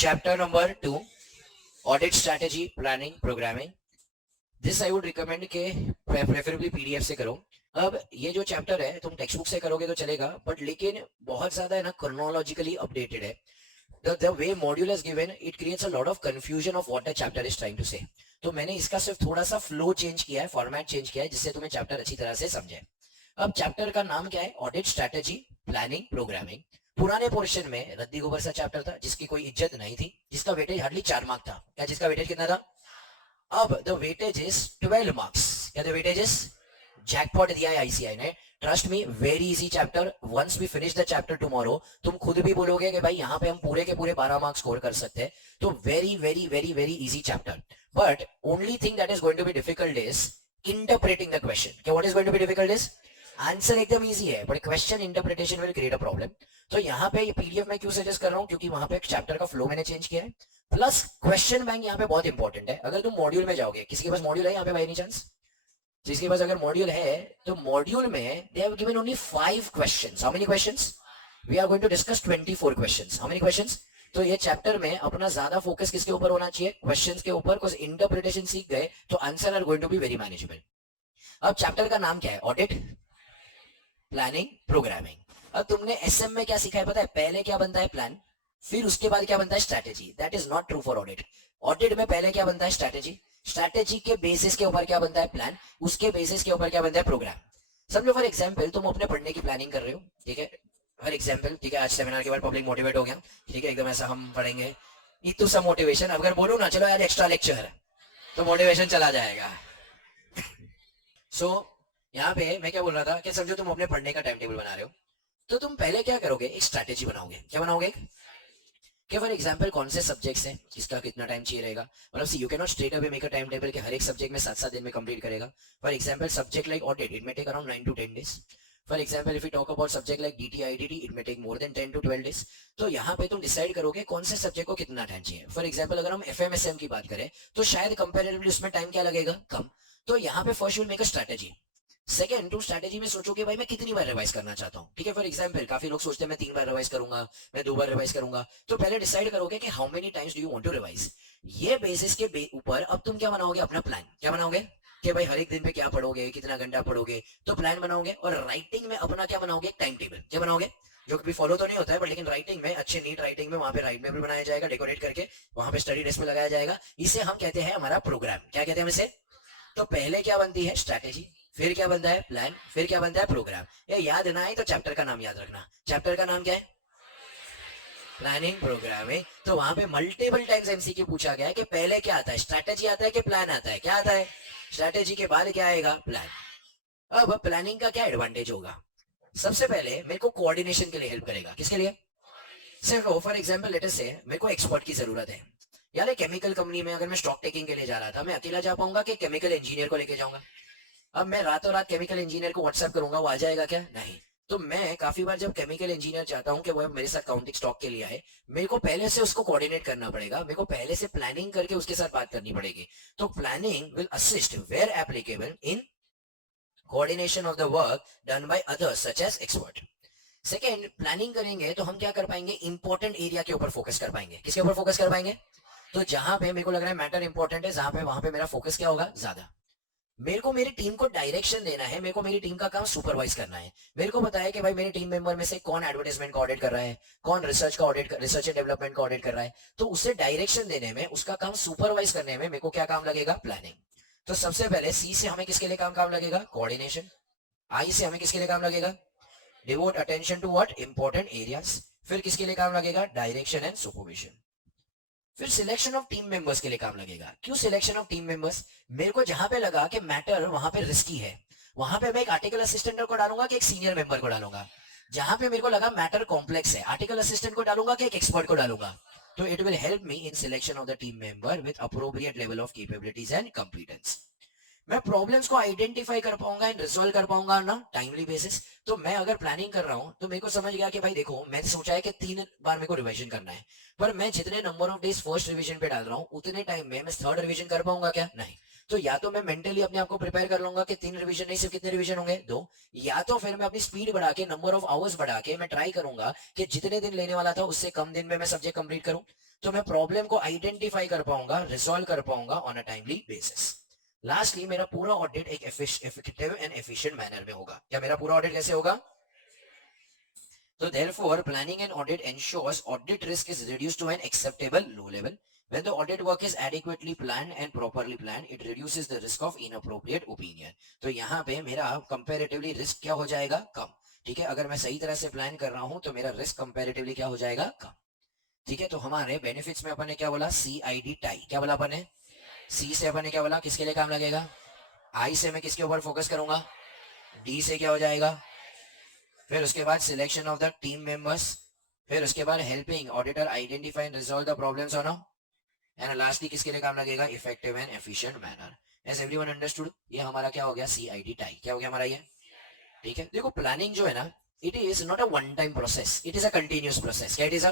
Chapter number 2, Audit Strategy, Planning, Programming. This I would recommend के preferably PDF से करो. अब ये जो चैप्टर है तुम टेक्स्ट बुक से करोगे तो चलेगा, बट लेकिन बहुत ज्यादा है ना क्रोनोलॉजिकली अपडेटेड है. the way module is given, it creates a lot of confusion of what the chapter is trying to say. तो मैंने इसका सिर्फ थोड़ा सा फ्लो चेंज किया है, फॉर्मेट चेंज किया है, जिससे तुम्हें चैप्टर अच्छी तरह से समझे. अब चैप्टर का नाम क्या है? Audit strategy, planning, programming. पुराने पोर्शन में रद्दी गोबर सा चैप्टर था जिसकी कोई इज्जत नहीं थी, जिसका वेटेज हार्डली 4 मार्क था. क्या जिसका वेटेज कितना था? अब द वेटेज इज 12 मार्क्स. क्या द वेटेज इज? जैकपॉट दिया है आईसीआई ने. Trust me, very easy chapter. Once we finish the chapter tomorrow, तुम खुद भी बोलोगे कि भाई यहाँ पे हम पूरे के पूरे 12 मार्क्स स्कोर कर सकते हैं. तो very very very very easy chapter. But only thing that is going to be difficult is interpreting the question. क्या what is going to be difficult is? Answer एकदम इजी है, but question interpretation will create a problem. तो यहाँ पे ये PDF मैं क्यों suggest कर रहा हूँ? क्योंकि वहां पे चैप्टर का फ्लो मैंने चेंज किया है. प्लस क्वेश्चन बैंक यहाँ पे बहुत इंपॉर्टेंट है. अगर तुम मॉड्यूल में जाओगे, किसी के पास मॉड्यूल है यहाँ पे बाय एनी चांस? जिसके पास अगर मॉड्यूल है तो मॉड्यूल में they have given only 5 questions. How many questions? We are going to discuss 24 questions. How many questions? तो ये चैप्टर में अपना ज्यादा फोकस किसके ऊपर होना चाहिए? क्वेश्चंस के ऊपर. कुछ इंटरप्रिटेशन सीख गए तो answer are going to be very manageable. अब चैप्टर का नाम क्या है? Audit, planning, programming. अब तुमने एसएम में क्या सीखा है पता है? पहले क्या बनता है? प्लान. फिर उसके बाद क्या बनता है? Strategy. That is not true for audit. Audit में पहले क्या बनता है? स्ट्रैटेजी. स्ट्रैटेजी के बेसिस के ऊपर क्या बनता है? प्लान. उसके बेसिस के ऊपर क्या बनता है? प्रोग्राम. समझो फॉर एग्जांपल तुम अपने पढ़ने की प्लानिंग कर रहे हो, ठीक है? फॉर एग्जांपल, ठीक है, आज सेमिनार के बाद पब्लिक मोटिवेट हो गया, ठीक है, एकदम ऐसा हम पढ़ेंगे इतु सा मोटिवेशन. अगर बोलो ना चलो आज एक्स्ट्रा लेक्चर है तो मोटिवेशन चला जाएगा. सो यहाँ पे मैं क्या बोल रहा था कि समझो तुम अपने पढ़ने का टाइम टेबल बना रहे हो, तो तुम पहले क्या करोगे? एक स्ट्रैटेजी बनाओगे. क्या बनाओगे? कि फॉर एग्जांपल कौन से सब्जेक्ट्स हैं, किसका कितना टाइम चाहिए रहेगा. मतलब see you can not straight away make a time table कि हर एक सब्जेक्ट में 7-7 दिन में कंप्लीट करेगा. For example subject like audit, it may take around 9 to 10 days. For example if you talk about subject like DTIDT, it may take more than 10 to 12 days. तो यहाँ पे तुम डिसाइड करोगे कौन से सब्जेक्ट को कितना टाइम चाहिए. फॉर एग्जाम्पल अगर हम एफएमएसएम की बात करें तो शायद कंपेरेटिवली उसमें टाइम क्या लगेगा? कम. तो यहाँ पे first you will make a strategy. Second, तुम स्ट्रैटेजी में सोचो कि भाई मैं कितनी बार रिवाइज करना चाहता हूँ. ठीक है, फॉर एग्जांपल काफी लोग सोचते हैं मैं 3 बार रिवाइज करूंगा, मैं 2 बार रिवाइज करूंगा. तो पहले डिसाइड करोगे कि how many times do you want to revise. ये बेसिस के ऊपर अब तुम क्या बनाओगे? अपना प्लान. क्या बनाओगे? कि भाई हर एक दिन पे क्या पढ़ोगे, कितना घंटा पढ़ोगे. तो प्लान बनाओगे. और राइटिंग में अपना क्या बनाओगे? Time table. क्या बनाओगे? जो कभी फॉलो तो नहीं होता है, बट लेकिन राइटिंग में अच्छे नीट राइटिंग में वहां पे राइट पेपर बनाया जाएगा, डेकोरेट करके वहां पे स्टडी डेस्क पे लगाया जाएगा. इसे हम कहते हैं हमारा प्रोग्राम. क्या कहते हैं हम इसे? तो पहले क्या बनती है? स्ट्रैटेजी. फिर क्या बनता है? प्लान. फिर क्या बनता है? प्रोग्राम. ये याद ना है तो चैप्टर का नाम याद रखना. चैप्टर का नाम क्या है? Planning, programming. तो वहां पे मल्टीपल टाइम्स एमसीक्यू पूछा गया है कि पहले क्या आता है? स्ट्रैटेजी आता है कि प्लान आता है? क्या आता है? स्ट्रैटेजी के बाद क्या आएगा? प्लान. अब प्लानिंग का क्या एडवांटेज होगा? सबसे पहले मेरे को कोऑर्डिनेशन के लिए हेल्प करेगा. किसके लिए? सिर्फ फॉर एग्जाम्पल लेटर से मेरे को एक्सपर्ट की जरूरत है. यार केमिकल कंपनी में अगर मैं स्टॉक टेकिंग के लिए जा रहा था, मैं अकेला जा पाऊंगा कि केमिकल इंजीनियर को लेके जाऊंगा? अब मैं रातों रात केमिकल इंजीनियर को व्हाट्सएप करूंगा, वो आ जाएगा क्या? नहीं. तो मैं काफी बार जब केमिकल इंजीनियर चाहता हूँ कि वो मेरे साथ काउंटिंग स्टॉक के लिए आए, मेरे को पहले से उसको कोऑर्डिनेट करना पड़ेगा. मेरे को पहले से प्लानिंग करके उसके साथ बात करनी पड़ेगी. तो planning will assist where applicable in coordination of the work done by others such as expert. Second, planning करेंगे तो हम क्या कर पाएंगे? इंपॉर्टेंट एरिया के ऊपर फोकस कर पाएंगे. किसके ऊपर फोकस कर पाएंगे? तो जहां पे मेरे को लग रहा है मैटर इंपॉर्टेंट है, जहां पे वहां पे मेरा फोकस क्या होगा? ज्यादा. मेरे को मेरी टीम को डायरेक्शन देना है, मेरे को मेरी टीम का काम सुपरवाइज करना है. मेरे को पता है कि भाई मेरे टीम मेंबर में से कौन एडवर्टाइजमेंट का ऑडिट कर रहा है, कौन रिसर्च एंड डेवलपमेंट का ऑडिट कर रहा है. तो उसे डायरेक्शन देने में, उसका काम सुपरवाइज करने में मेरे को क्या काम लगेगा? प्लानिंग. तो सबसे पहले सी से हमें किसके लिए काम लगेगा? कोऑर्डिनेशन. आई से हमें किसके लिए काम लगेगा? Devote attention to what? Important areas. फिर किसके लिए काम लगेगा? Direction and supervision. फिर सिलेक्शन ऑफ टीम मेंबर्स के लिए काम लगेगा. क्यों सिलेक्शन ऑफ टीम मेंबर्स? मेरे को जहां पे लगा कि मैटर वहां पे रिस्की है, वहां पे मैं एक आर्टिकल असिस्टेंट को डालूंगा कि एक सीनियर मेंबर को डालूंगा. जहां पे मेरे को लगा मैटर कॉम्प्लेक्स है, आर्टिकल असिस्टेंट को डालूंगा कि एक एक्सपर्ट को डालूंगा. तो it will help me in selection of the team member with appropriate level of capabilities and competence. मैं प्रॉब्लम्स को आइडेंटिफाई कर पाऊंगा एंड रिजॉल्व कर पाऊंगा ना टाइमली बेसिस. तो मैं अगर प्लानिंग कर रहा हूं तो मेरे को समझ गया कि भाई देखो मैंने सोचा है कि 3 बार मेरे को रिवीजन करना है, पर मैं जितने number of days first revision पे डाल रहा हूँ उतने टाइम में मैं थर्ड रिवीजन कर पाऊंगा क्या? नहीं. तो या तो मैं मेंटली अपने आप को प्रिपेयर कर लूंगा कि 3 रिवीजन नहीं, सिर्फ कितने रिवीजन होंगे? 2. या तो फिर मैं अपनी स्पीड बढ़ा के, नंबर ऑफ आवर्स बढ़ा के मैं ट्राई करूंगा कि जितने दिन लेने वाला था उससे कम दिन में मैं सब्जेक्ट कंप्लीट करूं. तो मैं प्रॉब्लम को आइडेंटिफाई कर पाऊंगा, रिजॉल्व कर पाऊंगा on a timely basis. Lastly मेरा पूरा ऑडिट एक इफेक्टिव एंड एफिशिएंट मैनर में होगा। क्या मेरा पूरा ऑडिट कैसे होगा? So therefore, planning an audit ensures audit risk is reduced to an acceptable low level. When the audit work is adequately planned and properly planned, it reduces the risk of inappropriate opinion. तो यहाँ पे मेरा comparatively risk क्या हो जाएगा? कम। ठीक है, अगर मैं सही तरह से प्लान कर रहा हूं तो मेरा रिस्क कंपैरेटिवली क्या हो जाएगा? कम। ठीक है, तो हमारे बेनिफिट्स में अपन ने क्या बोला? CID tie. क्या बोला अपन ने? C से अपन ने क्या बोला? किसके लिए काम लगेगा? I से मैं किसके ऊपर फोकस करूंगा? D से क्या हो जाएगा? फिर उसके बाद selection of the team members, फिर उसके बाद helping auditor identify and resolve the problems on and lastly किसके लिए काम लगेगा? Effective and efficient manner. As everyone understood? ये हमारा क्या हो गया? CID tie. क्या हो गया हमारा ये? ठीक है, देखो प्लानिंग जो है ना, it is not a one time process, it is a continuous process. क्या इट इज?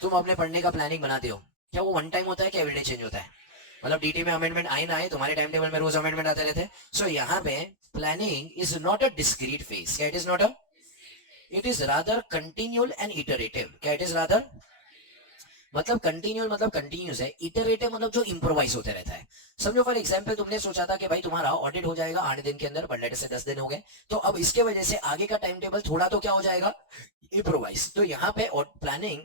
तुम अपने पढ़ने का प्लानिंग बनाते हो, क्या वो वन टाइम होता है? क्या एवरीडे चेंज होता है? मतलब DT में अमेंडमेंट आए ना आए, तुम्हारे टाइम टेबल में रोज अमेंडमेंट आते रहते हैं। सो यहाँ पे planning is not a discrete phase. क्या it is? Not a, it is rather continual and iterative. क्या इट इज? रादर, मतलब कंटिन्यूअल मतलब कंटिन्यूस है, इटरेटिव मतलब जो इंप्रोवाइज होते रहता है। समझो फॉर एग्जांपल तुमने सोचा था कि भाई तुम्हारा ऑडिट हो जाएगा 8 दिन के अंदर, बट लेट से 10 दिन हो गए, तो अब इसके वजह से आगे का टाइम टेबल थोड़ा तो क्या हो जाएगा? इंप्रोवाइज। तो यहाँ पे planning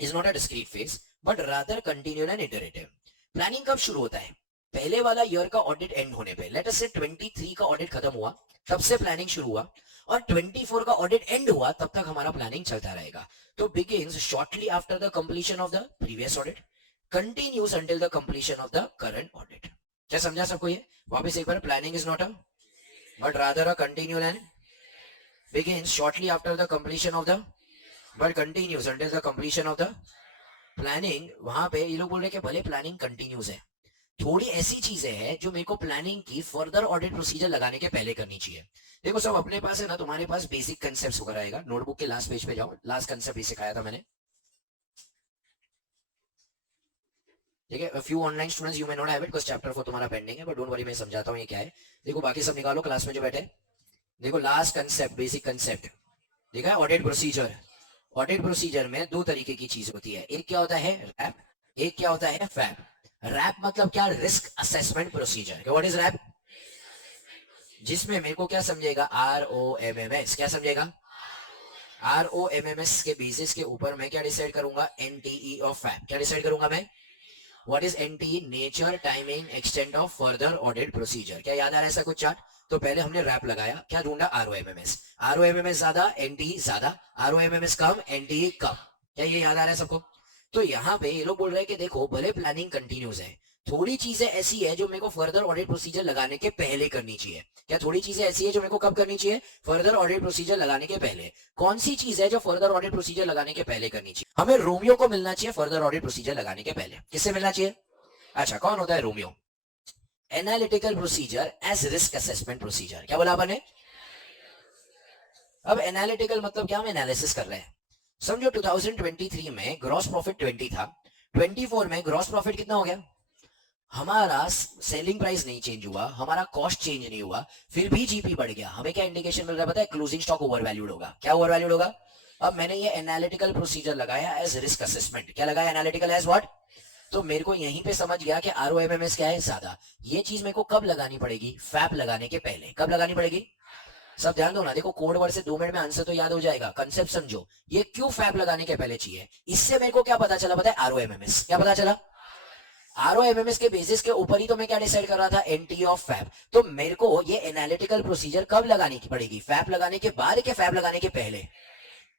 is not a discrete phase but rather continual and iterative. Planning कब शुरू होता है? पहले वाला ईयर का ऑडिट एंड होने पे। लेट अस से 23 का ऑडिट खत्म हुआ, तब से प्लानिंग शुरू हुआ, और 24 का ऑडिट एंड हुआ, तब तक हमारा प्लानिंग चलता रहेगा। तो begins shortly after the completion of the previous audit, continues until the completion of the current audit। क्या समझा सबको ये? वापस एक बार, planning is not a but rather a continual and begins shortly after the completion of the but continues until the completion of the planning. वहां पे ये लोग बोल रहे कि भले प्लानिंग कंटिन्यूस है, थोड़ी ऐसी चीजें हैं जो मेरे को प्लानिंग की फर्दर ऑडिट प्रोसीजर लगाने के पहले करनी चाहिए। देखो सब अपने पास है ना, तुम्हारे पास बेसिक कंसेप्ट होकर आएगा। नोटबुक के लास्ट पेज पे जाओ, लास्ट कंसेप्ट ही सिखाया था मैंने। ठीक है, few online students you may not have it because chapter 4 तुम्हारा पेंडिंग है, बट डोंट वरी, मैं समझाता हूँ ये क्या है। देखो बाकी सब निकालो क्लास में जो बैठे। देखो लास्ट कंसेप्ट, बेसिक कंसेप्ट देखा है? Audit procedure. ऑडिट प्रोसीजर में दो तरीके की चीज होती है, एक क्या होता है? रैप, एक क्या होता है? फैप। रैप मतलब क्या? Risk assessment procedure. What is RAP? जिसमें मेरे को क्या समझेगा? ROMMS। क्या समझेगा? ROMMS के बेसिस के ऊपर मैं क्या डिसाइड करूंगा? NTE of fap. क्या डिसाइड करूंगा मैं? What is NTE? Nature, timing, extent of further audit procedure. क्या याद आ रहा है ऐसा कुछ चार्ट? तो पहले हमने रैप लगाया, क्या ढूंढा? ROMMS। ROMMS ज्यादा, NTE ज्यादा, ROMMS कम, NTE कम। क्या ये याद आ रहा है सबको? तो यहाँ पे ये लोग बोल रहे हैं कि देखो भले प्लानिंग कंटिन्यूस है, थोड़ी चीजें ऐसी है जो मेरे को फर्दर ऑडिट प्रोसीजर लगाने के पहले करनी चाहिए। क्या थोड़ी चीजें ऐसी है जो मेरे को कब करनी चाहिए? फर्दर ऑडिट प्रोसीजर लगाने के पहले। कौन सी चीज है जो फर्दर ऑडिट प्रोसीजर लगाने के पहले करनी चाहिए? हमें रोमियो को मिलना चाहिए फर्दर ऑडिट प्रोसीजर लगाने के पहले। किससे मिलना चाहिए? अच्छा, कौन होता है Romeo? Analytical procedure as risk assessment procedure. क्या बोला आपने? अब एनालिटिकल मतलब क्या? हम एनालिसिस कर रहे हैं। समझो 2023 में ग्रॉस प्रॉफिट 20 था, 24 में ग्रॉस प्रॉफिट कितना हो गया? हमारा सेलिंग प्राइस नहीं चेंज हुआ, हमारा कॉस्ट चेंज नहीं हुआ, फिर भी जीपी बढ़ गया। हमें क्या इंडिकेशन मिल रहा है पता है? क्लोजिंग स्टॉक ओवर वैल्यूड होगा। क्या ओवर वैल्यूड होगा? अब मैंने ये एनालिटिकल प्रोसीजर लगाया एज रिस्क असेसमेंट। क्या लगाया? Analytical as what? तो मेरे को यहीं पे समझ गया कि ROMMS क्या है? ज्यादा। ये चीज मेरे को कब लगानी पड़ेगी? फैप लगाने के पहले। कब लगानी पड़ेगी? सब ध्यान दो ना, देखो कोड वर्ड से 2 मिनट में आंसर तो याद हो जाएगा, कंसेप्ट समझो। ये क्यों फैप लगाने के पहले चाहिए? इससे मेरे को क्या पता चला पता है? ROMMS। क्या पता चला? ROMMS के बेसिस के ऊपर ही तो मैं क्या डिसाइड कर रहा था? NTE of fap. तो मेरे को ये एनालिटिकल प्रोसीजर कब लगानी पड़ेगी? फैप लगाने के बाद के फैप लगाने के पहले?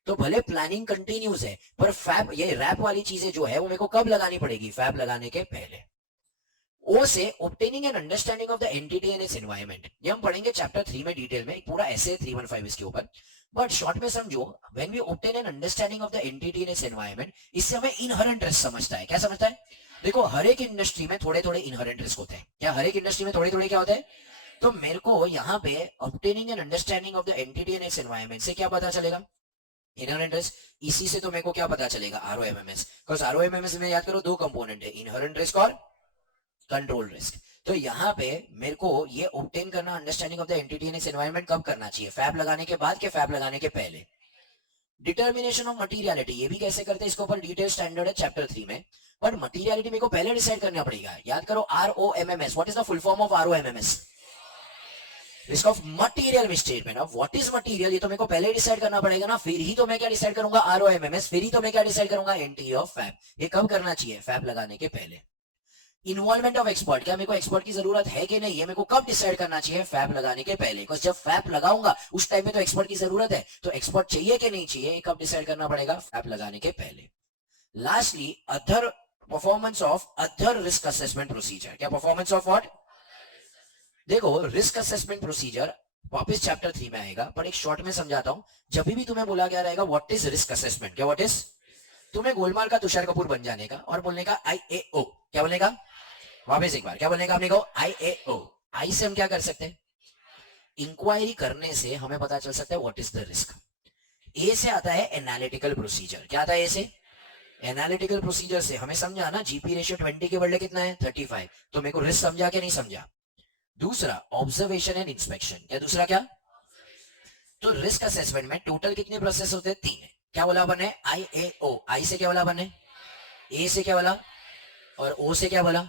तो भले प्लानिंग कंटिन्यूस है, पर फैप, ये रैप वाली चीजें जो है वो मेरे को कब लगानी पड़ेगी? फैप लगाने के पहले। ओ से obtaining an understanding of the entity and its environment, ये हम पढ़ेंगे चैप्टर 3 में डिटेल में, एक पूरा ऐसे 315 इसके ऊपर। बट शॉर्ट में समझो, when we obtain an understanding of the entity and its environment, इससे हमें इनहेरेंट रिस्क समझता है। क्या समझता है? देखो हर एक इंडस्ट्री में थोड़े थोड़े इनहेरेंट रिस्क होते हैं। क्या हर एक इंडस्ट्री में थोड़े थोड़े क्या होते हैं? तो मेरे को यहाँ पे obtaining an understanding of the entity and its environment से क्या पता चलेगा? Inherent risk. इसी से तो मेरे को क्या पता चलेगा? ROMMS। बिकॉज ROMMS में याद करो दो कंपोनेंट है, इनहेरेंट रिस्क और कंट्रोल रिस्क। तो यहाँ पे मेरे को ये ऑब्टेन करना understanding of the entity and it's environment कब करना चाहिए? फैप लगाने के बाद के फैप लगाने के पहले? डिटर्मिनेशन ऑफ मटीरियलिटी ये भी कैसे करते हैं, इसके ऊपर डिटेल स्टैंडर्ड है चैप्टर 3 में, बट मटीरियलिटी मेरे को पहले डिसाइड करना पड़ेगा। याद करो ROMMS, what is the full form of ROMMS? Risk of material misstatement. अब व्हाट इज मटीरियल ये तो मेरे को पहले डिसाइड करना पड़ेगा ना, फिर ही तो मैं क्या डिसाइड करूंगा ROMMS, फिर ही तो मैं क्या डिसाइड करूंगा एंटी ऑफ फैब। ये कब करना चाहिए? फैब लगाने के पहले। इन्वॉल्वमेंट ऑफ एक्सपर्ट, क्या मेरे को एक्सपर्ट की जरूरत है कि नहीं, ये मेरे को कब डिसाइड करना चाहिए? फैब लगाने के पहले। बिकॉज जब फैब लगाऊंगा उस टाइम में तो एक्सपर्ट की जरूरत है, तो एक्सपर्ट चाहिए कि नहीं चाहिए, कब डिसाइड करना पड़ेगा? फैब लगाने के पहले। Lastly other performance of other risk assessment procedure. क्या परफॉर्मेंस ऑफ व्हाट? देखो रिस्क असेसमेंट प्रोसीजर वापस चैप्टर 3 में आएगा, पर एक शॉर्ट में समझाता हूं। जब भी तुम्हें बोला गया रहेगा व्हाट इज रिस्क असेसमेंट, क्या व्हाट इज, तुम्हें गोलमाल का तुषार कपूर बन जाने का और बोलने का IAO। क्या बोलने का? वापस एक बार क्या बोलने का अपने को? IAO। आई से हम क्या कर सकते हैं? इंक्वायरी करने से हमें पता चल सकता है व्हाट इज द रिस्क। ए से आता है एनालिटिकल प्रोसीजर। क्या आता है ए से? एनालिटिकल प्रोसीजर से हमें समझा ना GP रेशियो 20 के बदले कितना है 35, तो मेरे को रिस्क समझा कि नहीं समझा? दूसरा ऑब्जर्वेशन एंड इंस्पेक्शन। क्या दूसरा क्या? तो रिस्क असेसमेंट में टोटल कितने प्रोसेस होते हैं? 3 है। क्या बोला बने? IAO। आई से क्या बोला बने? ए से क्या बोला? और ओ से क्या बोला?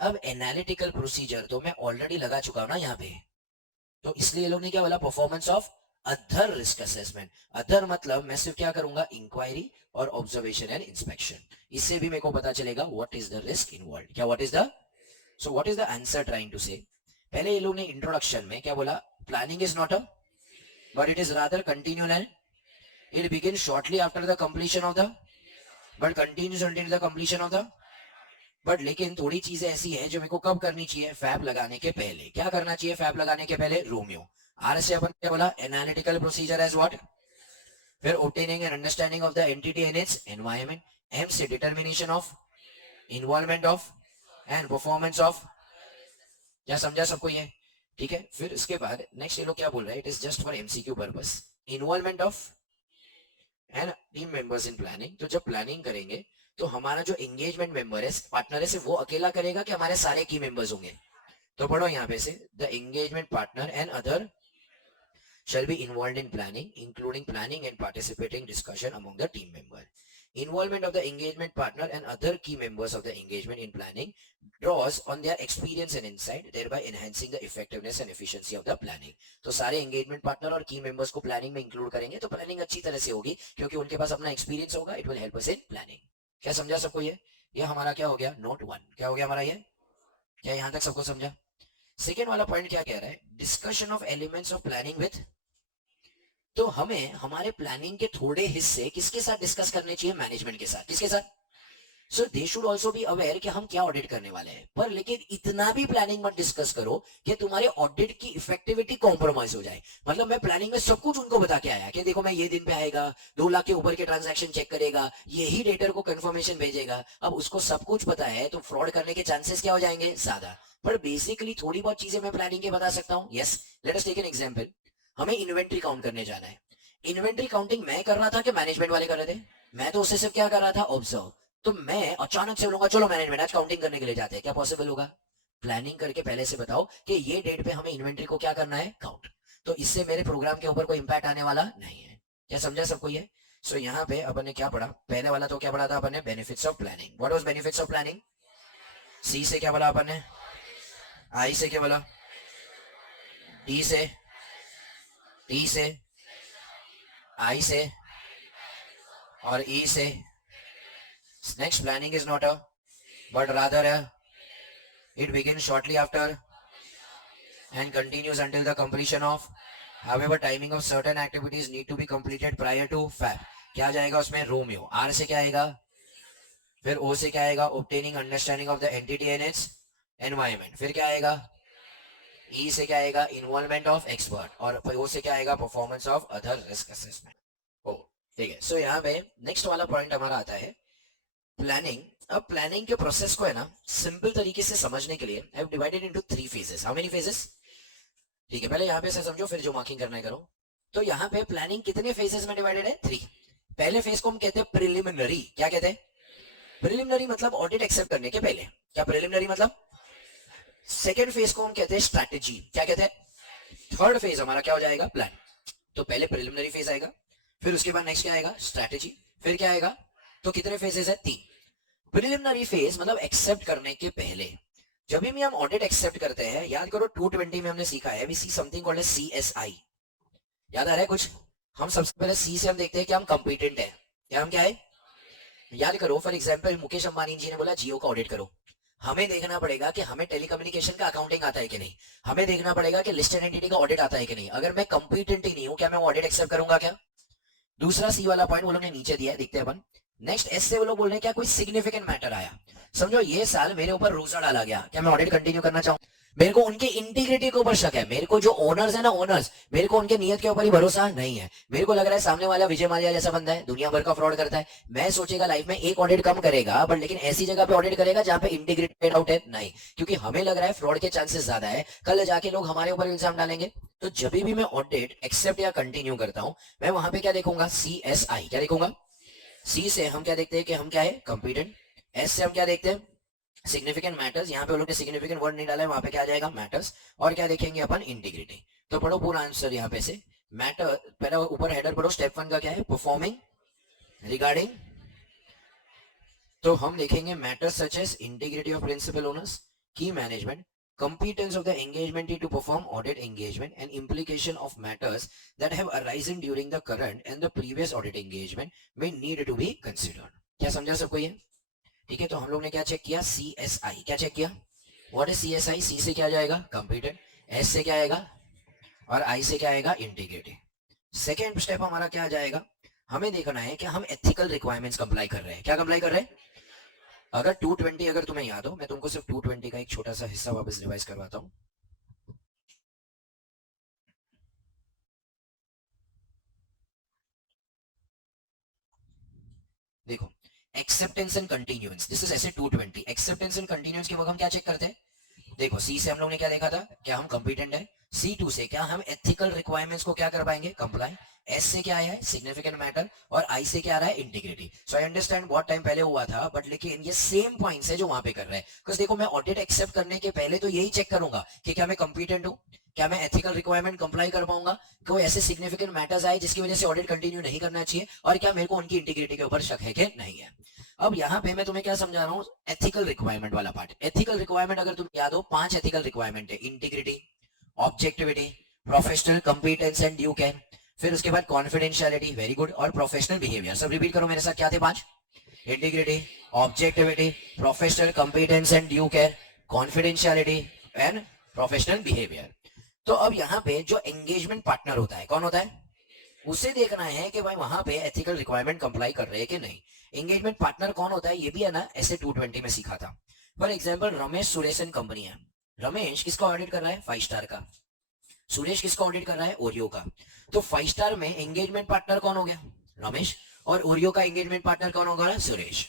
अब एनालिटिकल प्रोसीजर तो मैं ऑलरेडी लगा चुका हूं ना यहाँ पे, तो इसलिए ये लोग ने क्या बोला? Performance of other risk assessment. Other मतलब मैं सिर्फ क्या करूंगा? इंक्वायरी और ऑब्जर्वेशन एंड इंस्पेक्शन। इससे भी मेरे को पता चलेगा what is the risk involve. क्या what is the, so what is the answer trying to say? पहले ये लोग ने इंट्रोडक्शन में क्या बोला? Planning is not a but it is rather continual and it begin shortly after the completion of the but continues until the completion of the but. लेकिन थोड़ी चीजें ऐसी है जो मेरे को कब करनी चाहिए? फैब लगाने के पहले। क्या करना चाहिए फैब लगाने के पहले? रोमियो। आर से अपन क्या बोला? Analytical procedure as what? फिर obtaining an understanding of the entity and its environment। M से determination of involvement of and performance of. क्या समझा सबको ये? ठीक है। फिर इसके बाद नेक्स्ट ये लोग क्या बोल रहे हैं? It is just for MCQ purpose. Involvement of and team members in planning. तो जब प्लानिंग करेंगे तो हमारा जो एंगेजमेंट मेंबर है, पार्टनर है, सिर्फ वो अकेला करेगा कि हमारे सारे की मेंबर्स होंगे? तो पढ़ो यहाँ पे से, the engagement partner and other shall be involved in planning, including planning and participating discussion among the team member. Involvement of the engagement partner and other key members of the engagement in planning draws on their experience and insight, thereby enhancing the effectiveness and efficiency of the planning. तो सारे engagement partner और key members को planning में include करेंगे तो planning अच्छी तरह से होगी, क्योंकि उनके पास अपना experience होगा। It will help us in planning। क्या समझा सबको ये? ये हमारा क्या हो गया? नोट 1। क्या हो गया हमारा ये? क्या यहाँ तक सबको समझा? सेकेंड वाला पॉइंट क्या कह रहा है? Discussion of elements of planning with. तो हमें हमारे प्लानिंग के थोड़े हिस्से किसके साथ डिस्कस करने चाहिए? मैनेजमेंट के साथ। किसके साथ? So they should also be aware कि हम क्या ऑडिट करने वाले हैं। पर लेकिन इतना भी प्लानिंग मत डिस्कस करो कि तुम्हारे ऑडिट की इफेक्टिविटी कॉम्प्रोमाइज हो जाए। मतलब मैं प्लानिंग में सब कुछ उनको बता के आया कि देखो मैं ये दिन पे आएगा, 2 लाख के ऊपर के ट्रांजैक्शन चेक करेगा, यही डेटर को कंफर्मेशन भेजेगा। अब उसको सब कुछ पता है तो फ्रॉड करने के चांसेस क्या हो जाएंगे? ज्यादा। पर बेसिकली थोड़ी बहुत चीजें मैं प्लानिंग के बता सकता हूँ। Yes, let us take an example. हमें इन्वेंट्री काउंट करने जाना है। इन्वेंट्री काउंटिंग मैं कर रहा था कि मैनेजमेंट वाले कर रहे थे? मैं तो उससे सिर्फ क्या कर रहा था? ऑब्जर्व। तो मैं अचानक से बोलूंगा चलो मैनेजमेंट आज काउंटिंग करने के लिए जाते हैं, क्या पॉसिबल होगा? प्लानिंग करके पहले से बताओ कि ये डेट पे हमें इन्वेंट्री को क्या करना है? काउंट। तो इससे मेरे प्रोग्राम के ऊपर कोई इंपैक्ट आने वाला नहीं है। क्या समझा सबको ये? सो यहाँ पे अपन ने क्या पढ़ा? पहले वाला तो क्या पढ़ा था अपन ने? Benefits of planning. What was benefits of planning? C से क्या बोला अपन ने? आई से क्या बोला? डी से, टी से, आई से और ई से। Next, planning is not a but rather it begins shortly after and continues until the completion of। however timing of certain activities need to be completed prior to fab। क्या जाएगा उसमें? Romeo. Are से क्या आएगा? फिर O से क्या आएगा? obtaining understanding of the entity and its environment। फिर क्या आएगा? ई से क्या आएगा? Involvement of expert. और ओ से क्या आएगा? Performance of other risk assessment. ओ ठीक है। सो यहाँ पे नेक्स्ट वाला पॉइंट हमारा आता है प्लानिंग। अब प्लानिंग के प्रोसेस को है ना सिंपल तरीके से समझने के लिए I have divided into 3 phases. How many phases? ठीक है, पहले यहाँ पे से समझो, फिर जो मार्किंग करना है करो। तो यहाँ पे प्लानिंग कितने फेजेस में डिवाइडेड है? 3। पहले फेज को हम कहते हैं प्रिलिमिनरी। क्या कहते हैं? प्रिलिमिनरी मतलब ऑडिट एक्सेप्ट करने के पहले। क्या प्रिलिमिनरी मतलब? सेकेंड फेज को हम कहते हैं स्ट्रैटेजी। क्या कहते हैं? थर्ड फेज हमारा क्या हो जाएगा? प्लान। तो पहले प्रिलिमिनरी फेज आएगा, फिर उसके बाद नेक्स्ट क्या आएगा, स्ट्रैटेजी, फिर क्या आएगा, तो कितने फेजेस है, 3। प्रिलिमिनरी फेज मतलब एक्सेप्ट करने के पहले, जब भी हम ऑडिट एक्सेप्ट करते हैं, याद करो 220 में हमने सीखा है, we see something called as CSI, याद आ रहा है कुछ? हम सबसे पहले सी से हम देखते हैं कि हम कंपिटेंट है, या हम क्या है, याद करो। फॉर एग्जांपल मुकेश अंबानी जी ने बोला जियो का ऑडिट करो, हमें देखना पड़ेगा कि हमें टेलीकम्युनिकेशन का अकाउंटिंग आता है कि नहीं, हमें देखना पड़ेगा कि लिस्टेड एंटिटी का ऑडिट आता है कि नहीं। अगर मैं कंपिटेंट ही नहीं हूं, क्या मैं ऑडिट एक्सेप्ट करूंगा क्या? दूसरा सी वाला पॉइंट वो लोग ने नीचे दिया है, देखते हैं अपन। नेक्स्ट एस से वो लोग बोल रहे हैं क्या कोई सिग्निफिकेंट मैटर आया, समझो ये साल मेरे ऊपर रोजा डाला गया, क्या मैं ऑडिट कंटिन्यू करना चाहूँ? मेरे को उनकी इंटीग्रिटी के ऊपर शक है, मेरे को जो ओनर्स है ना, ओनर्स, मेरे को उनके नियत के ऊपर ही भरोसा नहीं है। मेरे को लग रहा है सामने वाला विजय माल्या जैसा बंदा है, दुनिया भर का फ्रॉड करता है। मैं सोचेगा लाइफ में एक ऑडिट कम करेगा, बट लेकिन ऐसी जगह पे ऑडिट करेगा जहां पे इंटीग्रिटेड आउट है नहीं, क्योंकि हमें लग रहा है फ्रॉड के चांसेस ज्यादा है, कल जाके लोग हमारे ऊपर इल्जाम डालेंगे। तो जब भी मैं ऑडिट एक्सेप्ट या कंटिन्यू करता हूं, मैं वहां पे क्या देखूंगा, CSI, क्या देखूंगा? सी से हम क्या देखते हैं कि हम क्या है, कंपिटेंट। एस से हम क्या देखते हैं, सिग्निफिकेंट मैटर्स, यहाँ पे लोग ने सिग्निफिकेंट वर्ड नहीं डाला है, वहां पे क्या आ जाएगा, मैटर्स। और क्या देखेंगे अपन, इंटीग्रिटी। तो पढ़ो पूरा आंसर यहाँ पे से, मैटर, पहले ऊपर हेडर पढ़ो, स्टेप 1 का क्या है, परफॉर्मिंग रिगार्डिंग, तो हम देखेंगे matters such as integrity of principal owners, key management, competence of the engagement to perform audit engagement, and implication of matters that have arisen during the current and the previous audit engagement may need to be considered। क्या समझा सबको ये? ठीक है, तो हम लोग ने क्या चेक किया, CSI, क्या चेक किया, व्हाट इज CSI? सी से क्या जाएगा, कंप्यूटर, एस से क्या आएगा, और आई से क्या आएगा, इंटीग्रिटी। सेकेंड स्टेप हमारा क्या जाएगा, हमें देखना है कि हम एथिकल रिक्वायरमेंट्स कंप्लाई कर रहे हैं, क्या कंप्लाई कर रहे हैं। अगर 220 अगर तुम्हें याद हो, मैं तुमको सिर्फ 220 का एक छोटा सा हिस्सा वापस रिवाइज करवाता हूं। देखो, acceptance and continuance, this is ऐसे 220। एक्सेप्टेंस एंड कंटिन्यूएंस के वक्त हम क्या चेक करते हैं, देखो सी से हम लोग ने क्या देखा था, क्या हम कंपिटेंट है। C2 से क्या हम एथिकल रिक्वायरमेंट्स को क्या कर पाएंगे, कंप्लाई। एस से क्या आया है, सिग्निफिकेंट मैटर, और आई से क्या आ रहा है, इंटीग्रिटी। सो आई अंडरस्टैंड बहुत टाइम पहले हुआ था, बट लेकिन ये सेम पॉइंट्स है जो वहां पे कर रहे हैं। बिकॉज देखो, मैं ऑडिट एक्सेप्ट करने के पहले तो यही चेक करूंगा कि क्या मैं कंपिटेंट हूं, क्या मैं एथिकल रिक्वायरमेंट कंप्लाई कर पाऊंगा, कोई ऐसे सिग्निफिकेंट मैटर्स आए जिसकी वजह से ऑडिट कंटिन्यू नहीं करना चाहिए, और क्या मेरे को उनकी इंटीग्रिटी के ऊपर शक है कि नहीं है। अब यहाँ पे मैं तुम्हें क्या समझा रहा हूँ, एथिकल रिक्वायरमेंट वाला पार्ट। एथिकल रिक्वायरमेंट अगर तुम याद हो, 5 एथिकल रिक्वायरमेंट है, integrity, objectivity, professional competence and due care, फिर उसके बाद कॉन्फिडेंशियलिटी, वेरी गुड, और प्रोफेशनल बिहेवियर। सब रिपीट करो मेरे साथ, क्या थे 5, integrity, objectivity, professional competence and due care, confidentiality and professional behaviour. तो अब यहाँ पे जो एंगेजमेंट पार्टनर होता है, कौन होता है, उसे देखना है कि भाई वहां पे एथिकल रिक्वायरमेंट कंप्लाई कर रहे हैं कि नहीं। एंगेजमेंट पार्टनर कौन होता है, ये भी है ना, ऐसे 220 में सीखा था। फॉर एग्जाम्पल रमेश सुरेशन कंपनी है, रमेश किसका ऑडिट कर रहा है, 5 स्टार का, सुरेश किसका ऑडिट कर रहा है, ओरियो का। तो 5 स्टार में एंगेजमेंट पार्टनर कौन हो गया, रमेश, और ओरियो का एंगेजमेंट पार्टनर कौन होगा, सुरेश।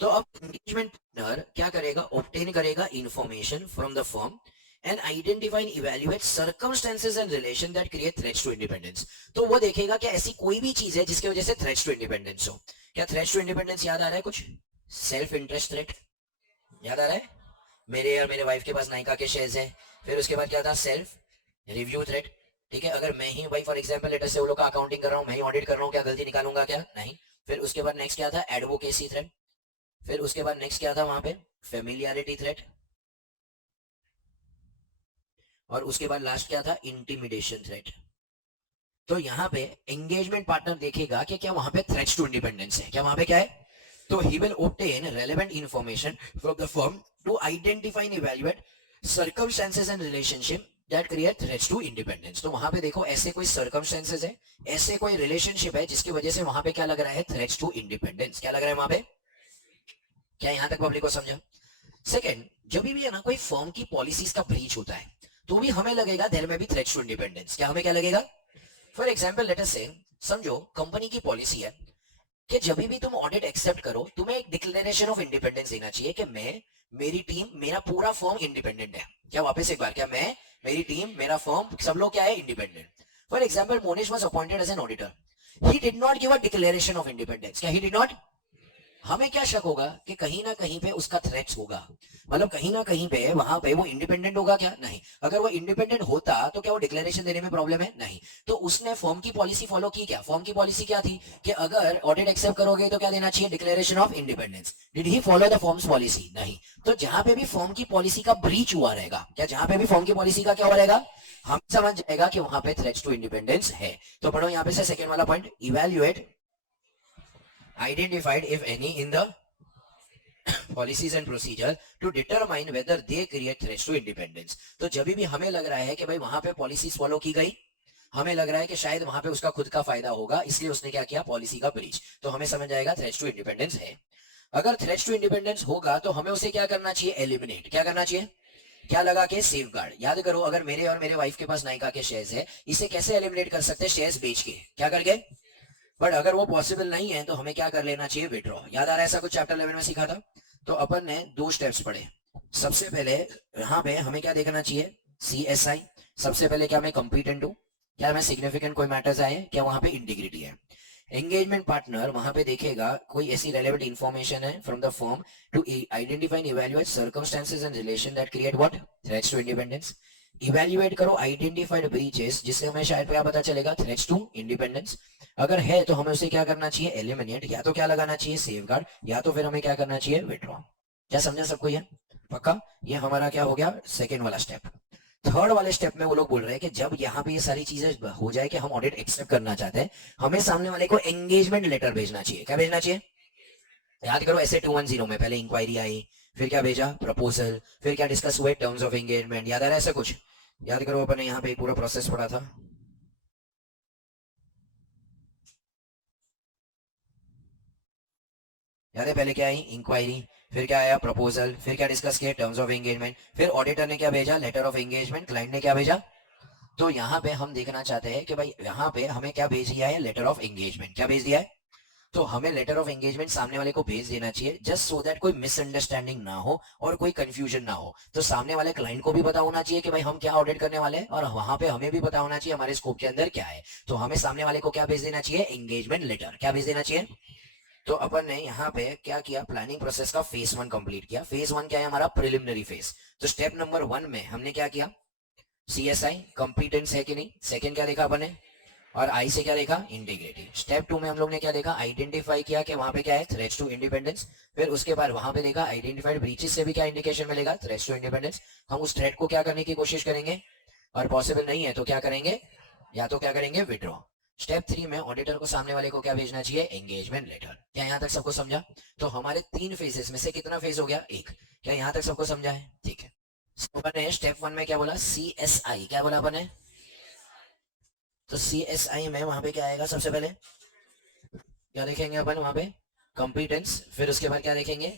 तो अब एंगेजमेंट पार्टनर क्या करेगा, ऑब्टेन करेगा information from the firm and identify and evaluate circumstances and relation that create threats to independence। तो वो देखेगा कि ऐसी कोई भी चीज है जिसकी वजह से threats to independence हो। क्या threats to independence याद आ रहा है कुछ, सेल्फ इंटरेस्ट थ्रेट याद आ रहा है, मेरे और मेरे वाइफ के पास नाइका के शेयर्स हैं। फिर उसके बाद क्या था, सेल्फ रिव्यू थ्रेट, ठीक है, अगर मैं ही भाई फॉर एग्जांपल लेटर से वो लोग का अकाउंटिंग कर रहा हूँ, मैं ही ऑडिट कर रहा हूँ, क्या गलती निकालूंगा क्या, नहीं। फिर उसके बाद नेक्स्ट क्या था, एडवोकेसी थ्रेट। फिर उसके बाद नेक्स्ट क्या था वहां पे, फेमिलियरिटी थ्रेट, और उसके बाद लास्ट क्या था, इंटिमिडेशन थ्रेट। तो यहाँ पे एंगेजमेंट पार्टनर देखेगा कि क्या वहां पे थ्रेट्स टू इंडिपेंडेंस है, क्या वहां पे क्या है, तो he will obtain relevant information from the firm to identify and evaluate circumstances and relationship that create threats to independence. तो वहां पे देखो ऐसे कोई सर्कमस्टेंसेस है, ऐसे कोई रिलेशनशिप है जिसकी वजह से वहां पे क्या लग रहा है, थ्रेट्स टू इंडिपेंडेंस। क्या लग रहा है वहां पे, क्या यहां तक पब्लिक को समझा। सेकेंड, जब भी है ना कोई फर्म की पॉलिसीज का ब्रीच होता है, तो भी हमें लगेगा देयर में भी थ्रेट्स टू इंडिपेंडेंस। क्या हमें क्या लगेगा, फॉर एग्जांपल लेट अस से, समझो कंपनी की पॉलिसी है कि जब भी तुम ऑडिट एक्सेप्ट करो, तुम्हें एक डिक्लेरेशन ऑफ इंडिपेंडेंस देना चाहिए कि मैं, मेरी टीम, मेरा पूरा फर्म इंडिपेंडेंट है। क्या वापस एक बार, क्या मैं, मेरी टीम, मेरा फर्म, सब लोग क्या है, independent. For example Monish was appointed as an auditor, he did not give a declaration of independence. क्या ही डिड नॉट, हमें क्या शक होगा कि कहीं ना कहीं पे उसका थ्रेट्स होगा, मतलब कहीं ना कहीं पे वहां पे वो इंडिपेंडेंट होगा क्या? नहीं। अगर वो इंडिपेंडेंट होता तो क्या वो डिक्लेरेशन देने में प्रॉब्लम है? नहीं। तो उसने फर्म की पॉलिसी फॉलो की क्या? फर्म की पॉलिसी क्या थी कि अगर ऑडिट एक्सेप्ट करोगे तो क्या देना चाहिए? Declaration of independence. Did he follow the firms policy? नहीं। तो जहां पे भी फर्म की पॉलिसी का ब्रीच हुआ रहेगा, क्या जहां पे भी फर्म की पॉलिसी का क्या हुआ रहेगा, हम समझ जाएगा कि वहां पे थ्रेट्स टू इंडिपेंडेंस है। तो पढ़ो यहां पे से सेकंड वाला point, evaluate identified if any in the policies and procedure to determine whether they create threats to independence। तो जब भी हमें लग रहा है कि भाई वहां पे पॉलिसीज फॉलो की गई, हमें लग रहा है कि शायद वहां पे उसका खुद का फायदा होगा, इसलिए उसने क्या किया? पॉलिसी का ब्रीच। तो हमें समझ आएगा थ्रेट्स टू इंडिपेंडेंस है। अगर थ्रेट्स टू इंडिपेंडेंस होगा तो हमें उसे क्या करना चाहिए? एलिमिनेट। क्या करना चाहिए? क्या लगा के? Safe guard. याद करो, अगर मेरे और मेरे वाइफ के पास नायका के शेयर्स है, इसे कैसे एलिमिनेट कर सकते हैं? शेयर्स बेच के। क्या करके? बट अगर वो पॉसिबल नहीं है तो हमें क्या कर लेना चाहिए? विड्रॉ। याद आ रहा है? ऐसा कुछ चैप्टर 11 में सीखा था। तो अपन ने दो स्टेप्स पढ़े। सबसे पहले यहाँ पे हमें क्या देखना चाहिए? CSI। सबसे पहले क्या मैं कंपिटेंट हूँ, क्या मैं सिग्निफिकेंट कोई मैटर्स आए, क्या वहां पे इंटीग्रिटी है। एंगेजमेंट पार्टनर वहां पे देखेगा कोई ऐसी रेलेवेंट इंफॉर्मेशन है from the firm to identify and evaluate circumstances and relation that create what? Threats to independence. Evaluate करो आइडेंटिफाइड ब्रीचेस, जिससे हमें शायद क्या पता चलेगा? Threats to independence. अगर है तो हमें उसे क्या करना चाहिए? एलिमिनेट। या तो क्या लगाना चाहिए? सेफगार्ड। या तो फिर हमें क्या करना चाहिए? विड्रॉ। क्या समझा सबको ये? पक्का? ये हमारा क्या हो गया? सेकेंड वाला स्टेप। थर्ड वाले स्टेप में वो लोग बोल रहे हैं कि जब यहाँ पे ये सारी चीजें हो जाए कि हम ऑडिट एक्सेप्ट करना चाहते हैं, हमें सामने वाले को एंगेजमेंट लेटर भेजना चाहिए। क्या भेजना चाहिए? याद करो, ऐसे 210 में पहले इंक्वायरी आई, फिर क्या भेजा? प्रपोजल, फिर क्या डिस्कस हुए? Terms of engagement. याद आ रहा है ऐसा कुछ? याद करो, अपन ने यहाँ पे पूरा प्रोसेस पढ़ा था। याद है? पहले क्या आई? इंक्वायरी, फिर क्या आया? प्रपोजल, फिर क्या डिस्कस किया? टर्म्स ऑफ एंगेजमेंट, फिर ऑडिटर ने क्या भेजा? Letter of engagement. क्लाइंट ने क्या भेजा? तो यहाँ पे हम देखना चाहते हैं कि भाई यहाँ पे हमें क्या भेज दिया है? Letter of engagement. क्या भेज दिया है? तो हमें लेटर ऑफ एंगेजमेंट सामने वाले को भेज देना चाहिए, जस्ट सो दैट कोई मिसअंडरस्टैंडिंग ना हो और कोई कंफ्यूजन ना हो। तो सामने वाले क्लाइंट को भी पता होना चाहिए कि भाई हम क्या ऑडिट करने वाले हैं, और वहां पे हमें भी पता होना चाहिए हमारे स्कोप के अंदर क्या है। तो हमें सामने वाले को क्या भेज देना चाहिए? Engagement letter. क्या भेज देना चाहिए? तो अपन ने यहाँ पे क्या किया? प्लानिंग प्रोसेस का फेज 1 कंप्लीट किया। फेज 1 क्या है? हमारा प्रिलिमिनरी फेज। तो स्टेप नंबर 1 में हमने क्या किया? CSI कंपिटेंस है कि नहीं, सेकंड क्या देखा अपन ने, और आई से क्या देखा? इंटीग्रिटी। स्टेप 2 में हम लोग ने क्या देखा? आइडेंटिफाई किया कि वहां पे क्या है? Threats to independence. फिर उसके बाद वहां पे देखा आइडेंटिफाइड ब्रीचेस से भी क्या इंडिकेशन मिलेगा? Threats to independence. हम उस थ्रेट को क्या करने की कोशिश करेंगे, और पॉसिबल नहीं है तो क्या करेंगे? या तो क्या करेंगे? विड्रॉ। स्टेप 3 में ऑडिटर को सामने वाले को क्या भेजना चाहिए? Engagement letter. क्या यहाँ तक सबको समझा? तो हमारे 3 फेजेस में से कितना फेज हो गया? 1। क्या यहाँ तक सबको समझा है? ठीक है। अपन ने स्टेप 1 में क्या बोला? CSI। क्या बोला अपन ने? तो CSI में वहां पे क्या आएगा? सबसे पहले क्या देखेंगे अपन वहां पे? कंपिटेंस। फिर उसके बाद क्या देखेंगे?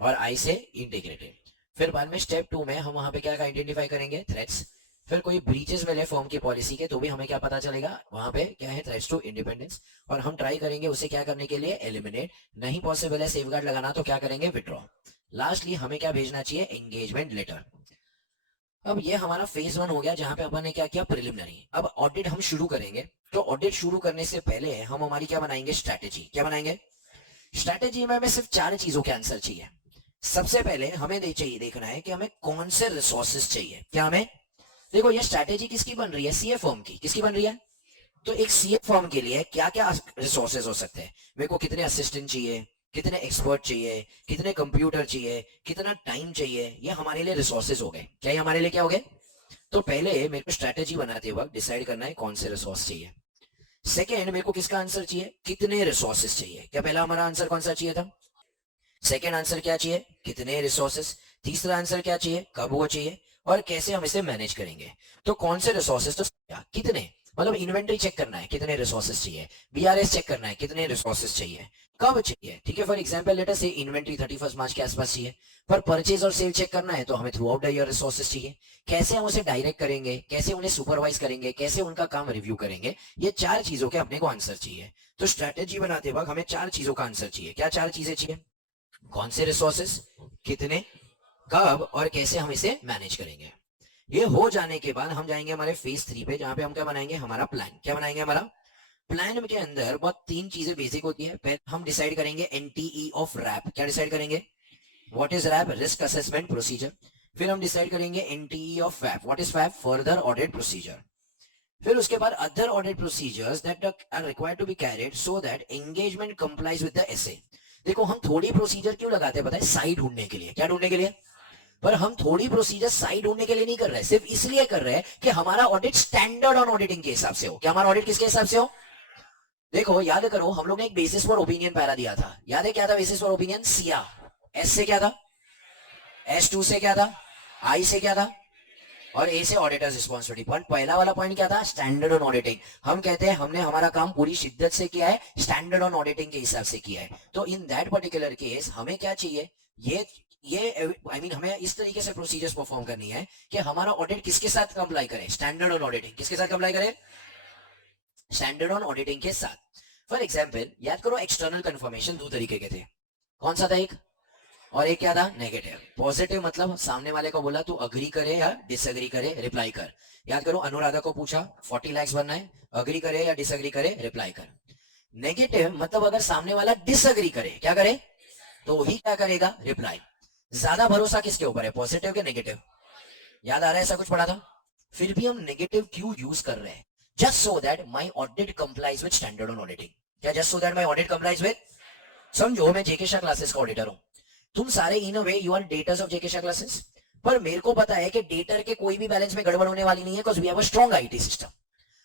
और आई से इंटीग्रेटेड। फिर बाद में स्टेप 2 में हम वहां पे क्या आइडेंटिफाई करेंगे? थ्रेट्स। फिर कोई ब्रीचेस मिले फर्म की पॉलिसी के तो भी हमें क्या पता चलेगा? वहां पे क्या है? Threats to independence. और हम ट्राई करेंगे उसे क्या करने के लिए? एलिमिनेट। नहीं पॉसिबल है सेफगार्ड लगाना तो क्या करेंगे? विड्रॉ। लास्टली हमें क्या भेजना चाहिए? Engagement letter. अब ये हमारा फेज 1 हो गया, जहां पे अपन ने क्या किया? प्रिलिमिनरी। अब ऑडिट हम शुरू करेंगे, तो ऑडिट शुरू करने से पहले हम हमारी क्या बनाएंगे? स्ट्रैटेजी। क्या बनाएंगे? स्ट्रैटेजी में हमें सिर्फ 4 चीजों के आंसर चाहिए। सबसे पहले हमें चाहिए देखना है कि हमें कौन से रिसोर्सेज चाहिए। क्या हमें? देखो, ये स्ट्रैटेजी किसकी बन रही है? सीए फर्म की। किसकी बन रही है? तो एक सीए फर्म के लिए क्या क्या रिसोर्सेज हो सकते हैं? मेरे को कितने असिस्टेंट चाहिए, कितने एक्सपर्ट चाहिए, कितने कंप्यूटर चाहिए, कितना टाइम चाहिए, ये हमारे लिए रिसोर्सेज हो गए। क्या ये हमारे लिए क्या हो गए? तो पहले मेरे को स्ट्रैटेजी बनाते वक्त डिसाइड करना है कौन से रिसोर्स चाहिए। सेकेंड, मेरे को किसका आंसर चाहिए? कितने रिसोर्सेज चाहिए। क्या पहला हमारा आंसर कौन सा चाहिए था? सेकेंड आंसर क्या चाहिए? कितने रिसोर्सेज। तीसरा आंसर क्या चाहिए? कब वो चाहिए, और कैसे हम इसे मैनेज करेंगे। तो कौन से रिसोर्सेज, तो कितने, मतलब इन्वेंटरी चेक करना है कितने रिसोर्सेज चाहिए, बीआरएस चेक करना है कितने रिसोर्सेज चाहिए, कब चाहिए। ठीक है, फॉर एग्जांपल लेट अस से इन्वेंटरी 31 मार्च के आसपास चाहिए, पर परचेज और सेल चेक करना है तो हमें through out the year resources चाहिए। कैसे हम उसे डायरेक्ट करेंगे, कैसे उन्हें सुपरवाइज करेंगे, कैसे उनका काम रिव्यू करेंगे, ये 4 चीजों के अपने को आंसर चाहिए। तो स्ट्रैटेजी बनाते वक्त हमें 4 चीजों का आंसर चाहिए। क्या 4 चीजें चाहिए? कौन से रिसोर्सेस, कितने, कब, और कैसे हम इसे मैनेज करेंगे। ये हो जाने के बाद हम जाएंगे हमारे फेज 3 पे, जहां पे हम क्या बनाएंगे? हमारा प्लान। क्या बनाएंगे? हमारा प्लान के अंदर बहुत तीन चीजें बेसिक होती है। पहले हम डिसाइड करेंगे एनटीई ऑफ रैप। क्या डिसाइड करेंगे? What is RAP? Risk assessment procedure. फिर हम डिसाइड करेंगे NTE of FAP. What is FAP? Further audit procedure. फिर उसके बाद other audit procedures that are required to be carried so that engagement complies with the SA. देखो हम थोड़ी procedure क्यों लगाते हैं पता है? साइड ढूंढने के लिए। क्या ढूंढने के लिए? पर हम थोड़ी प्रोसीजर साइड ढूंढने के लिए नहीं कर रहे, सिर्फ इसलिए कर रहे हैं कि हमारा ऑडिट स्टैंडर्ड ऑन ऑडिटिंग के हिसाब से हो। क्या हमारा ऑडिट किसके हिसाब से हो? देखो याद करो, हम लोग ने एक बेसिस फॉर ओपिनियन पैरा दिया था। याद है क्या था basis for opinion? Siya. S से क्या था? S2 से क्या था? आई से क्या था? और ए से ऑडिटर्स रिस्पॉन्सिबिलिटी। पॉइंट पहला वाला पॉइंट क्या था? Standard on auditing. हम कहते हैं हमने हमारा काम पूरी शिद्दत से किया है, स्टैंडर्ड ऑन ऑडिटिंग के हिसाब से किया है। तो इन दैट पर्टिकुलर केस हमें क्या चाहिए? ये आई मीन हमें इस तरीके से प्रोसीजर्स परफॉर्म करनी है कि हमारा ऑडिट किसके साथ कंप्लाई करे? Standard on auditing. किसके साथ कंप्लाई करे? स्टैंडर्ड ऑन ऑडिटिंग के साथ। फॉर एग्जाम्पल याद करो, एक्सटर्नल कंफर्मेशन दो तरीके के थे। कौन सा था? एक और एक क्या था? नेगेटिव। पॉजिटिव मतलब सामने वाले को बोला तू अग्री करे या डिसएग्री करे, रिप्लाई कर। याद करो, अनुराधा को पूछा 40 लाख बनना है, अग्री करे या डिसएग्री करे, रिप्लाई कर। नेगेटिव मतलब अगर सामने वाला डिसएग्री करे, क्या करे? तो ही क्या करेगा? रिप्लाई। ज्यादा भरोसा किसके ऊपर है? पॉजिटिव के नेगेटिव? याद आ रहा है ऐसा कुछ पढ़ा था? फिर भी हम नेगेटिव क्यों यूज कर रहे हैं? Just so that my audit complies with standard on auditing. क्या? Just so that my audit complies with. समझो मैं जेके शाह क्लासेस का ऑडिटर हूं, तुम सारे in a way you are debtors of JK Shah classes. पर मेरे को पता है कि डेटर के कोई भी बैलेंस में गड़बड़ होने वाली नहीं है, because we have a strong IT system.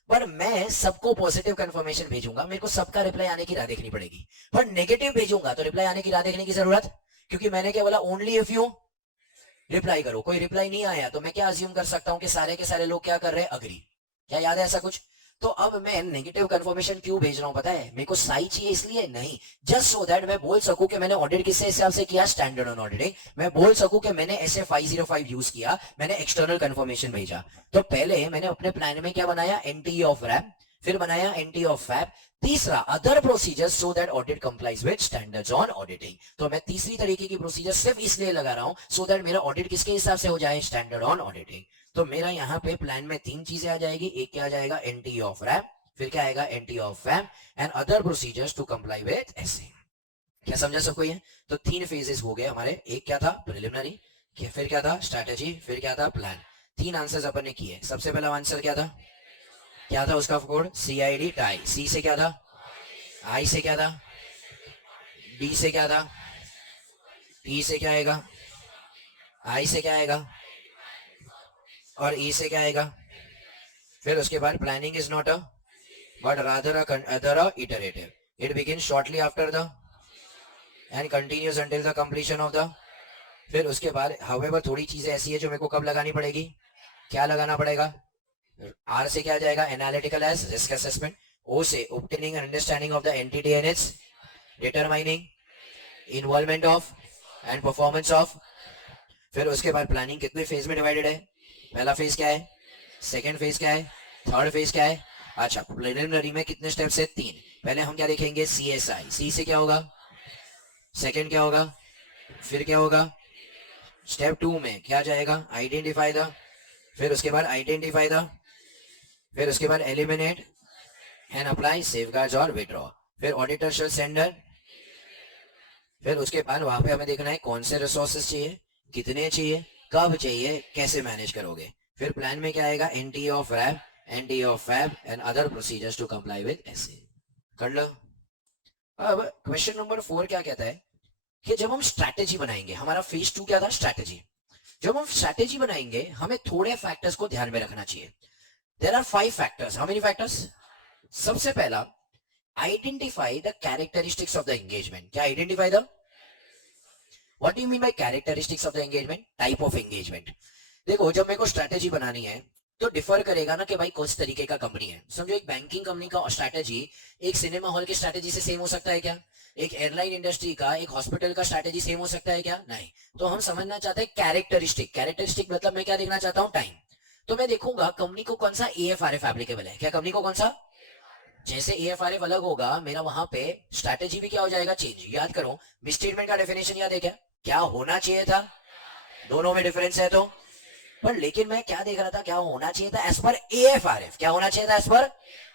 पर मैं सबको पॉजिटिव कंफर्मेशन भेजूंगा, मेरे को सबका रिप्लाई आने की राह देखनी पड़ेगी। पर नेगेटिव भेजूंगा तो रिप्लाई आने की राह देखने की जरूरत, क्योंकि मैंने क्या बोला? ओनली इफ यू रिप्लाई करो। कोई रिप्लाई नहीं आया तो मैं क्या अज्यूम कर सकता हूं कि सारे के सारे लोग क्या कर रहे हैं? अग्री। क्या याद है ऐसा कुछ? तो अब मैं नेगेटिव कंफर्मेशन क्यों भेज रहा हूं पता है? मेरे को साई चाहिए इसलिए नहीं, जस्ट सो दैट मैं बोल सकूं कि मैंने ऑडिट किस हिसाब से किया? Standard on auditing. मैं बोल सकूं कि मैंने ऐसे 505 यूज किया, मैंने एक्सटर्नल कंफर्मेशन भेजा। तो पहले मैंने अपने प्लान में क्या बनाया? एनटी ऑफ रैप, फिर बनाया एनटी ऑफ फैप, तीसरा other procedures so that audit complies with standards on auditing. तो मैं तीसरी तरीके की प्रोसीजर सिर्फ इसलिए लगा रहा हूं सो दैट मेरा ऑडिट किसके हिसाब से हो जाए? Standard on auditing. तो मेरा यहाँ पे प्लान में तीन चीजें आ जाएगी। एक क्या आ जाएगा? एनटी ऑफ रैप, फिर क्या आएगा? NT of FAP and other procedures to comply with SA. क्या समझा सबको ये? तो तीन फेजेस हो गए हमारे। एक क्या था? प्रिलिमिनरी। फिर क्या था? स्ट्रैटेजी। फिर क्या था? प्लान। तीन आंसर्स अपन ने किए। सबसे पहला आंसर क्या था? क्या था उसका कोड? CID tie. सी से क्या था? आई से क्या था? डी से क्या था? टी से क्या आएगा? आई से क्या आएगा? और ई से क्या आएगा? फिर उसके बाद planning is not a but rather a iterative. It begin shortly after the end continues until the completion of the. फिर उसके बाद हाउएवर थोड़ी चीजें ऐसी है जो मेरे को कब लगानी पड़ेगी? क्या लगाना पड़ेगा? आर से क्या जाएगा? Analytical as risk assessment. O से obtaining and understanding of the entity and its determining involvement of and performance of. फिर उसके बाद प्लानिंग कितने फेज में डिवाइडेड है? पहला फेज क्या है? सेकेंड फेज क्या है? थर्ड फेज क्या है? अच्छा, प्रिलिमिनरी में कितने स्टेप्स है? 3। पहले हम क्या देखेंगे? CSI। सी से क्या होगा? सेकेंड क्या होगा? फिर क्या होगा? स्टेप 2 में क्या जाएगा? Identify the. फिर उसके बाद आइडेंटिफाई द, फिर उसके बाद एलिमिनेट एंड अप्लाई सेफगार्ड्स और विड्रॉ। फिर ऑडिटर शैल सेंडर। फिर उसके बाद वहां पे हमें देखना है कौन से रिसोर्सेज चाहिए, कितने चाहिए, कब चाहिए, कैसे मैनेज करोगे। फिर प्लान में क्या आएगा? NT of RAP, NT of FAP and other procedures to comply with SA. कर लो। अब क्वेश्चन नंबर 4 क्या कहता है कि जब हम स्ट्रैटेजी बनाएंगे, हमारा फेज 2 क्या था? स्ट्रैटेजी। जब हम स्ट्रैटेजी बनाएंगे हमें थोड़े फैक्टर्स को ध्यान में रखना चाहिए। There are 5 factors. How many factors? सबसे पहला, identify the characteristics of the engagement. क्या identify the? What do you mean by characteristics of the engagement? Type of engagement. देखो जब मेरे को स्ट्रैटेजी बनानी है तो डिफर करेगा ना कि भाई किस तरीके का कंपनी है। समझो एक बैंकिंग कंपनी का स्ट्रैटेजी एक सिनेमा हॉल की स्ट्रैटेजी से सेम हो सकता है क्या? एक एयरलाइन इंडस्ट्री का, एक हॉस्पिटल का स्ट्रैटेजी सेम हो सकता है क्या? नहीं। तो हम समझना चाहते हैं कैरेक्टरिस्टिक। कैरेक्टरिस्टिक मतलब मैं क्या देखना चाहता हूं? टाइम। तो मैं देखूंगा कंपनी को कौन सा AFRF एप्लीकेबल है। क्या कंपनी को कौन सा? जैसे AFRF अलग होगा, मेरा वहां पे स्ट्रैटेजी भी क्या हो जाएगा? चेंज। याद करो, मिसस्टेटमेंट का डेफिनेशन याद है क्या? क्या होना चाहिए था? दोनों में डिफरेंस है तो पर लेकिन मैं क्या देख रहा था, क्या होना चाहिए था एज पर एएफआरएफ, क्या होना चाहिए था एज पर।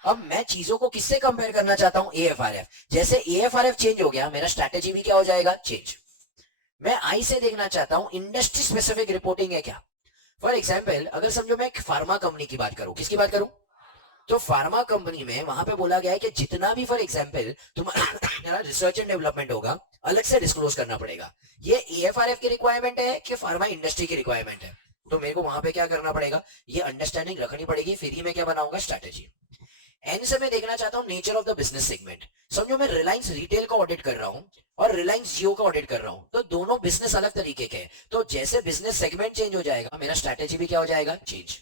अब मैं चीजों को किससे कंपेयर करना चाहता हूं, एएफआरएफ। जैसे एएफआरएफ चेंज हो गया, मेरा स्ट्रैटेजी भी क्या हो जाएगा, चेंज। मैं आई से देखना चाहता हूं इंडस्ट्री स्पेसिफिक रिपोर्टिंग है क्या। फॉर एग्जाम्पल अगर समझो मैं एक फार्मा कंपनी की बात करूं, किसकी बात करूं, तो फार्मा कंपनी में वहां पे बोला गया है कि जितना भी फॉर एग्जाम्पल तुम्हारा रिसर्च एंड डेवलपमेंट होगा अलग से डिस्क्लोज करना पड़ेगा। ये एएफआरएफ की रिक्वायरमेंट है कि फार्मा इंडस्ट्री की रिक्वायरमेंट है। तो मेरे को वहां पे क्या करना पड़ेगा, ये अंडरस्टैंडिंग रखनी पड़ेगी, फिर ही मैं क्या बनाऊंगा, स्ट्रैटेजी। एन से मैं देखना चाहता हूं nature of the business segment. समझो मैं रिलायंस रिटेल का ऑडिट कर रहा हूं और रिलायंस जियो का ऑडिट कर रहा हूं, तो दोनों बिजनेस अलग तरीके के हैं। तो जैसे बिजनेस सेगमेंट चेंज हो जाएगा, मेरा स्ट्रैटेजी भी क्या हो जाएगा, change.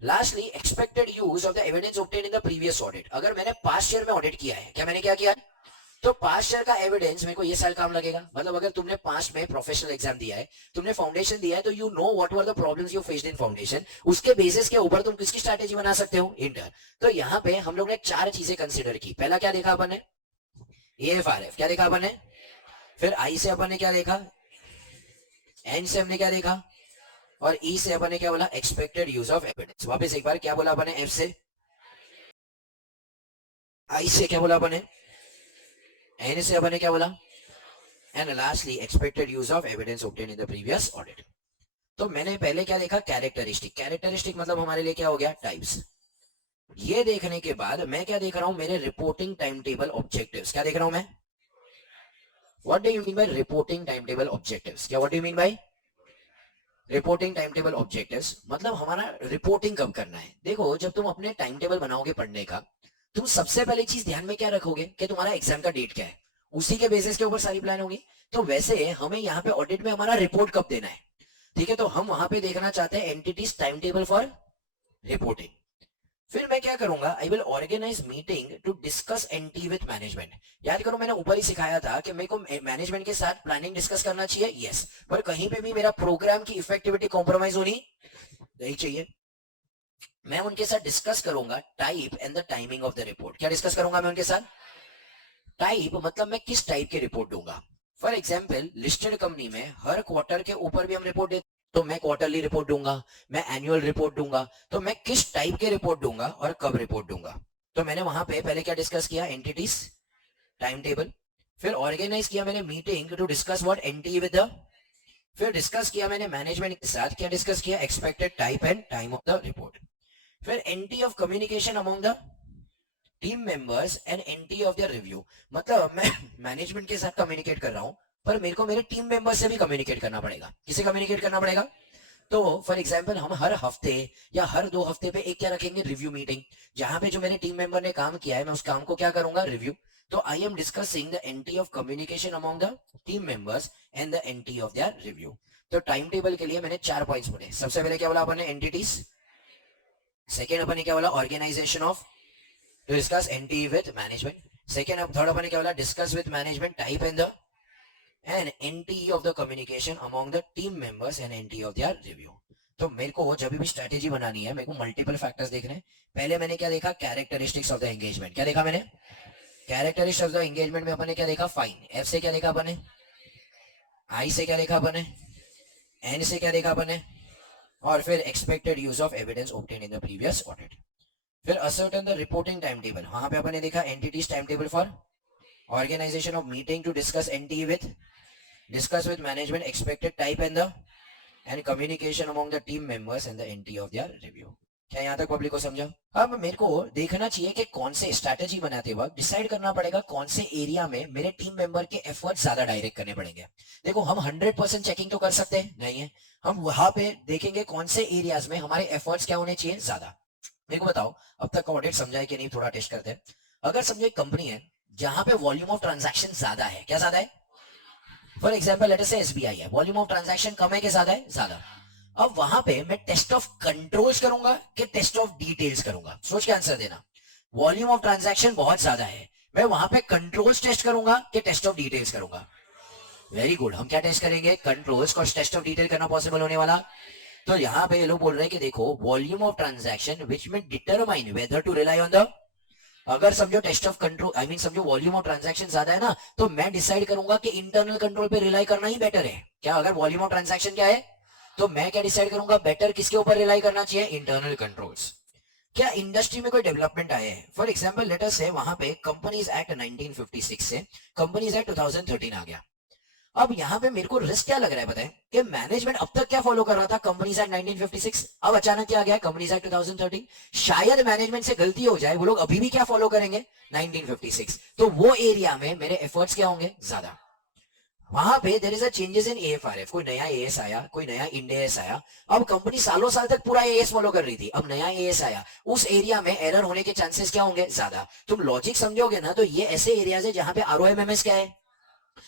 Lastly expected use of the evidence obtained in the previous audit. अगर मैंने पास्ट ईयर में ऑडिट किया है, क्या मैंने क्या किया, तो पास्ट ईयर का एविडेंस मेरे को ये साल काम लगेगा। मतलब अगर तुमने पास्ट में प्रोफेशनल एग्जाम दिया है, तुमने फाउंडेशन दिया है, तो you know what were the problems you faced in foundation. उसके बेसिस के ऊपर तुम किसकी स्ट्रैटेजी बना सकते हो, इंटर। तो यहाँ पे हम लोग ने 4 चीजें कंसिडर की। पहला क्या देखा अपन ने, एएफआरएफ, क्या देखा अपन ने। फिर आई से अपन ने क्या देखा, एन से हमने क्या देखा, और ई से अपन ने क्या बोला, एक्सपेक्टेड यूज ऑफ एविडेंस। वापस एक बार क्या बोला अपन ने, एफ से, आई से क्या बोला अपन ने, एन से अपन ने क्या बोला, and lastly expected use of evidence obtained in the previous audit. तो मैंने पहले क्या देखा, कैरेक्टरिस्टिक। कैरेक्टरिस्टिक मतलब हमारे लिए क्या हो गया, टाइप्स। ये देखने के बाद मैं क्या देख रहा हूं, मेरे रिपोर्टिंग टाइम टेबल ऑब्जेक्टिव्स। क्या देख रहा हूं मैं, what do you mean by reporting time table objectives, क्या what do you mean by reporting time table objectives. मतलब हमारा रिपोर्टिंग कब करना है। देखो जब तुम अपने टाइम टेबल बनाओगे पढ़ने का, तुम सबसे पहले चीज ध्यान में क्या रखोगे कि तुम्हारा एग्जाम का डेट क्या है, उसी के बेसिस के ऊपर सारी प्लान होगी। तो वैसे हमें यहाँ पे ऑडिट में हमारा रिपोर्ट कब देना है, ठीक है। तो हम वहां पे देखना चाहते हैं entities time table for reporting. फिर मैं क्या करूंगा, I will organise meeting to discuss NT with management. याद करो मैंने ऊपर ही सिखाया था कि मेरे को मैनेजमेंट के साथ प्लानिंग डिस्कस करना चाहिए, यस। पर कहीं पे भी मेरा प्रोग्राम की इफेक्टिविटी कॉम्प्रोमाइज होनी नहीं चाहिए। मैं उनके साथ डिस्कस करूंगा type and the timing of the report. क्या डिस्कस करूंगा मैं उनके साथ, टाइप मतलब मैं किस टाइप की रिपोर्ट दूंगा। फॉर एग्जाम्पल लिस्टेड कंपनी में हर क्वार्टर के ऊपर भी हम रिपोर्ट देते, तो मैं क्वार्टरली रिपोर्ट दूंगा, मैं एनुअल रिपोर्ट दूंगा। तो मैं किस टाइप के रिपोर्ट दूंगा और कब रिपोर्ट दूंगा। तो मैंने वहां पे पहले क्या डिस्कस किया, एंटिटीज टाइम टेबल। फिर ऑर्गेनाइज किया मैंने meeting to discuss what NT with the, फिर डिस्कस किया मैंने मैनेजमेंट के साथ, क्या डिस्कस किया, expected type and time of the report. फिर NT of communication among the team members and NT of the review. मतलब मैं मैनेजमेंट के साथ कम्युनिकेट कर रहा हूं, पर मेरे को मेरे टीम मेंबर से भी कम्युनिकेट करना पड़ेगा। किसे कम्युनिकेट करना पड़ेगा, तो फॉर एग्जाम्पल हम हर हफ्ते या हर 2 हफ्ते पे एक क्या रखेंगे, रिव्यू मीटिंग, जहां पे जो मेरे टीम मेंबर ने काम किया है मैं उस काम को क्या करूंगा, रिव्यू। तो I am discussing the NT of communication among the team members and the NT of their review. तो टाइम टेबल के लिए मैंने 4 पॉइंट्स बोले। सबसे पहले क्या बोला अपन ने, एंटिटीज। सेकेंड अपन ने क्या बोला, organisation of to discuss NT with management. Second, third अपन ने क्या बोला, discuss with management type and the and NT of the communication among the team members and NT of their review. तो मेरे को जब भी स्ट्रैटेजी बनानी है, मेरे को मल्टीपल फैक्टर्स देखने हैं। पहले मैंने क्या देखा, कैरेक्टरिस्टिक्स ऑफ द एंगेजमेंट। क्या देखा मैंने, कैरेक्टरिस्टिक्स ऑफ द एंगेजमेंट में अपन ने क्या देखा, फाइन। एफ से क्या देखा अपन ने, आई से क्या देखा अपन ने, एन से क्या देखा अपन ने, और फिर expected use of evidence obtain in the previous audit. फिर ascertain the reporting time table, वहां पे अपन ने देखा entity's time table for organisation of meeting to discuss NT with, discuss with management, expected type and the and communication among the team members and the NT of their review. क्या यहाँ तक public को समझा। अब मेरे को देखना चाहिए कि कौन से स्ट्रैटेजी बनाते वक्त डिसाइड करना पड़ेगा कौन से एरिया में मेरे टीम मेंबर के एफर्ट ज्यादा डायरेक्ट करने पड़ेंगे। देखो हम 100% चेकिंग तो कर सकते हैं नहीं है, हम वहां पे देखेंगे कौन से एरियाज में हमारे एफर्ट्स क्या होने चाहिए ज्यादा। मेरे को बताओ अब तक का ऑडिट समझा है कि नहीं, थोड़ा टेस्ट करते हैं। अगर समझो एक कंपनी है जहां पे वॉल्यूम ऑफ ट्रांजैक्शन ज्यादा है, क्या ज्यादा है, फॉर एग्जांपल लेट अस से एसबीआई है, वॉल्यूम ऑफ ट्रांजैक्शन कम है कि ज्यादा है, ज्यादा। अब वहां पे मैं टेस्ट ऑफ कंट्रोल्स करूंगा कि टेस्ट ऑफ डिटेल्स करूंगा, सोच के आंसर देना। वॉल्यूम ऑफ ट्रांजैक्शन बहुत ज्यादा है, मैं वहां पे कंट्रोल्स टेस्ट करूंगा कि टेस्ट ऑफ डिटेल्स करूंगा। वेरी गुड, हम क्या टेस्ट करेंगे, कंट्रोल्स को। टेस्ट ऑफ डिटेल करना पॉसिबल होने वाला। तो यहाँ पे ये लोग बोल रहे हैं कि देखो वॉल्यूम ऑफ ट्रांजैक्शन विच में determine whether to rely on the, अगर समझो test of control I mean समझो वॉल्यूम ऑफ ट्रांजैक्शन ज्यादा है ना, तो मैं डिसाइड करूंगा कि इंटरनल कंट्रोल पे रिलाई करना ही बेटर है। क्या, अगर वॉल्यूम ऑफ ट्रांजैक्शन क्या है, तो मैं क्या डिसाइड करूंगा, बेटर किसके ऊपर रिलाई करना चाहिए, इंटरनल कंट्रोल्स। क्या इंडस्ट्री में कोई डेवलपमेंट आए हैं, फॉर एग्जांपल लेट अस से वहां पे कंपनीज एक्ट 1956 से कंपनीज एक्ट 2013 आ गया। अब यहाँ पे मेरे को रिस्क क्या लग रहा है पता है, कि मैनेजमेंट अब तक क्या फॉलो कर रहा था, कंपनीज एक्ट 1956, अब अचानक क्या आ गया, कंपनीज एक्ट 2013। शायद मैनेजमेंट से गलती हो जाए, वो लोग अभी भी क्या फॉलो करेंगे, 1956। तो वो एरिया में मेरे एफर्ट्स क्या होंगे, ज्यादा। वहां पे there is a changes in AFRF, कोई नया एएस आया, कोई नया इंडेस आया। अब कंपनी सालों साल तक पूरा एएस फॉलो कर रही थी, अब नया एएस आया, उस एरिया में एरर होने के चांसेस क्या होंगे, ज्यादा। तुम लॉजिक समझोगे ना, तो ये ऐसे एरियाज है जहां पे आरओएमएमएस क्या है,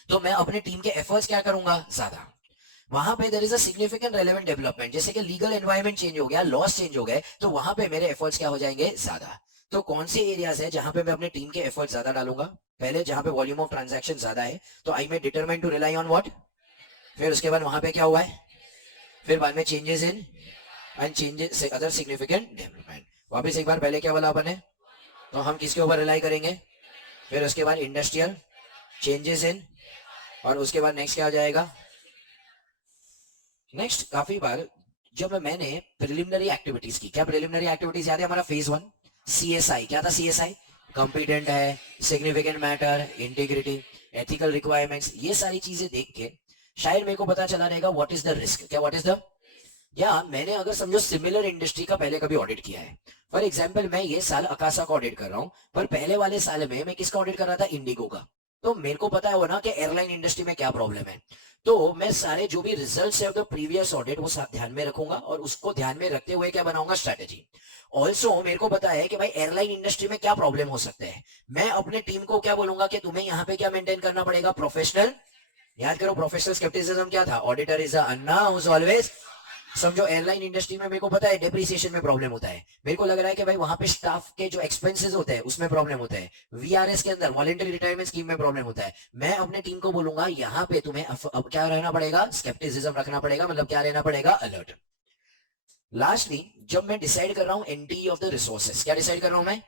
तो मैं अपने टीम के एफर्ट्स क्या करूंगा, ज्यादा। वहां पे there is a significant relevant development, जैसे कि लीगल एनवायरनमेंट चेंज हो गया, लॉस चेंज हो गए, तो वहां पे मेरे एफर्ट्स क्या हो जाएंगे, ज्यादा। तो कौन से एरियाज है जहां पे मैं अपने टीम के एफर्ट्स ज्यादा डालूंगा, पहले जहां पे वॉल्यूम ऑफ ट्रांजैक्शन ज्यादा है, तो I may determine to rely on what, फिर उसके बाद वहां पे क्या हुआ है, फिर बाद में changes in and changes other significant development. वापस एक बार पहले क्या बोला अपन ने, तो हम किसके ऊपर रिलाई करेंगे, फिर उसके बाद इंडस्ट्रियल चेंजेस इन, और उसके बाद नेक्स्ट क्या आ जाएगा, नेक्स्ट काफी बार जब मैंने प्रिलिमिनरी एक्टिविटीज की, क्या प्रिलिमिनरी एक्टिविटीज याद है, हमारा फेज 1 सीएसआई क्या था, सीएसआई कॉम्पिटेंट है, significant matter, integrity, ethical requirements, ये सारी चीजें देख के शायद मेरे को पता चला रहेगा व्हाट इज द रिस्क, क्या व्हाट इज द, या मैंने अगर समझो सिमिलर इंडस्ट्री का पहले कभी ऑडिट किया है, फॉर एग्जाम्पल मैं ये साल अकासा का ऑडिट कर रहा हूं, पर पहले वाले साल में मैं किसका ऑडिट कर रहा था, इंडिगो का। तो मेरे को पता है वो ना कि एयरलाइन इंडस्ट्री में क्या प्रॉब्लम है, तो मैं सारे जो भी रिजल्ट्स है ऑफ द प्रीवियस ऑडिट वो ध्यान में रखूंगा, और उसको ध्यान में रखते हुए क्या बनाऊंगा, स्ट्रेटेजी। ऑल्सो मेरे को पता है कि भाई एयरलाइन इंडस्ट्री में क्या प्रॉब्लम हो सकते हैं, मैं अपने टीम को क्या बोलूंगा कि तुम्हें यहाँ पे क्या मेंटेन करना पड़ेगा, प्रोफेशनल, याद करो प्रोफेशनल स्केप्टिसिज्म क्या था, ऑडिटर इज अ अन्ना हुज ऑलवेज, समझो एयरलाइन इंडस्ट्री में मेरे को पता है डेप्रिसिएशन में प्रॉब्लम होता है, मेरे को लग रहा है कि भाई वहां पे स्टाफ के जो एक्सपेंसेस होते हैं उसमें प्रॉब्लम होता है, वीआरएस के अंदर वॉलंटरी रिटायरमेंट स्कीम में प्रॉब्लम होता है, मैं अपने टीम को बोलूंगा यहाँ पे तुम्हें अब क्या रहना पड़ेगा, स्केप्टिसिज्म रखना पड़ेगा, मतलब क्या रहना पड़ेगा, अलर्ट। लास्टली जब मैं डिसाइड कर रहा हूँ एनटी ऑफ द रिसोर्सेस, क्या डिसाइड कर रहा हूं मैं,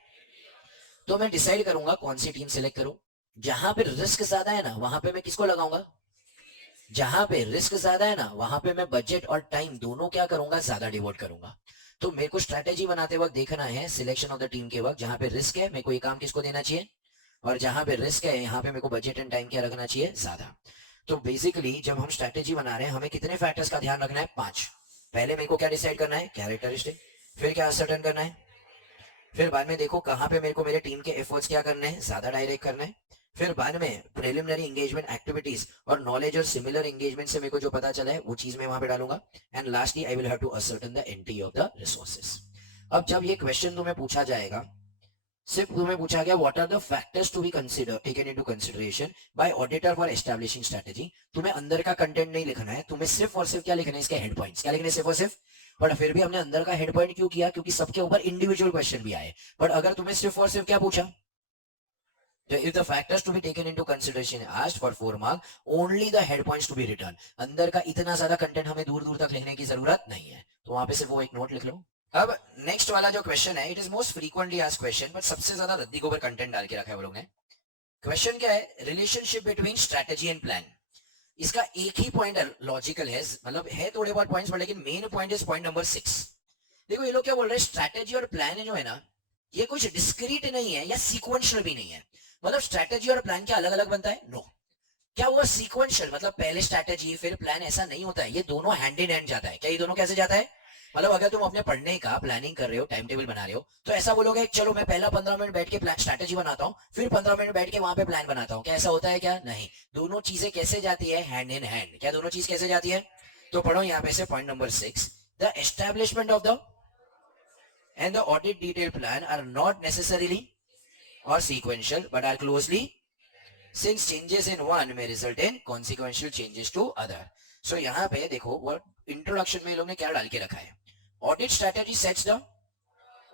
तो मैं डिसाइड करूंगा कौन सी टीम सिलेक्ट करूं, जहां पे रिस्क ज्यादा है ना वहां पे मैं किसको लगाऊंगा, जहां पे रिस्क ज्यादा है ना वहां पे मैं बजट और टाइम दोनों क्या करूंगा, ज्यादा डिवोट करूंगा। तो मेरे को स्ट्रेटेजी बनाते वक्त देखना है सिलेक्शन ऑफ द टीम के वक्त, जहां पे रिस्क है मेरे को ये काम किसको देना चाहिए, और जहां पे रिस्क है यहाँ पे मेरे को बजट एंड टाइम क्या रखना चाहिए, ज्यादा। तो बेसिकली जब हम स्ट्रेटेजी बना रहे हैं हमें कितने फैक्टर्स का ध्यान रखना है, 5। पहले मेरे को क्या डिसाइड करना है, कैरेक्टरिस्टिक, फिर क्या असर्टेन करना है, फिर बाद में देखो कहां पे मेरे को मेरे टीम के एफर्ट्स क्या करने हैं, ज्यादा डायरेक्ट करना है, फिर बाद में प्रिलिमिनरी एंगेजमेंट एक्टिविटीज और नॉलेज और सिमिलर एंगेजमेंट से मेरे को जो पता चला है वो चीज मैं वहां पे डालूंगा, and lastly I will have to ascertain the entry of the resources. अब जब ये क्वेश्चन तुम्हें पूछा जाएगा, सिर्फ तुम्हें पूछा गया what are the factors to be consider taken into consideration by auditor for establishing strategy, तुम्हें अंदर का कंटेंट नहीं लिखना है, तुम्हें सिर्फ और सिर्फ क्या लिखना है, इसके हेड पॉइंट्स, क्या लिखने सिर्फ और सिर्फ। बट फिर भी हमने अंदर का हेड पॉइंट क्यों किया, क्योंकि सबके ऊपर इंडिविजुअल क्वेश्चन भी आए। बट अगर तुम्हें सिर्फ और सिर्फ क्या पूछा, तो if the factors to be taken into consideration asked for 4 mark, only the head points to be written, अंदर का इतना ज्यादा कंटेंट हमें दूर दूर तक लिखने की जरूरत नहीं है, तो वहां पे सिर्फ वो एक नोट लिख लो। अब नेक्स्ट वाला जो क्वेश्चन है, it is most frequently asked question, but सबसे ज्यादा रद्दी के ऊपर कंटेंट डाल के रखा है वो लोग ने। क्वेश्चन क्या है, relationship between strategy and plan. इसका एक ही पॉइंट लॉजिकल है, मतलब है थोड़े बहुत पॉइंट्स, बट लेकिन main point is point number 6। देखो ये लोग क्या बोल रहे हैं, स्ट्रेटेजी और प्लान जो है ना, ये कुछ डिस्क्रीट नहीं है या सीक्वेंशियल भी नहीं है, मतलब स्ट्रेटेजी और प्लान क्या अलग अलग बनता है, नो। क्या हुआ सीक्वेंशियल, मतलब पहले स्ट्रेटेजी फिर प्लान, ऐसा नहीं होता है, ये दोनों हैंड इन हैंड जाता है। क्या ये दोनों कैसे जाता है, मतलब अगर तुम अपने पढ़ने का प्लानिंग कर रहे हो, टाइम टेबल बना रहे हो, तो ऐसा बोलोगे चलो मैं पहला 15 मिनट बैठ के प्लान स्ट्रेटेजी बनाता हूँ, फिर 15 मिनट बैठ के वहां पे प्लान बनाता हूँ, क्या ऐसा होता है, क्या नहीं। दोनों चीजें कैसे जाती है, हैंड इन हैंड। क्या दोनों चीज कैसे जाती है, तो पढ़ो यहाँ पे से point number 6, the establishment of the and the audit detail plan are not necessarily or sequential but are closely, since changes in one may result in consequential changes to other. So यहाँ पे देखो वो introduction में लोग ने क्या डाल के रखा है, audit strategy sets the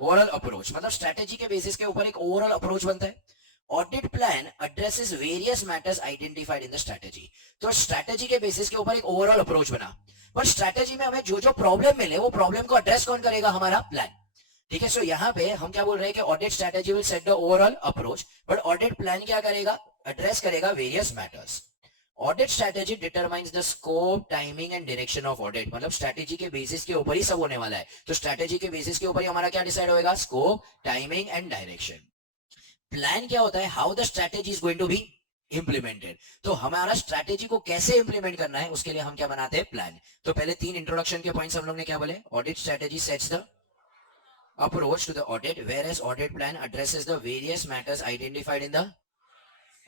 overall approach, मतलब स्ट्रेटेजी के बेसिस के ऊपर एक ओवरऑल अप्रोच बनता है। Audit plan addresses various matters identified in the strategy, तो स्ट्रेटेजी के बेसिस के ऊपर एक ओवरऑल अप्रोच बना, पर स्ट्रेटेजी में हमें जो जो प्रॉब्लम मिले वो प्रॉब्लम को एड्रेस कौन करेगा, हमारा प्लान। ठीक है, सो यहाँ पे हम क्या बोल रहे हैं कि audit strategy will set the overall approach, but audit plan क्या करेगा, एड्रेस करेगा various matters. Audit strategy determines the scope, timing and direction of audit. मतलब स्ट्रेटेजी के बेसिस के ऊपर ही सब होने वाला है। तो स्ट्रेटेजी के बेसिस के ऊपर ही हमारा क्या डिसाइड होएगा? Scope, timing and direction. Plan क्या होता है? How the strategy is going to be implemented. तो हमारा स्ट्रेटेजी को कैसे इंप्लीमेंट करना है उसके लिए हम क्या बनाते हैं? प्लान। तो पहले 3 इंट्रोडक्शन के पॉइंट्स हम लोग ने क्या बोले? Audit strategy sets the approach to the audit, whereas audit plan addresses the various matters identified in the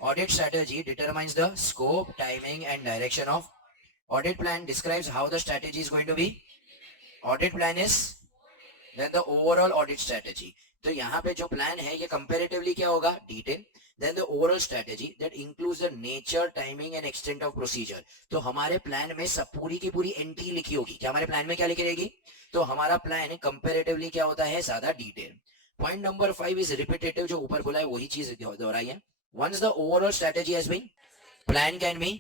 audit strategy, determines the scope, timing and direction of audit plan, describes how the strategy is going to be. Audit plan is then the overall audit strategy. तो यहाँ पे जो plan है ये comparatively क्या होगा? Detail. Then the overall strategy that includes the nature, timing and extent of procedure. तो हमारे प्लान में सब पूरी की पूरी एंट्री लिखी होगी। क्या हमारे प्लान में क्या लिखी रहेगी? तो हमारा प्लान कंपैरेटिवली क्या होता है? ज्यादा detail. Point number 5 is repetitive, जो ऊपर बोला है वही चीज दोहराई है। Once the overall strategy has been, plan can be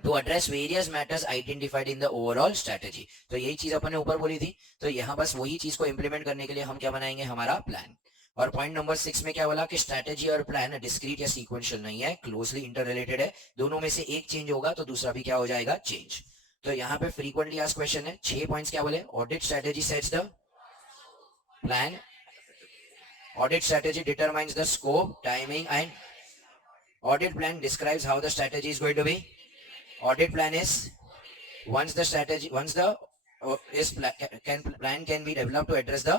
to address various matters identified in the overall strategy. तो यही चीज अपन ने ऊपर बोली थी। तो यहाँ बस वही चीज को इंप्लीमेंट करने के लिए हम क्या बनाएंगे? हमारा प्लान। और पॉइंट नंबर 6 में क्या बोला कि स्ट्रेटेजी और प्लान डिस्क्रीट या सीक्वेंशियल नहीं है, क्लोजली इंटर रिलेटेड है। दोनों में से एक चेंज होगा तो दूसरा भी क्या हो जाएगा? चेंज। तो यहाँ पे फ्रीक्वेंटली आस्क्ड क्वेश्चन है। 6 पॉइंट्स क्या बोले? Audit strategy sets the plan, audit strategy determines the scope, timing and audit plan describes how the strategy is going to be. Audit plan is once the plan can be developed to address the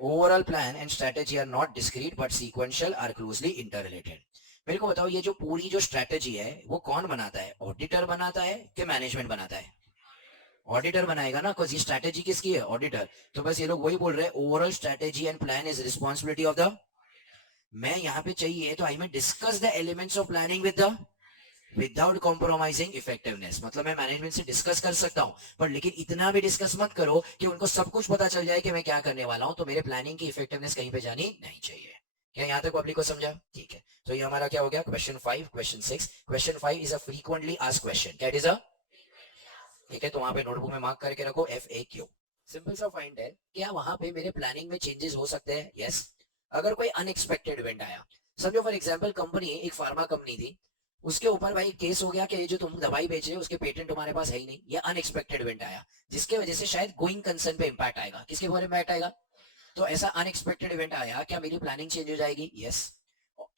overall plan and strategy are not discrete but sequential, are closely interrelated. मेरे को बताओ ये जो पूरी जो strategy है वो कौन बनाता है? ऑडिटर बनाता है कि मैनेजमेंट बनाता है? ऑडिटर बनाएगा ना, बिकॉज़ ये स्ट्रेटेजी किसकी है? ऑडिटर। तो बस ये लोग वही बोल रहे हैं, overall strategy and plan is responsibility of the. मैं यहाँ पे चाहिए तो आई में discuss the elements of planning with the without compromising effectiveness. मतलब मैं मैनेजमेंट से डिस्कस कर सकता हूं, पर लेकिन इतना भी डिस्कस मत करो कि उनको सब कुछ पता चल जाए कि मैं क्या करने वाला हूं। तो मेरे प्लानिंग की इफेक्टिवनेस कहीं पे जानी नहीं चाहिए। क्या यहाँ तक पब्लिक को समझा? ठीक है। तो ये हमारा क्या हो गया? Question 5, question 6। Question 5 is a frequently asked question. क्या इज अ? ठीक है, तो वहां पे नोटबुक में मार्क करके रखो FAQ। सिंपल सा फाइंड है, क्या वहां पे मेरे प्लानिंग में चेंजेस हो सकते हैं? यस। अगर कोई अनएक्सपेक्टेड इवेंट आया, समझो फॉर एग्जांपल कंपनी, एक फार्मा कंपनी थी, उसके ऊपर भाई केस हो गया कि ये जो तुम दवाई बेच रहे हो उसके पेटेंट तुम्हारे पास है ही नहीं। ये अनएक्सपेक्टेड इवेंट आया जिसके वजह से शायद गोइंग कंसर्न पे इंपैक्ट आएगा। किसके ऊपर इंपैक्ट आएगा? तो ऐसा अनएक्सपेक्टेड इवेंट आया, क्या मेरी प्लानिंग चेंज हो जाएगी? यस।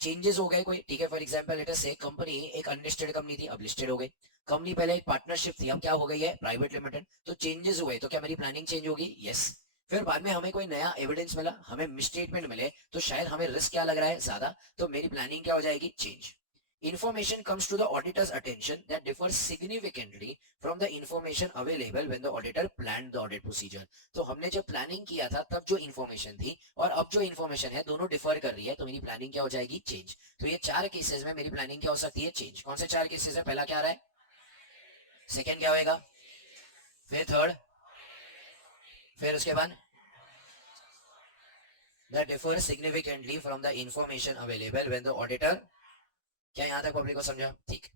चेंजेस हो गए कोई, ठीक है, फॉर एग्जांपल लेट अस से कंपनी एक अनलिस्टेड कंपनी थी, अब लिस्टेड हो गई। कंपनी पहले एक पार्टनरशिप थी, अब क्या हो गई है? Private limited. तो चेंजेस हुए, तो क्या मेरी प्लानिंग चेंज होगी? यस। फिर बाद में हमें कोई नया एविडेंस मिला, हमें मिसस्टेटमेंट मिले, तो शायद हमें रिस्क क्या लग रहा है? ज्यादा। तो मेरी प्लानिंग क्या हो जाएगी? Change. Information comes to the auditor's attention that differs significantly from the information available when the auditor planned the audit procedure. तो हमने जब प्लानिंग किया था तब जो इन्फॉर्मेशन थी और अब जो इन्फॉर्मेशन है दोनों डिफर कर रही है, तो मेरी प्लानिंग क्या हो जाएगी? चेंज। तो ये 4 केसेस में मेरी प्लानिंग क्या हो सकती है? चेंज। कौन से 4 केसेस है? पहला क्या आ रहा है? सेकेंड क्या होएगा? फिर थर्ड, फिर उसके बाद that differs significantly from the information available when the auditor। क्या यहां तक पब्लिक को समझा? ठीक।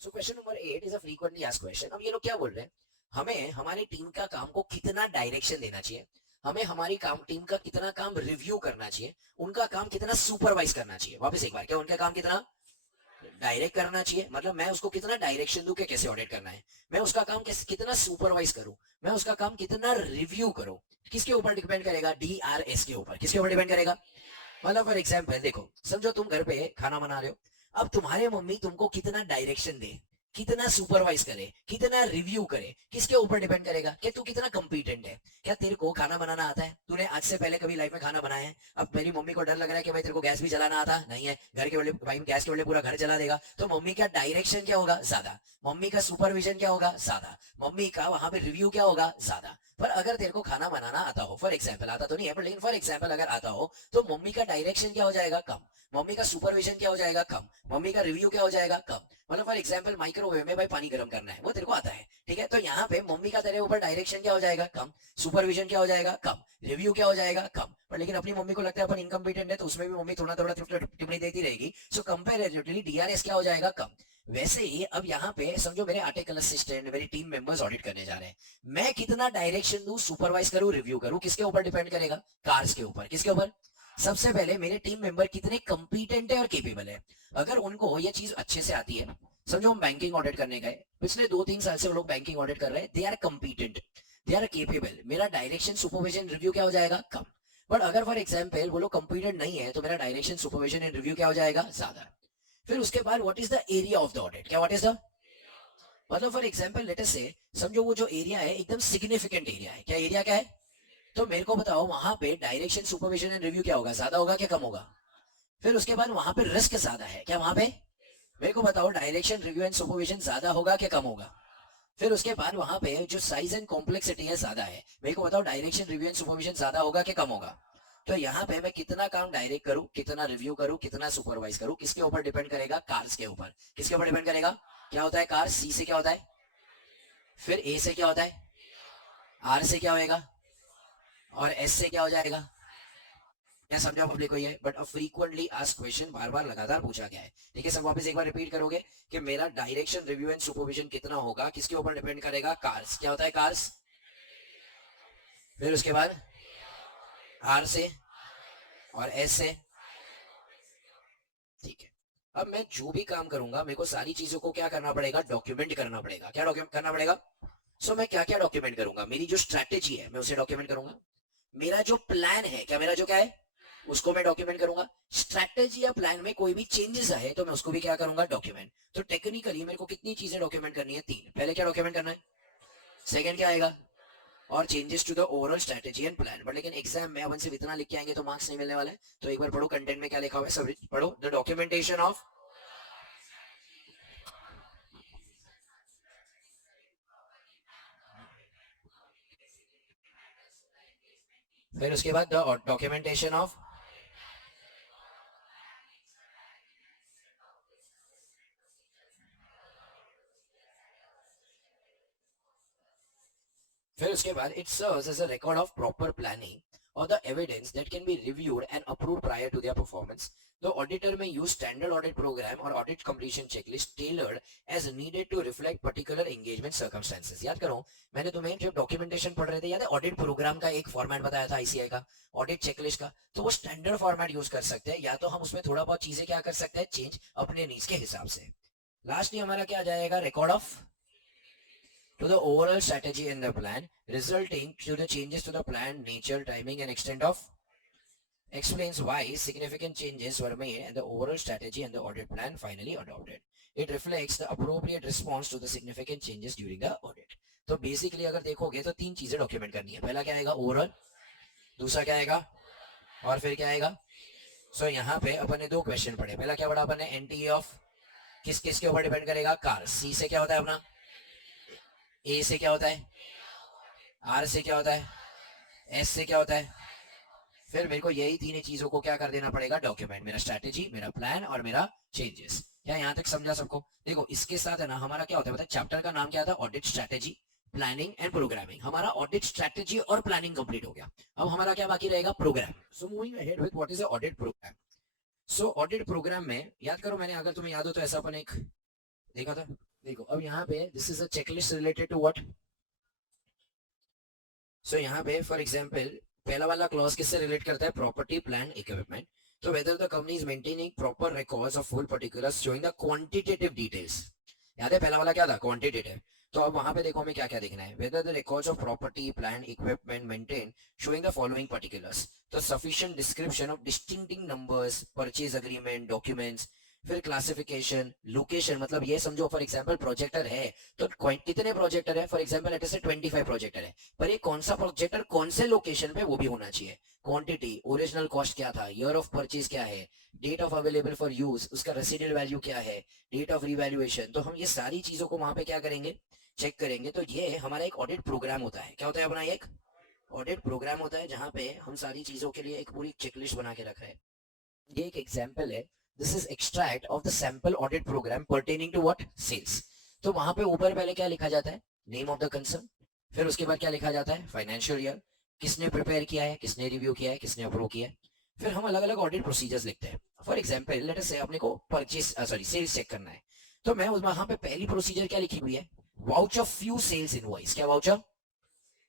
सो question number 8 is a frequently asked question. अब ये लोग क्या बोल रहे हैं? हमें हमारी टीम का काम को कितना डायरेक्शन देना चाहिए, हमें हमारी टीम का कितना काम रिव्यू करना चाहिए, उनका काम कितना सुपरवाइज करना चाहिए। वापस एक बार, क्या उनका काम कितना डायरेक्ट करना चाहिए? मतलब मैं उसको कितना डायरेक्शन दूं कि कैसे ऑडिट करना है, मैं उसका काम कितना सुपरवाइज करूं, मैं उसका काम कितना रिव्यू करूं। किसके ऊपर डिपेंड करेगा? DRS के ऊपर। किसके ऊपर डिपेंड करेगा? मतलब फॉर एग्जाम्पल देखो, समझो तुम घर पे खाना बना रहे हो, अब तुम्हारे मम्मी तुमको कितना डायरेक्शन दे, कितना सुपरवाइज करे, कितना रिव्यू करे, किसके ऊपर डिपेंड करेगा? कि तू कितना कंपिटेंट है। क्या तेरे को खाना बनाना आता है? तूने आज से पहले कभी लाइफ में खाना बनाया है? अब मेरी मम्मी को डर लग रहा है कि भाई तेरे को गैस भी जलाना आता नहीं है, घर के बदले भाई गैस के बदले पूरा घर जला देगा। तो मम्मी का डायरेक्शन क्या होगा? ज्यादा। मम्मी का सुपरविजन क्या होगा? ज्यादा। मम्मी का वहां पे रिव्यू क्या होगा? ज्यादा। पर अगर तेरे को खाना बनाना आता हो, फॉर एग्जाम्पल, आता तो नहीं है पर लेकिन फॉर एग्जाम्पल अगर आता हो, तो मम्मी का डायरेक्शन क्या हो जाएगा? कम। मम्मी का सुपरविजन क्या हो जाएगा? कम। मम्मी का रिव्यू क्या हो जाएगा? कम। मतलब फॉर एग्जाम्पल माइक्रोवेव में भाई पानी गर्म करना है, वो तेरे को आता है, ठीक है, तो यहाँ पे मम्मी का तेरे ऊपर डायरेक्शन क्या हो जाएगा? कम। सुपरविजन क्या हो जाएगा? कम। रिव्यू क्या हो जाएगा? कम। पर लेकिन अपनी मम्मी को लगता है अपन इनकम्पिटेंट है, तो उसमें भी मम्मी थोड़ा थोड़ा टिप्पणी देती रहेगी। सो कंपेरेटिवली DRS क्या हो जाएगा? कम। वैसे ही अब यहाँ पे समझो मेरे आर्टिकल असिस्टेंट, मेरे टीम मेंबर्स ऑडिट करने जा रहे हैं, मैं कितना डायरेक्शन दूं, सुपरवाइज करूं, रिव्यू करूं, किसके ऊपर डिपेंड करेगा? कार्स के ऊपर। किसके ऊपर? सबसे पहले मेरे टीम मेंबर कितने कंपिटेंट है और केपेबल है। अगर उनको ये चीज अच्छे से आती है, समझो हम बैंकिंग ऑडिट करने गए, पिछले 2-3 साल से वो लोग बैंकिंग ऑडिट कर रहे हैं, they are competent, they are capable, मेरा डायरेक्शन सुपरविजन रिव्यू क्या हो जाएगा, कम। बट अगर फॉर एग्जाम्पल वो लोग कम्पिटेंट नहीं है तो मेरा डायरेक्शन सुपरविजन एंड रिव्यू क्या हो जाएगा, ज्यादा। फिर उसके बाद what is the area of the audit, क्या व्हाट इज द, मतलब फॉर एग्जाम्पल लेट अस से, समझो वो जो एरिया है एकदम सिग्निफिकेंट एरिया है, क्या एरिया क्या है, तो मेरे को बताओ वहां पे डायरेक्शन सुपरविजन एंड रिव्यू क्या होगा, ज्यादा होगा क्या कम होगा। फिर उसके बाद वहां पे रिस्क ज्यादा है, क्या वहां पे, मेरे को बताओ डायरेक्शन रिव्यू एंड सुपरविजन ज्यादा होगा क्या कम होगा। फिर उसके बाद वहां पे जो साइज एंड कॉम्प्लेक्सिटी है ज्यादा है, मेरे को बताओ डायरेक्शन रिव्यू एंड सुपरविजन ज्यादा होगा क्या कम होगा। तो यहाँ पे मैं कितना काम डायरेक्ट करूं, कितना रिव्यू करूं, कितना सुपरवाइज करूं, किसके ऊपर डिपेंड करेगा, कार्स के ऊपर। किसके ऊपर डिपेंड करेगा, क्या होता है कार्स, सी से क्या होता है, फिर ए से क्या होता है, आर से क्या होएगा, और एस से क्या हो जाएगा। क्या समझा पब्लिक को ये, but a frequently asked question, बार बार लगातार पूछा गया है। ठीक है, सब वापस एक बार रिपीट करोगे कि मेरा डायरेक्शन रिव्यू एंड सुपरविजन कितना होगा, किसके ऊपर डिपेंड करेगा, कार्स, क्या होता है कार्स, फिर उसके बाद आर से और एस से। ठीक है, अब मैं जो भी काम करूंगा मेरे को सारी चीजों को क्या करना पड़ेगा, डॉक्यूमेंट करना पड़ेगा। क्या डॉक्यूमेंट करना पड़ेगा, मैं क्या क्या डॉक्यूमेंट करूंगा, मेरी जो स्ट्रैटेजी है मैं उसे डॉक्यूमेंट करूंगा, मेरा जो प्लान है, क्या मेरा जो क्या है उसको मैं डॉक्यूमेंट करूंगा। स्ट्रैटेजी या प्लान में कोई भी चेंजेस आए तो मैं उसको भी क्या करूंगा, डॉक्यूमेंट। तो टेक्निकली मेरे को कितनी चीजें डॉक्यूमेंट करनी है, 3। पहले क्या डॉक्यूमेंट करना है, सेकंड क्या आएगा, और changes to the overall strategy and plan. But लेकिन एग्जाम में अपन सिर्फ इतना लिख के आएंगे तो मार्क्स नहीं मिलने वाले, तो एक बार पढ़ो कंटेंट में क्या लिखा हुआ है, सब पढ़ो, द डॉक्यूमेंटेशन ऑफ, फिर उसके बाद द डॉक्यूमेंटेशन ऑफ, फिर उसके बाद it serves as a record of proper planning or the evidence that can be reviewed and approved prior to their performance. The auditor may use standard audit program or audit completion checklist tailored as needed to reflect particular engagement circumstances. याद करो, मैंने तुम्हें जब documentation पढ़ रहे थे याद है, ऑडिट प्रोग्राम का एक फॉर्मेट बताया था आईसीआई का, ऑडिट चेकलिस्ट का, तो वो स्टैंडर्ड फॉर्मेट यूज कर सकते हैं, या तो हम उसमें थोड़ा बहुत चीजें क्या कर सकते हैं, चेंज अपने नीड्स के हिसाब से। लास्टली हमारा क्या आ जाएगा, record of to the overall strategy and the plan, resulting to the changes to the plan, nature, timing and extent of, explains why significant changes were made and the overall strategy and the audit plan finally adopted. It reflects the appropriate response to the significant changes during the audit. तो basically अगर देखोगे तो 3 चीजें document करनी है, पहला क्या आएगा ओवरऑल, दूसरा क्या आएगा, और फिर क्या आएगा। यहाँ पे अपन ने 2 क्वेश्चन पढ़े, पहला क्या पढ़ा अपन ने, एनटीए ऑफ किस किस के ऊपर डिपेंड करेगा, कार, सी से क्या होता है अपना, ए से क्या होता है, आर से क्या होता है, एस से क्या होता है। फिर मेरे को यही 3 चीजों को क्या कर देना पड़ेगा, डॉक्यूमेंट, मेरा स्ट्रैटेजी, मेरा प्लान और मेरा चेंजेस। क्या यहाँ तक समझा सबको। देखो इसके साथ है ना हमारा क्या होता है, बताए चैप्टर का नाम क्या था, audit strategy planning and programming. हमारा ऑडिट स्ट्रैटेजी और प्लानिंग कंप्लीट हो गया, अब हमारा क्या बाकी रहेगा, programme. So moving ahead with what is a audit programme. So audit programme में याद करो, मैंने अगर तुम्हें याद हो तो ऐसा अपन एक देखा था। देखो अब यहाँ पे this is a checklist related to what. So यहाँ पे फॉर एग्जांपल पहला वाला क्लॉज किससे रिलेट करता है, प्रॉपर्टी प्लान इक्विपमेंट। तो whether the company is maintaining proper records of full particulars showing the quantitative details. याद है पहला वाला क्या था, क्वांटिटेटिव। तो अब वहां पे देखो हमें क्या क्या देखना है, whether the records of property plan equipment maintain showing the following particulars. तो sufficient description of distinguishing numbers, purchase agreement, documents. फिर क्लासिफिकेशन, लोकेशन, मतलब ये समझो फॉर एग्जांपल प्रोजेक्टर है तो कितने प्रोजेक्टर है, फॉर एग्जांपल लेट अस से 25 प्रोजेक्टर है, पर ये कौन सा प्रोजेक्टर कौन से लोकेशन पे वो भी होना चाहिए। क्वांटिटी, ओरिजिनल कॉस्ट क्या था, ईयर ऑफ परचेज क्या है, date of available for use, उसका रेसिडुअल वैल्यू क्या है, डेट ऑफ रिवैल्यूएशन। तो हम ये सारी चीजों को वहां पे क्या करेंगे, चेक करेंगे। तो ये हमारा एक ऑडिट प्रोग्राम होता है, क्या होता है अपना एक ऑडिट प्रोग्राम होता है, जहां पे हम सारी चीजों के लिए एक पूरी चेकलिस्ट बना के रखा है। ये एक एग्जांपल है, this is extract of the sample audit programme pertaining to what, sales. तो वहां पे ऊपर पहले क्या लिखा जाता है, नेम ऑफ द कंसर्न। फिर उसके बाद क्या लिखा जाता है, फाइनेंशियल ईयर, किसने प्रिपेयर किया है, किसने रिव्यू किया है, किसने अप्रूव किया है। फिर हम अलग अलग ऑडिट प्रोसीजर्स लिखते हैं। फॉर एग्जांपल लेट अस से अपने को परचेज सॉरी सेल्स चेक करना है, तो मैं वहां पे पहली प्रोसीजर क्या लिखी हुई है, वाउचर फ्यू सेल्स इनवॉइस। क्या voucher,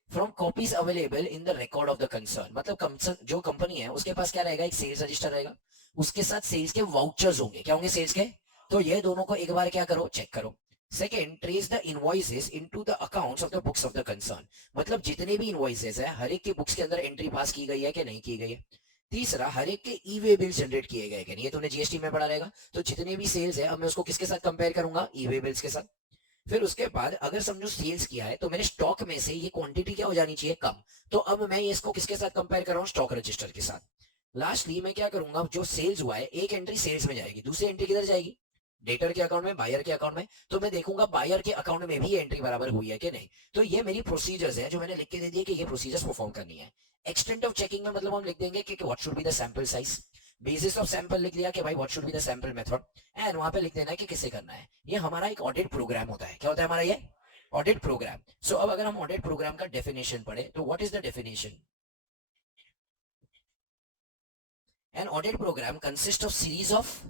from copies available in the record of the concern. मतलब कंसर्न जो कंपनी है उसके पास क्या रहेगा, एक सेल्स रजिस्टर रहेगा, उसके साथ सेल्स के वाउचर्स होंगे। क्या होंगे, सेल्स के तो ये दोनों को एक बार क्या करो, चेक करो। Second, trace the invoices into the accounts of the books of the concern, मतलब जितने भी इनवॉइसेस है हर एक की बुक्स के अंदर एंट्री पास की गई है कि नहीं की गई है। तीसरा, हर एक के ई वे बिल जनरेट किए गए कि नहीं, ये तुमने जीएसटी में पढ़ा रहेगा। तो जितने भी सेल्स है अब मैं उसको किसके साथ कंपेयर करूंगा, ई वे बिल्स के साथ। फिर उसके बाद अगर समझो सेल्स किया है तो मेरे स्टॉक में से ये क्वांटिटी क्या हो जानी चाहिए, कम। तो अब मैं इसको किसके साथ कंपेयर कर रहा हूँ, स्टॉक रजिस्टर के साथ। लास्टली मैं क्या करूंगा, जो सेल्स हुआ है एक एंट्री सेल्स में जाएगी, दूसरी एंट्री किधर जाएगी, डेटर के अकाउंट में, बायर के अकाउंट में। तो मैं देखूंगा बायर के अकाउंट में भी एंट्री बराबर हुई है कि नहीं। तो ये मेरी प्रोसीजर्स है जो मैंने लिख के दे दिए कि ये प्रोसीजर्स परफॉर्म करनी है। एक्सटेंट ऑफ चेकिंग में मतलब हम लिख देंगे कि what should be the sample size. Basis of sample लिख लिया कि भाई what should be the sample method, and वहां पे लिख देना है कि किससे करना है। ये हमारा एक ऑडिट प्रोग्राम होता है। क्या होता है हमारा ये ऑडिट प्रोग्राम। सो अब अगर हम ऑडिट प्रोग्राम का डेफिनेशन पढ़े तो what is the definition, an audit programme consist of series of,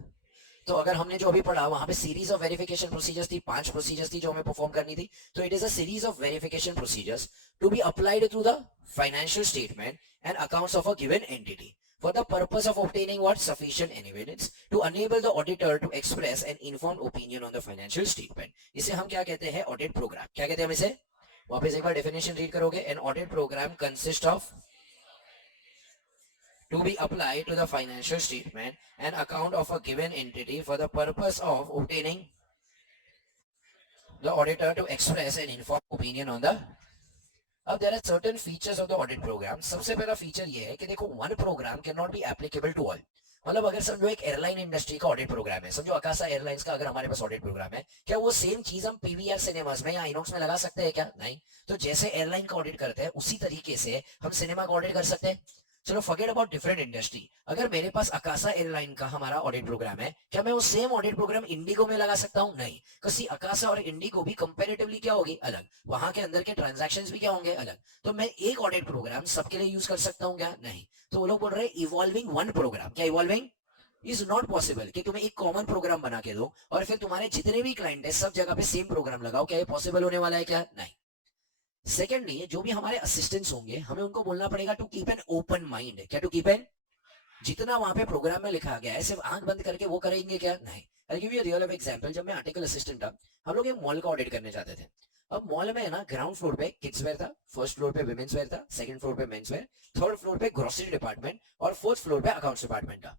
तो अगर हमने जो अभी पढ़ा वहां पे सीरीज ऑफ वेरिफिकेशन प्रोसीजर्स थी, 5 प्रोसीजर्स थी जो हमें परफॉर्म करनी थी। तो it is a series of verification procedures to be applied to the financial statement and accounts of a given entity for the purpose of obtaining what sufficient evidence to enable the auditor to express an informed opinion on the financial statement. इसे हम क्या कहते हैं, audit program. क्या कहते हैं हम इसे, वापस एक बार डेफिनेशन रीड करोगे, an audit programme consist of to be applied to the financial statement and account of a given entity for the purpose of obtaining the auditor to express an informed opinion on the. अब there are certain features of the audit programme. सबसे पहला feature ये है कि देखो one programme can not be applicable to all. मतलब अगर समझो एक एयरलाइन इंडस्ट्री का ऑडिट प्रोग्राम है, समझो अकासा एयरलाइंस का अगर हमारे पास ऑडिट प्रोग्राम है, क्या वो सेम चीज हम पीवीआर सिनेमास में या आइनॉक्स में लगा सकते हैं क्या, नहीं। तो जैसे एयरलाइन का ऑडिट करते हैं उसी तरीके से हम सिनेमा का ऑडिट कर सकते हैं। चलो फॉरगेट अबाउट डिफरेंट इंडस्ट्री, अगर मेरे पास अकासा एयरलाइन का हमारा ऑडिट प्रोग्राम है, क्या मैं वो सेम ऑडिट प्रोग्राम इंडिगो में लगा सकता हूँ, नहीं। किसी अकासा और इंडिगो भी कंपैरेटिवली क्या होगी, अलग, वहां के अंदर के ट्रांजैक्शंस भी क्या होंगे, अलग। तो मैं एक ऑडिट प्रोग्राम सबके लिए यूज कर सकता हूँ क्या, नहीं। तो वो लोग बोल रहे हैं इवॉल्विंग वन प्रोग्राम, क्या इवॉल्विंग इज नॉट पॉसिबल, कि तुम्हें एक कॉमन प्रोग्राम बना के दो और फिर तुम्हारे जितने भी क्लाइंट है सब जगह पे सेम प्रोग्राम लगाओ, क्या ये पॉसिबल होने वाला है क्या, नहीं। सेकेंडली, जो भी हमारे असिस्टेंट्स होंगे हमें उनको बोलना पड़ेगा to keep an open mind. क्या टू कीप एन, जितना वहां पे प्रोग्राम में लिखा गया है सिर्फ आंख बंद करके वो करेंगे क्या, नहीं। I give you real life example. जब मैं आर्टिकल असिस्टेंट था, हम लोग एक मॉल का ऑडिट करने जाते थे। अब मॉल में है ना, ग्राउंड फ्लोर पे किड्स वेयर था, फर्स्ट फ्लोर पे विमेंस वेयर था, सेकंड फ्लोर पे मेंस वेयर, थर्ड फ्लोर पे ग्रोसरी डिपार्टमेंट और फोर्थ फ्लोर पे अकाउंट्स डिपार्टमेंट था।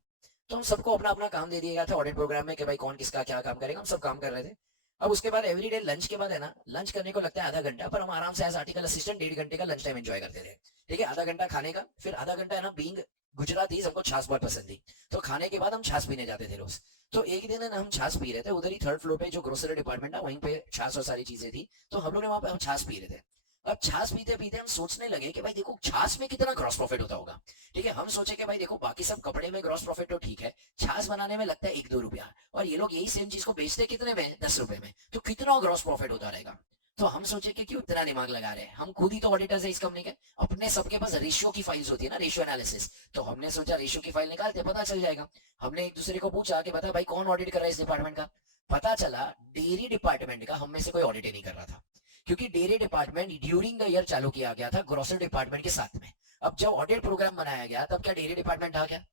तो हम सबको अपना अपना काम दे दिया गया था ऑडिट प्रोग्राम में कि भाई कौन किसका क्या काम करेगा, हम सब काम कर रहे थे। अब उसके बाद एवरीडे लंच के बाद है ना, लंच करने को लगता है आधा घंटा, पर हम आराम से एज आर्टिकल असिस्टेंट 1.5 घंटे का लंच टाइम एंजॉय करते थे। ठीक है, आधा घंटा खाने का, फिर आधा घंटा है ना, बीइंग गुजराती हमको छाछ बहुत पसंद थी, तो खाने के बाद हम छाछ पीने जाते थे रोज। तो एक दिन है ना हम छाछ पी रहे थे, उधर ही थर्ड फ्लोर पे जो ग्रोसरी डिपार्टमेंट है वहीं पे छाछ और सारी चीजें थी, तो हम लोग ने वहां पे हम छाछ पी रहे थे। अब छाछ पीते पीते हम सोचने लगे कि भाई देखो छाछ में कितना ग्रॉस प्रॉफिट होता होगा। ठीक है, हम सोचे कि भाई देखो बाकी सब कपड़े में ग्रॉस प्रॉफिट तो ठीक है, छाछ बनाने में लगता है 1-2 रुपया, और ये लोग यही सेम चीज को बेचते कितने में, 10 रुपए में, तो कितना ग्रॉस प्रॉफिट होता रहेगा। तो हम सोचे कि क्यों इतना दिमाग लगा रहे हैं, हम खुद ही तो ऑडिटर्स है इस कंपनी के, अपने सबके पास रेशियो की फाइल्स होती है ना, रेशियो एनालिसिस। तो हमने सोचा रेशियो की फाइल निकालते पता चल जाएगा। हमने एक दूसरे को पूछा कि बता भाई कौन ऑडिट कर रहा है इस डिपार्टमेंट का। पता चला डेयरी डिपार्टमेंट का हम में से कोई ऑडिट ही नहीं कर रहा था, क्योंकि dairy department during the year चालू किया गया था ग्रोसरी डिपार्टमेंट के साथ में। अब जब ऑडिट प्रोग्राम बनाया गया तब क्या डेयरी डिपार्टमेंट आ गया,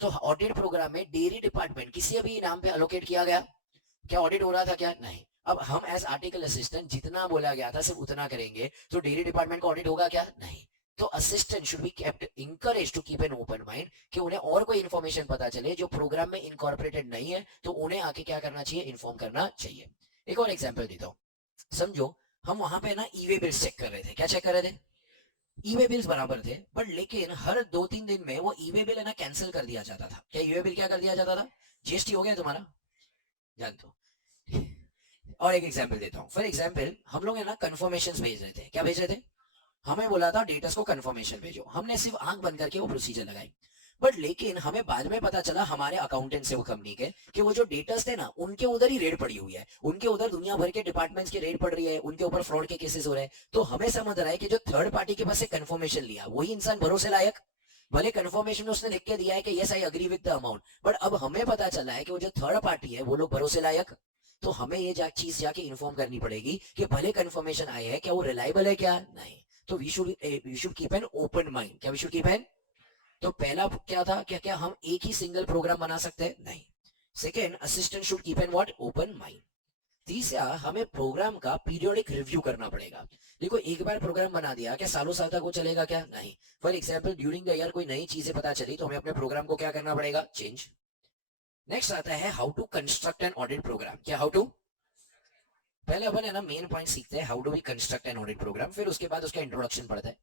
तो ऑडिट प्रोग्राम में डेयरी डिपार्टमेंट किसी भी नाम पे अलोकेट किया गया, क्या ऑडिट हो रहा था क्या, नहीं। अब हम एज आर्टिकल असिस्टेंट जितना बोला गया था सिर्फ उतना करेंगे, तो डेयरी डिपार्टमेंट का ऑडिट होगा क्या, नहीं। तो assistant should be kept encourage to keep an open mind, कि उन्हें और कोई इन्फॉर्मेशन पता चले जो प्रोग्राम में इनकॉर्पोरेटेड नहीं है, तो उन्हें आके क्या करना चाहिए, इन्फॉर्म करना चाहिए। एक और एग्जाम्पल देता हूँ। समझो हम वहां पे ना ई वे बिल्स चेक कर रहे थे, क्या चेक कर रहे थे, ई वे बिल्स बराबर थे, बट लेकिन हर 2-3 दिन में वो ई वे बिल है ना कैंसिल कर दिया जाता था। क्या ई वे बिल क्या कर दिया जाता था, जीएसटी हो गया तुम्हारा, जानते हो। और एक एग्जांपल देता हूँ। फॉर एग्जांपल हम लोग है ना कंफर्मेशंस भेज रहे थे, क्या भेज रहे थे, हमें बोला था डेटर्स को कंफर्मेशन भेजो, हमने सिर्फ आंख बंद करके वो प्रोसीजर लगाई। बट लेकिन हमें बाद में पता चला हमारे अकाउंटेंट से वो कंपनी के, कि वो जो डेटर्स थे ना उनके उधर ही रेड पड़ी हुई है, उनके उधर दुनिया भर के डिपार्टमेंट्स की रेड पड़ रही है, उनके ऊपर फ्रॉड के केसेस हो रहे हैं। तो हमें समझ रहा है कि जो थर्ड पार्टी के पास से कंफर्मेशन लिया वही इंसान भरोसे लायक, भले कंफर्मेशन उसने लिख के दिया है कि yes I agree with the amount, but अब हमें पता चला है कि वो जो थर्ड पार्टी है वो लोग भरोसे लायक। तो हमें ये चीज जाके इन्फॉर्म करनी पड़ेगी कि भले कंफर्मेशन आया है क्या वो रिलायबल है क्या, नहीं। तो we should keep an open mind, क्या वी शुड कीप एन। तो पहला क्या था, क्या क्या हम एक ही सिंगल प्रोग्राम बना सकते हैं, नहीं। Second, assistant should keep N what open mind. तीसरा, हमें प्रोग्राम का पीरियोडिक रिव्यू करना पड़ेगा। देखो एक बार प्रोग्राम बना दिया क्या सालों साल तक वो चलेगा क्या? नहीं। For example during the year कोई नई चीजें पता चली तो हमें अपने प्रोग्राम को क्या करना पड़ेगा? चेंज। नेक्स्ट आता है how to construct an audit program. क्या हाउ टू? पहले अपन है ना मेन पॉइंट सीखते हैं, how do we construct an audit program, फिर उसके बाद उसका इंट्रोडक्शन पढ़ते हैं।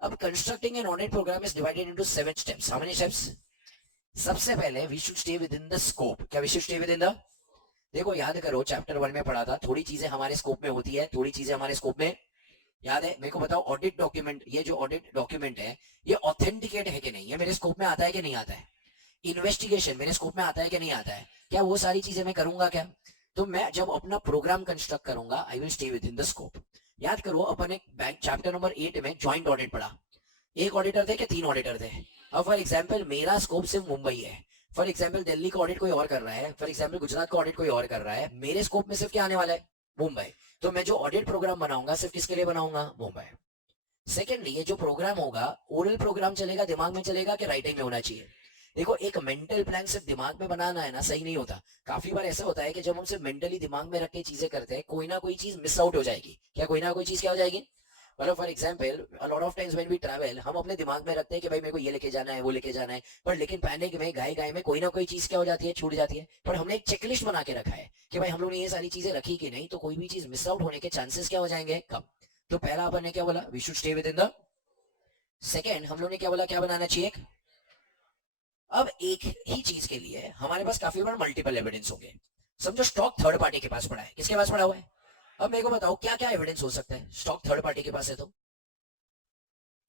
अब constructing an audit program is divided into 7 steps. How many steps? सबसे पहले we should stay within the scope. क्या we should stay within the? देखो याद करो चैप्टर 1 में पढ़ा था, थोड़ी चीजें हमारे स्कोप में होती है, थोड़ी चीजें हमारे स्कोप में। याद है? मेरे को बताओ ऑडिट डॉक्यूमेंट, ये जो ऑडिट डॉक्यूमेंट है ये ऑथेंटिकेट है कि नहीं, ये मेरे स्कोप में आता है कि नहीं आता है? इन्वेस्टिगेशन मेरे स्कोप में आता है कि नहीं आता है? क्या वो सारी चीजें मैं करूंगा क्या? तो मैं जब अपना प्रोग्राम कंस्ट्रक्ट करूंगा I will stay within the scope. याद करो अपन एक बैंक चैप्टर नंबर 8 में ज्वाइंट ऑडिट पढ़ा। एक ऑडिटर थे कि 3 ऑडिटर थे? अब फॉर एग्जाम्पल मेरा स्कोप सिर्फ मुंबई है, फॉर एग्जाम्पल दिल्ली का ऑडिट कोई और कर रहा है, फॉर एग्जाम्पल गुजरात का ऑडिट कोई और कर रहा है, मेरे स्कोप में सिर्फ क्या आने वाला है? मुंबई। तो मैं जो ऑडिट प्रोग्राम बनाऊंगा सिर्फ किसके लिए बनाऊंगा? मुंबई। सेकेंडली, ये जो प्रोग्राम होगा ओरल प्रोग्राम चलेगा, दिमाग में चलेगा कि राइटिंग में होना चाहिए? देखो एक मेंटल प्लान सिर्फ दिमाग में बनाना है ना, सही नहीं होता। काफी बार ऐसा होता है कि जब हम सिर्फ मेंटली दिमाग में रख के चीजें करते हैं कोई ना कोई चीज मिस आउट हो जाएगी। क्या कोई ना कोई चीज क्या हो जाएगी? मतलब for example a lot of times when we travel हम अपने दिमाग में रखते हैं कि भाई मेरे को ये लेके जाना है वो लेके जाना है, पर लेकिन पैनिक में गाय गाय में कोई ना कोई चीज क्या हो जाती है? छूट जाती है। पर हमने एक चेकलिस्ट बना के रखा है कि भाई हम लोग ने ये सारी चीजें रखी कि नहीं, तो कोई भी चीज मिस आउट होने के चांसेस क्या हो जाएंगे? कम। तो पहला अपन ने क्या बोला? We should stay within the. Second हम लोग ने क्या बोला? क्या बनाना चाहिए? अब एक ही चीज के लिए हमारे पास काफी बार मल्टीपल एविडेंस होंगे। समझो स्टॉक थर्ड पार्टी के पास पड़ा है, किसके पास पड़ा हुआ है? अब मेरे को बताओ क्या क्या एविडेंस हो सकता है? स्टॉक थर्ड पार्टी के पास है तो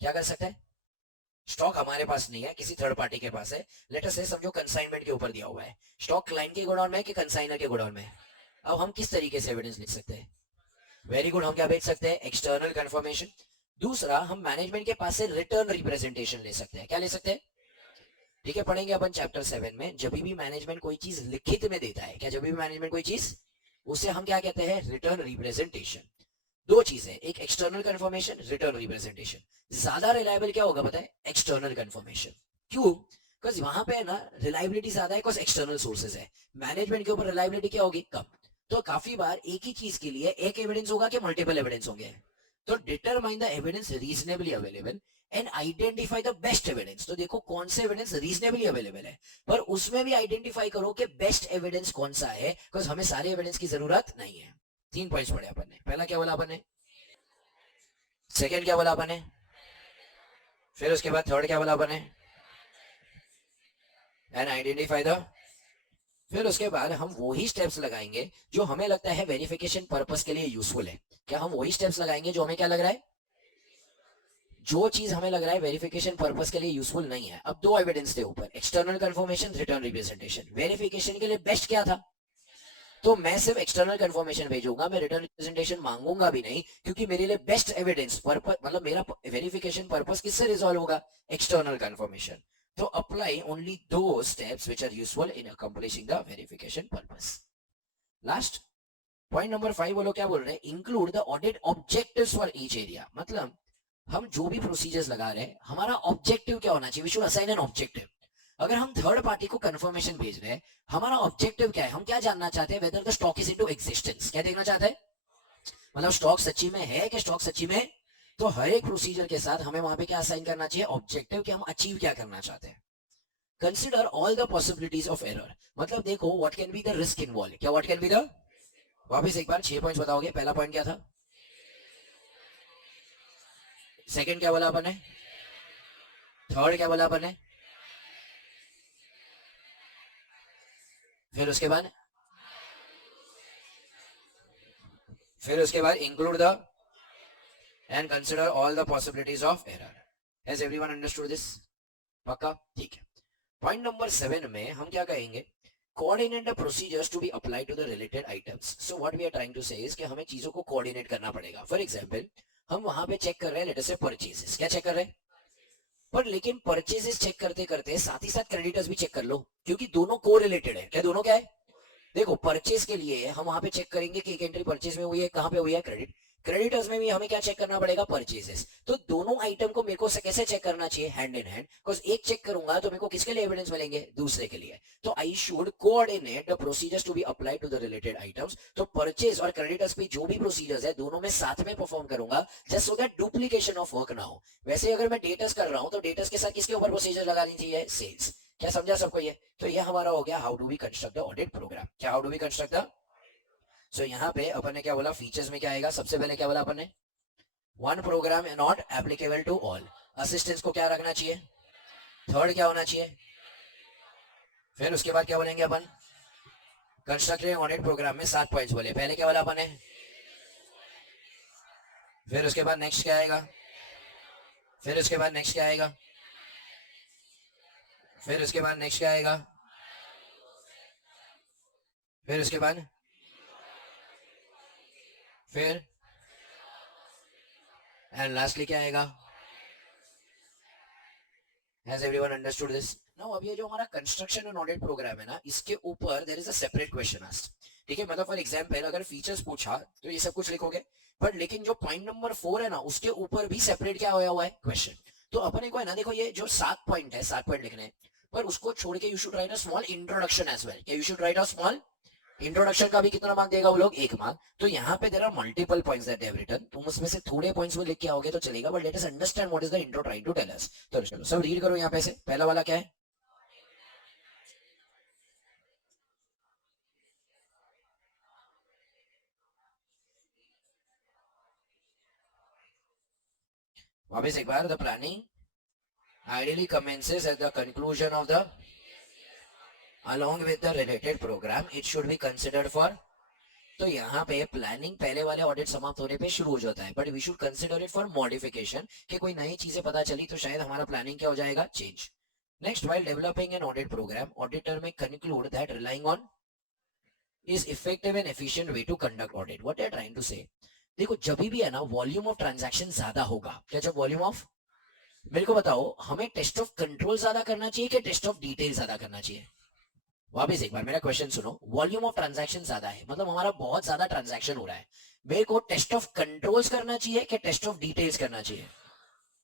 क्या कर सकता है? स्टॉक हमारे पास नहीं है, किसी थर्ड पार्टी के पास है। लेट अस से समझो कंसाइनमेंट के ऊपर दिया हुआ है, स्टॉक क्लाइंट के गोडाउन में है कि कंसाइनर के गोडाउन में है? अब हम किस तरीके से एविडेंस लिख सकते हैं? वेरी गुड, हम क्या भेज सकते हैं? External confirmation. दूसरा, हम मैनेजमेंट के पास से रिटर्न रिप्रेजेंटेशन ले सकते हैं। क्या ले सकते हैं? ठीक है, पढ़ेंगे अपन चैप्टर 7 में। जब भी मैनेजमेंट कोई चीज लिखित में देता है, क्या जब भी मैनेजमेंट कोई चीज, उसे हम क्या कहते हैं? Written representation. दो चीजें, एक एक्सटर्नल कंफर्मेशन, रिटर्न रिप्रेजेंटेशन। ज्यादा रिलायबल क्या होगा पता है? External confirmation. क्यों? बिकॉज वहां पे है ना रिलायबिलिटी ज्यादा है, बिकॉज एक्सटर्नल सोर्सेज है। मैनेजमेंट के ऊपर रिलायबिलिटी क्या होगी? कम। तो काफी बार एक ही चीज के लिए एक एविडेंस होगा कि मल्टीपल एविडेंस होंगे। तो determine the evidence reasonably available and identify the best evidence. तो देखो कौन से एविडेंस रीजनेबली अवेलेबल है, पर उसमें भी आइडेंटिफाई करो कि बेस्ट एविडेंस कौन सा है, बिकॉज हमें सारे एविडेंस की जरूरत नहीं है। 3 पॉइंट्स पढ़े अपन ने। पहला क्या बोला अपन ने? सेकेंड क्या बोला अपन ने? फिर उसके बाद थर्ड क्या बोला अपन ने? And identify the. फिर उसके बाद हम वही स्टेप्स लगाएंगे जो हमें लगता है वेरिफिकेशन पर्पस के लिए यूजफुल है। क्या हम वही स्टेप्स लगाएंगे जो हमें क्या लग रहा है? जो चीज हमें लग रहा है वेरिफिकेशन पर्पस के लिए यूजफुल नहीं है। अब दो एविडेंस थे ऊपर, external confirmation, written representation. Verification के लिए बेस्ट क्या था? तो मैं सिर्फ एक्सटर्नल कंफर्मेशन भेजूंगा, मैं रिटर्न रिप्रेजेंटेशन मांगूंगा भी नहीं, क्योंकि मेरे लिए बेस्ट एविडेंस पर्पस मतलब मेरा वेरिफिकेशन पर्पस किससे रिजॉल्व होगा? External confirmation. तो apply only those steps which are useful in accomplishing the verification purpose. Last point number 5 वो लोग क्या बोल रहे हैं? Include the audit objectives for each area. मतलब हम जो भी प्रोसीजर्स लगा रहे हैं हमारा ऑब्जेक्टिव क्या होना चाहिए? We should assign an objective. अगर हम थर्ड पार्टी को कंफर्मेशन भेज रहे हैं, हमारा ऑब्जेक्टिव क्या है? हम क्या जानना चाहते हैं? Whether the stock is into existence. क्या देखना चाहते हैं? मतलब स्टॉक सच्ची में है कि स्टॉक सच्ची में। तो हर एक प्रोसीजर के साथ हमें वहां पे क्या असाइन करना चाहिए? ऑब्जेक्टिव, कि हम अचीव क्या करना चाहते हैं। Consider all the possibilities of error. मतलब देखो what can be the risk involve. क्या व्हाट कैन बी द? वापस एक बार 6 पॉइंट्स बताओगे। पहला पॉइंट क्या था? सेकंड क्या बोला अपन ने? थर्ड क्या बोला अपन ने? फिर उसके बाद include the end consider all the possibilities of error. Has everyone understood this? पक्का? ठीक है। पॉइंट नंबर 7 में हम क्या कहेंगे? Coordinate the procedures to be apply to the related items. So what we are trying to say is कि हमें चीजों को कोऑर्डिनेट करना पड़ेगा। फॉर एग्जांपल हम वहां पे चेक कर रहे हैं, लेट अस से परचेजेस। क्या चेक कर रहे हैं? पर लेकिन परचेजेस चेक करते करते साथ ही साथ क्रेडिटर्स भी चेक कर लो, क्योंकि दोनों को रिलेटेड है। क्या दोनों क्या है? देखो परचेज के लिए हम वहां पे चेक करेंगे कि एक एंट्री परचेज में हुई है, कहां पे हुई है? क्रेडिट। क्रेडिटर्स में भी हमें क्या चेक करना पड़ेगा, परचेजेस। तो दोनों आइटम को मेरे को कैसे चेक करना चाहिए, हैंड इन हैंड, बिकॉज एक चेक करूंगा तो मेरे को किसके लिए एविडेंस मिलेंगे, दूसरे के लिए। तो I should coordinate the procedures to be applied to the related items. तो परचेज और क्रेडिटर्स पे जो भी प्रोसीजर्स है दोनों में साथ में परफॉर्म करूंगा, just so that duplication of work ना हो। वैसे अगर मैं डेटर्स कर रहा हूं तो डेटर्स के साथ किसके ऊपर प्रोसीजर लगानी चाहिए, सेल्स। क्या समझा सबको ये? तो ये हमारा हो गया how do we construct the audit program. क्या how do we construct the, so यहाँ पे अपन ने क्या बोला, फीचर्स में क्या आएगा, सबसे पहले क्या बोला अपन ने, one programme not applicable to all. Assistance को क्या रखना चाहिए, थर्ड क्या होना चाहिए। फिर उसके बाद क्या बोलेंगे अपन, कंस्ट्रक्टिव ऑडिट प्रोग्राम में 7 पॉइंट्स बोले, पहले क्या बोला अपन ने। फिर उसके बाद नेक्स्ट क्या आएगा, फिर उसके बाद नेक्स्ट क्या आएगा, फिर उसके बाद नेक्स्ट क्या आएगा, फिर उसके बाद, फिर एंड लास्टली क्या आएगा। Has everyone understood this? Now अब ये जो हमारा कंस्ट्रक्शन एंड ऑडिट प्रोग्राम है ना, इसके ऊपर there is a separate question asked. ठीक है, मतलब फॉर एग्जांपल अगर फीचर्स पूछा तो ये सब कुछ लिखोगे, बट लेकिन जो पॉइंट नंबर 4 है ना, उसके ऊपर भी सेपरेट क्या होया हुआ है, क्वेश्चन। तो अपने को है ना, देखो ये जो 7 पॉइंट है, 7 पॉइंट लिखने हैं, पर उसको छोड़ के you should write a small introduction as well. You should write a small introduction का भी कितना मार्क देगा वो लोग, 1 मार्क। तो यहाँ पे there are multiple points that they have written, तुम उसमें से थोड़े पॉइंट्स वो लिख के आओगे तो चलेगा, but let us understand what is the intro trying to tell us. तो चलो सब रीड करो यहाँ पे से, पहला वाला क्या है, वापस एक बार, the planning ideally commences at the conclusion of the, along with the related program it should be considered for। तो यहाँ पे प्लानिंग पहले वाले ऑडिट समाप्त होने पे शुरू हो जाता है, but we should consider it for modification, कि कोई नई चीजें पता चली तो शायद हमारा प्लानिंग क्या हो जाएगा, change. Next, while developing an audit program auditor may conclude that relying on is effective and efficient way to conduct audit। what they are trying to say, देखो जब भी है ना वॉल्यूम ऑफ ट्रांजैक्शन ज्यादा होगा, क्या, जब वॉल्यूम ऑफ, मेरे को बताओ हमें टेस्ट ऑफ कंट्रोल ज्यादा करना चाहिए कि टेस्ट ऑफ डिटेल ज्यादा करना चाहिए। वापस एक बार मेरा क्वेश्चन सुनो, वॉल्यूम ऑफ ट्रांजैक्शन ज्यादा है, मतलब हमारा बहुत ज्यादा ट्रांजैक्शन हो रहा है, मेरे को टेस्ट ऑफ कंट्रोल्स करना चाहिए कि टेस्ट ऑफ डिटेल्स करना चाहिए।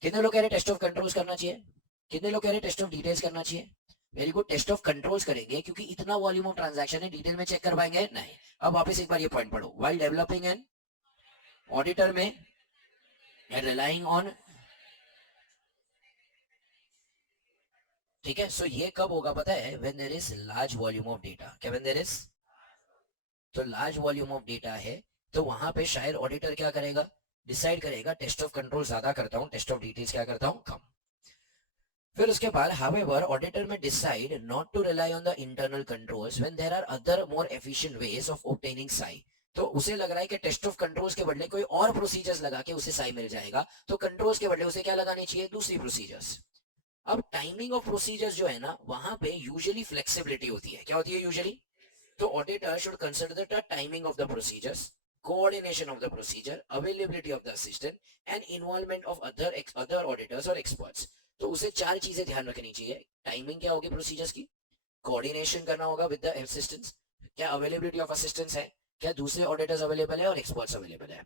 कितने लोग कह रहे टेस्ट ऑफ कंट्रोल्स करना चाहिए, कितने लोग कह रहे टेस्ट ऑफ डिटेल्स करना चाहिए। Very good, test of controls करेंगे क्योंकि इतना वॉल्यूम ऑफ ट्रांजैक्शन है, डिटेल में चेक कर पाएंगे नहीं। अब वापस एक बार ये पॉइंट पढ़ो, while developing an auditor may relying on, ठीक है। सो ये कब होगा पता है, when there is large volume of data. क्या, व्हेन देयर इज, तो लार्ज वॉल्यूम ऑफ डेटा है तो वहां पे शायद ऑडिटर क्या करेगा, डिसाइड करेगा टेस्ट ऑफ कंट्रोल ज्यादा करता हूं, टेस्ट ऑफ डिटेल्स क्या करता हूं, कम। फिर उसके बाद however auditor may decide not to rely on the internal controls when there are other more efficient ways of obtaining साई। तो उसे लग रहा है कि टेस्ट ऑफ कंट्रोल्स के बदले कोई और प्रोसीजर्स लगा के उसे साई मिल जाएगा, तो कंट्रोल्स के बदले उसे क्या लगानी चाहिए, दूसरी प्रोसीजर्स। अब टाइमिंग ऑफ प्रोसीजर्स जो है ना, वहां पे यूजुअली फ्लेक्सिबिलिटी होती है। क्या होती है यूजुअली, तो auditor should consider the timing of the procedures, coordination of the procedure, availability of the assistant, and involvement of other auditors or experts। तो उसे 4 चीजें ध्यान रखनी चाहिए। टाइमिंग क्या होगी प्रोसीजर्स की, कोऑर्डिनेशन करना होगा विद द असिस्टेंट्स, क्या अवेलेबिलिटी ऑफ असिस्टेंट्स है, क्या दूसरे ऑडिटर्स अवेलेबल है और एक्सपर्ट्स अवेलेबल है।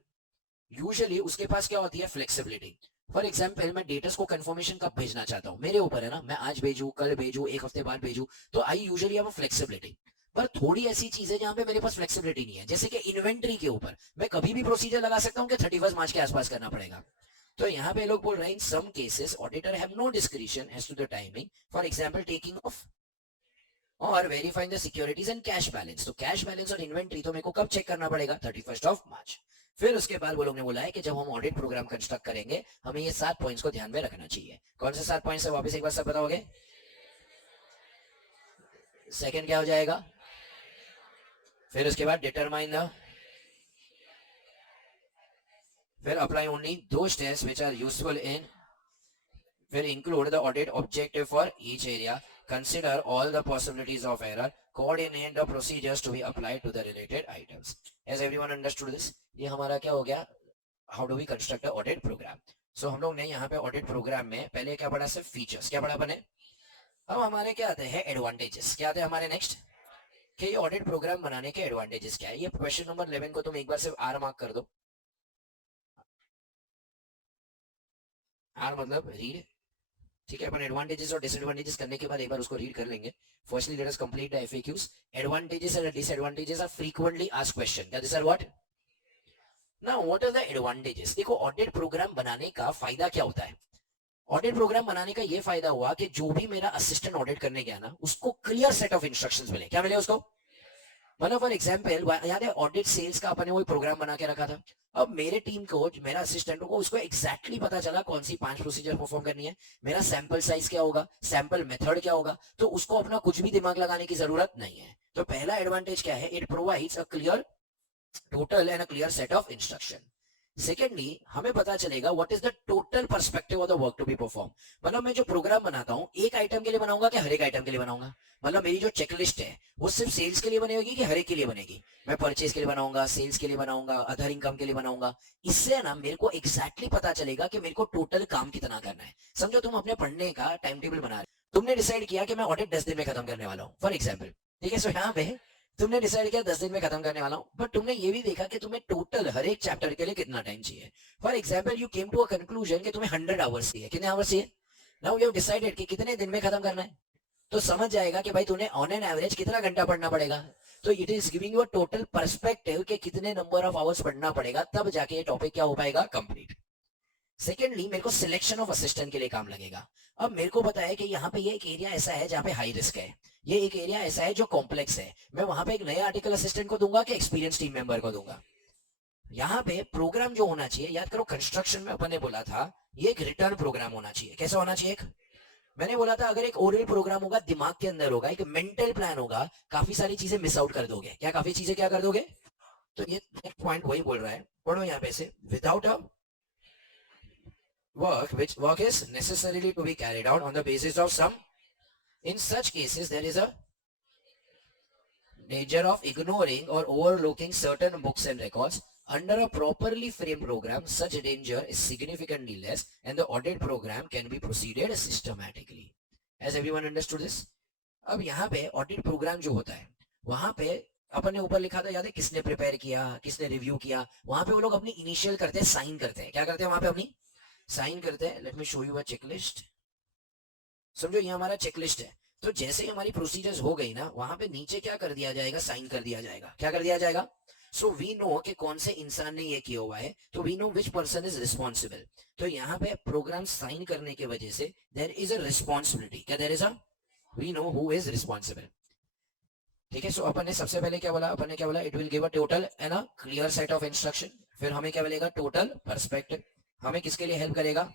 यूजुअली उसके पास क्या होती है, फ्लेक्सिबिलिटी। फॉर एग्जाम्पल मैं डेटर्स को कंफर्मेशन कब भेजना चाहता हूँ, मेरे ऊपर है ना, मैं आज भेजू, कल भेजू, एक हफ्ते बाद भेजू, तो I usually have a flexibility. पर थोड़ी ऐसी चीजें जहां पे मेरे पास फ्लेक्सिबिलिटी नहीं है, जैसे कि इन्वेंट्री के ऊपर मैं कभी भी प्रोसीजर लगा सकता हूँ कि 31 मार्च के आसपास करना पड़ेगा। तो यहाँ पे लोग बोल रहे हैं in some cases auditor have no discretion as to the timing, for example taking off और verifying the securities and cash balance. तो कैश बैलेंस और इन्वेंट्री तो मेरे को कब चेक करना पड़ेगा, 31 ऑफ मार्च। फिर उसके बाद वो लोग ने बोला है कि जब हम ऑडिट प्रोग्राम कंस्ट्रक्ट करेंगे हमें ये 7 पॉइंट्स को ध्यान में रखना चाहिए। कौन से 7 पॉइंट्स है, वापस एक बार सब बताओगे। सेकंड क्या हो जाएगा, फिर उसके बाद डिटरमाइन द, फिर apply only those test which are useful in, फिर include the audit objective for each area, consider all the possibilities of error, coordinate the procedures to be applied to the related items. Has everyone understood this. ये हमारा क्या हो गया, how do we construct a audit programme. So हम लोग ने यहाँ पे ऑडिट प्रोग्राम में पहले क्या पढ़ा, सिर्फ फीचर्स। क्या पढ़ा बने, अब हमारे क्या आते हैं, एडवांटेजेस। क्या आते हैं हमारे नेक्स्ट, कि ये ऑडिट प्रोग्राम बनाने के एडवांटेजेस क्या है। ये क्वेश्चन नंबर 11 को तुम एक बार सिर्फ आर मार्क कर दो, आर मतलब रीड, ठीक है। अपन एडवांटेजेस और डिसएडवांटेजेस करने के बाद एक बार उसको रीड कर लेंगे। Firstly let us complete the FAQs. Advantages and disadvantages are frequently asked question, that is are what. Now what are the advantages. देखो ऑडिट प्रोग्राम बनाने का फायदा क्या होता है। ऑडिट प्रोग्राम बनाने का ये फायदा हुआ कि जो भी मेरा असिस्टेंट ऑडिट करने गया ना, उसको क्लियर सेट ऑफ इंस्ट्रक्शंस मिले। क्या मिले उसको? मतलब फॉर एग्जाम्पल याद है ऑडिट सेल्स का अपने वो प्रोग्राम बना के रखा था। अब मेरे टीम को, मेरा असिस्टेंट को उसको एग्जैक्टली पता चला कौन सी 5 प्रोसीजर परफॉर्म करनी है, मेरा सैंपल साइज क्या होगा, सैंपल मेथड क्या होगा, तो उसको अपना कुछ भी दिमाग लगाने की जरूरत नहीं है। तो पहला एडवांटेज क्या है, it provides a clear total and a clear set of instruction. Secondly हमें पता चलेगा what is the total perspective of the work to be perform. मतलब मैं जो प्रोग्राम बनाता हूँ एक आइटम के लिए बनाऊंगा कि हर एक आइटम के लिए बनाऊंगा। मतलब मेरी जो चेकलिस्ट है वो सिर्फ सेल्स के लिए बनेगी कि हर एक के लिए बनेगी। मैं परचेज के लिए बनाऊंगा, सेल्स के लिए बनाऊंगा, अदर इनकम के लिए बनाऊंगा। इससे ना मेरे को एग्जैक्टली पता चलेगा कि मेरे को टोटल काम कितना करना है। समझो तुम अपने पढ़ने का टाइम टेबल बना रहे, तुमने डिसाइड किया कि मैं ऑडिट 10 दिन में खत्म करने वाला हूँ फॉर एग्जाम्पल, ठीक है। सो यहाँ पे तुमने डिसाइड किया 10 दिन में खत्म करने वाला हूं, बट तुमने ये भी देखा कि तुम्हें टोटल हर एक चैप्टर के लिए कितना टाइम चाहिए। For example you came to a conclusion कि तुम्हें 100 आवर्स चाहिए। कितने आवर्स चाहिए? नाउ यू हैव डिसाइडेड कि कितने दिन में खत्म करना है। तो समझ जाएगा कि भाई तूने ऑन एन एवरेज कितना घंटा पढ़ना पड़ेगा। तो it is giving you a total perspective कि कितने नंबर ऑफ आवर्स पढ़ना पड़ेगा, तब जाके ये टॉपिक क्या हो पाएगा, कंप्लीट। सेकेंडली मेरे को सिलेक्शन ऑफ असिस्टेंट के लिए काम लगेगा। अब मेरे को पता है कि यहाँ पे ये एक एरिया ऐसा है जहाँ पे हाई रिस्क है, ये एक एरिया ऐसा है जो कॉम्प्लेक्स है। मैं वहां पे एक नया आर्टिकल असिस्टेंट को दूंगा कि एक्सपीरियंस टीम मेंबर को दूंगा। यहाँ पे प्रोग्राम जो होना चाहिए, याद करो कंस्ट्रक्शन में अपन ने बोला था ये एक रिटर्न प्रोग्राम होना चाहिए। कैसा होना चाहिए? मैंने बोला था अगर एक ओरल प्रोग्राम होगा, दिमाग के अंदर होगा, एक मेंटल प्लान होगा, काफी सारी चीजें मिस आउट कर दोगे। क्या काफी चीजें क्या कर दोगे? तो ये नेक्स्ट पॉइंट वही बोल रहा है, पढ़ो यहाँ पे से। Without a work which work is necessarily to be carried out on the basis of some, in such cases there is a danger of ignoring or overlooking certain books and records. Under a properly framed program such danger is significantly less and the audit program can be proceeded systematically. Has everyone understood this? अब यहाँ पे audit programme जो होता है वहां पे अपन ने ऊपर लिखा था, याद है किसने प्रिपेयर किया, किसने रिव्यू किया। वहां पे वो लोग अपनी इनिशियल करते हैं, साइन करते हैं। क्या करते हैं वहां पे? अपनी साइन करते हैं। Let me show you a checklist. समझो ये हमारा चेकलिस्ट है। तो जैसे ही हमारी प्रोसीजर्स हो गई ना, वहां पे नीचे क्या कर दिया जाएगा, साइन कर दिया जाएगा। क्या कर दिया जाएगा? सो वी नो कि कौन से इंसान ने ये किया हुआ है, तो we know which person is responsible. तो यहाँ पे प्रोग्राम साइन करने की वजह से देयर इज अ रिस्पॉन्सिबिलिटी। क्या there is a, we know who is responsible. ठीक है। सो अपन ने सबसे पहले क्या बोला, अपन ने क्या बोला, it will give a total and a clear set of instruction. फिर हमें क्या मिलेगा, टोटल पर्सपेक्टिव। हमें किसके लिए हेल्प करेगा?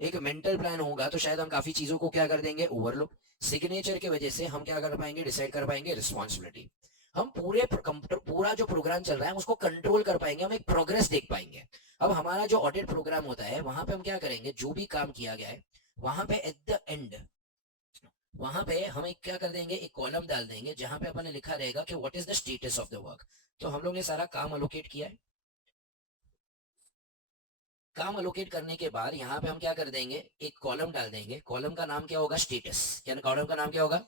एक मेंटल प्लान होगा तो शायद हम काफी चीजों को क्या कर देंगे, ओवरलुक। सिग्नेचर की वजह से हम क्या कर पाएंगे, डिसाइड कर पाएंगे रिस्पॉन्सिबिलिटी। हम पूरा जो प्रोग्राम चल रहा है उसको कंट्रोल कर पाएंगे, हम एक प्रोग्रेस देख पाएंगे। अब हमारा जो ऑडिट प्रोग्राम होता है वहां पे हम क्या करेंगे, जो भी काम किया गया है वहां पे एट द एंड, वहां पे हम एक क्या कर देंगे, एक कॉलम डाल देंगे जहां पे अपन ने लिखा रहेगा कि what is the status of the work. तो हम लोग ने सारा काम अलोकेट किया है। काम अलोकेट करने के बाद यहाँ पे हम क्या कर देंगे, एक कॉलम डाल देंगे। कॉलम का नाम क्या होगा, स्टेटस। क्या कॉलम का नाम क्या होगा?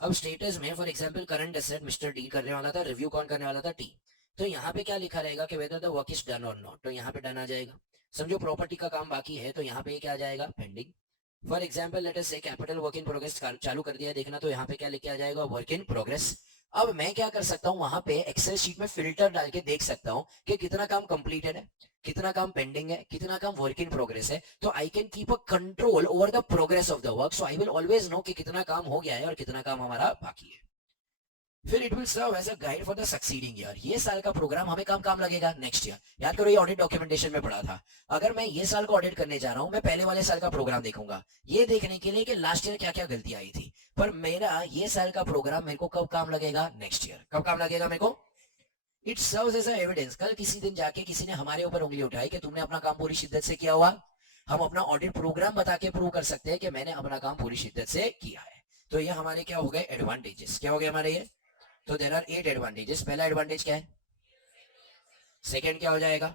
अब स्टेटस में for example current asset mister D करने वाला था, रिव्यू कौन करने वाला था, टी। तो यहाँ पे क्या लिखा रहेगा कि whether the work is done और नॉट, तो यहाँ पे डन आ जाएगा। समझो प्रॉपर्टी का काम बाकी है तो यहाँ पे क्या आ जाएगा, pending. For example let us से कैपिटल वर्क इन प्रोग्रेस चालू कर दिया देखना, तो यहाँ पे क्या लिख के आ जाएगा, वर्क इन प्रोग्रेस। अब मैं क्या कर सकता हूँ, वहां पे एक्सेल शीट में फिल्टर डाल के देख सकता हूँ कि कितना काम कंप्लीटेड है, कितना काम पेंडिंग है, कितना काम वर्क इन प्रोग्रेस है। तो I can keep a control over the progress of the work. So I will always no कि कितना काम हो गया है और कितना काम हमारा बाकी है। फिर it will serve as a guide for the succeeding year. ये साल का प्रोग्राम हमें काम लगेगा नेक्स्ट ईयर। याद करो ये ऑडिट डॉक्यूमेंटेशन में पढ़ा था। अगर मैं ये साल को ऑडिट करने जा रहा हूं, मैं पहले वाले साल का प्रोग्राम देखूंगा ये देखने के लिए कि लास्ट ईयर क्या क्या गलतियां आई थी। पर मेरा ये साल का प्रोग्राम मेरे को कब काम लगेगा, नेक्स्ट ईयर। कब काम लगेगा मेरे को? It serves as a evidence. कल किसी दिन जाके किसी ने हमारे ऊपर उंगली उठाई कि तुमने अपना काम पूरी शिद्दत से किया हुआ, हम अपना ऑडिट प्रोग्राम बता के प्रूव कर सकते हैं कि मैंने अपना काम पूरी शिद्दत से किया है। तो ये हमारे क्या हो गए, एडवांटेजेस। क्या हो गए हमारे ये? तो देयर आर 8 एडवांटेजेस। पहला एडवांटेज क्या है, सेकंड क्या हो जाएगा,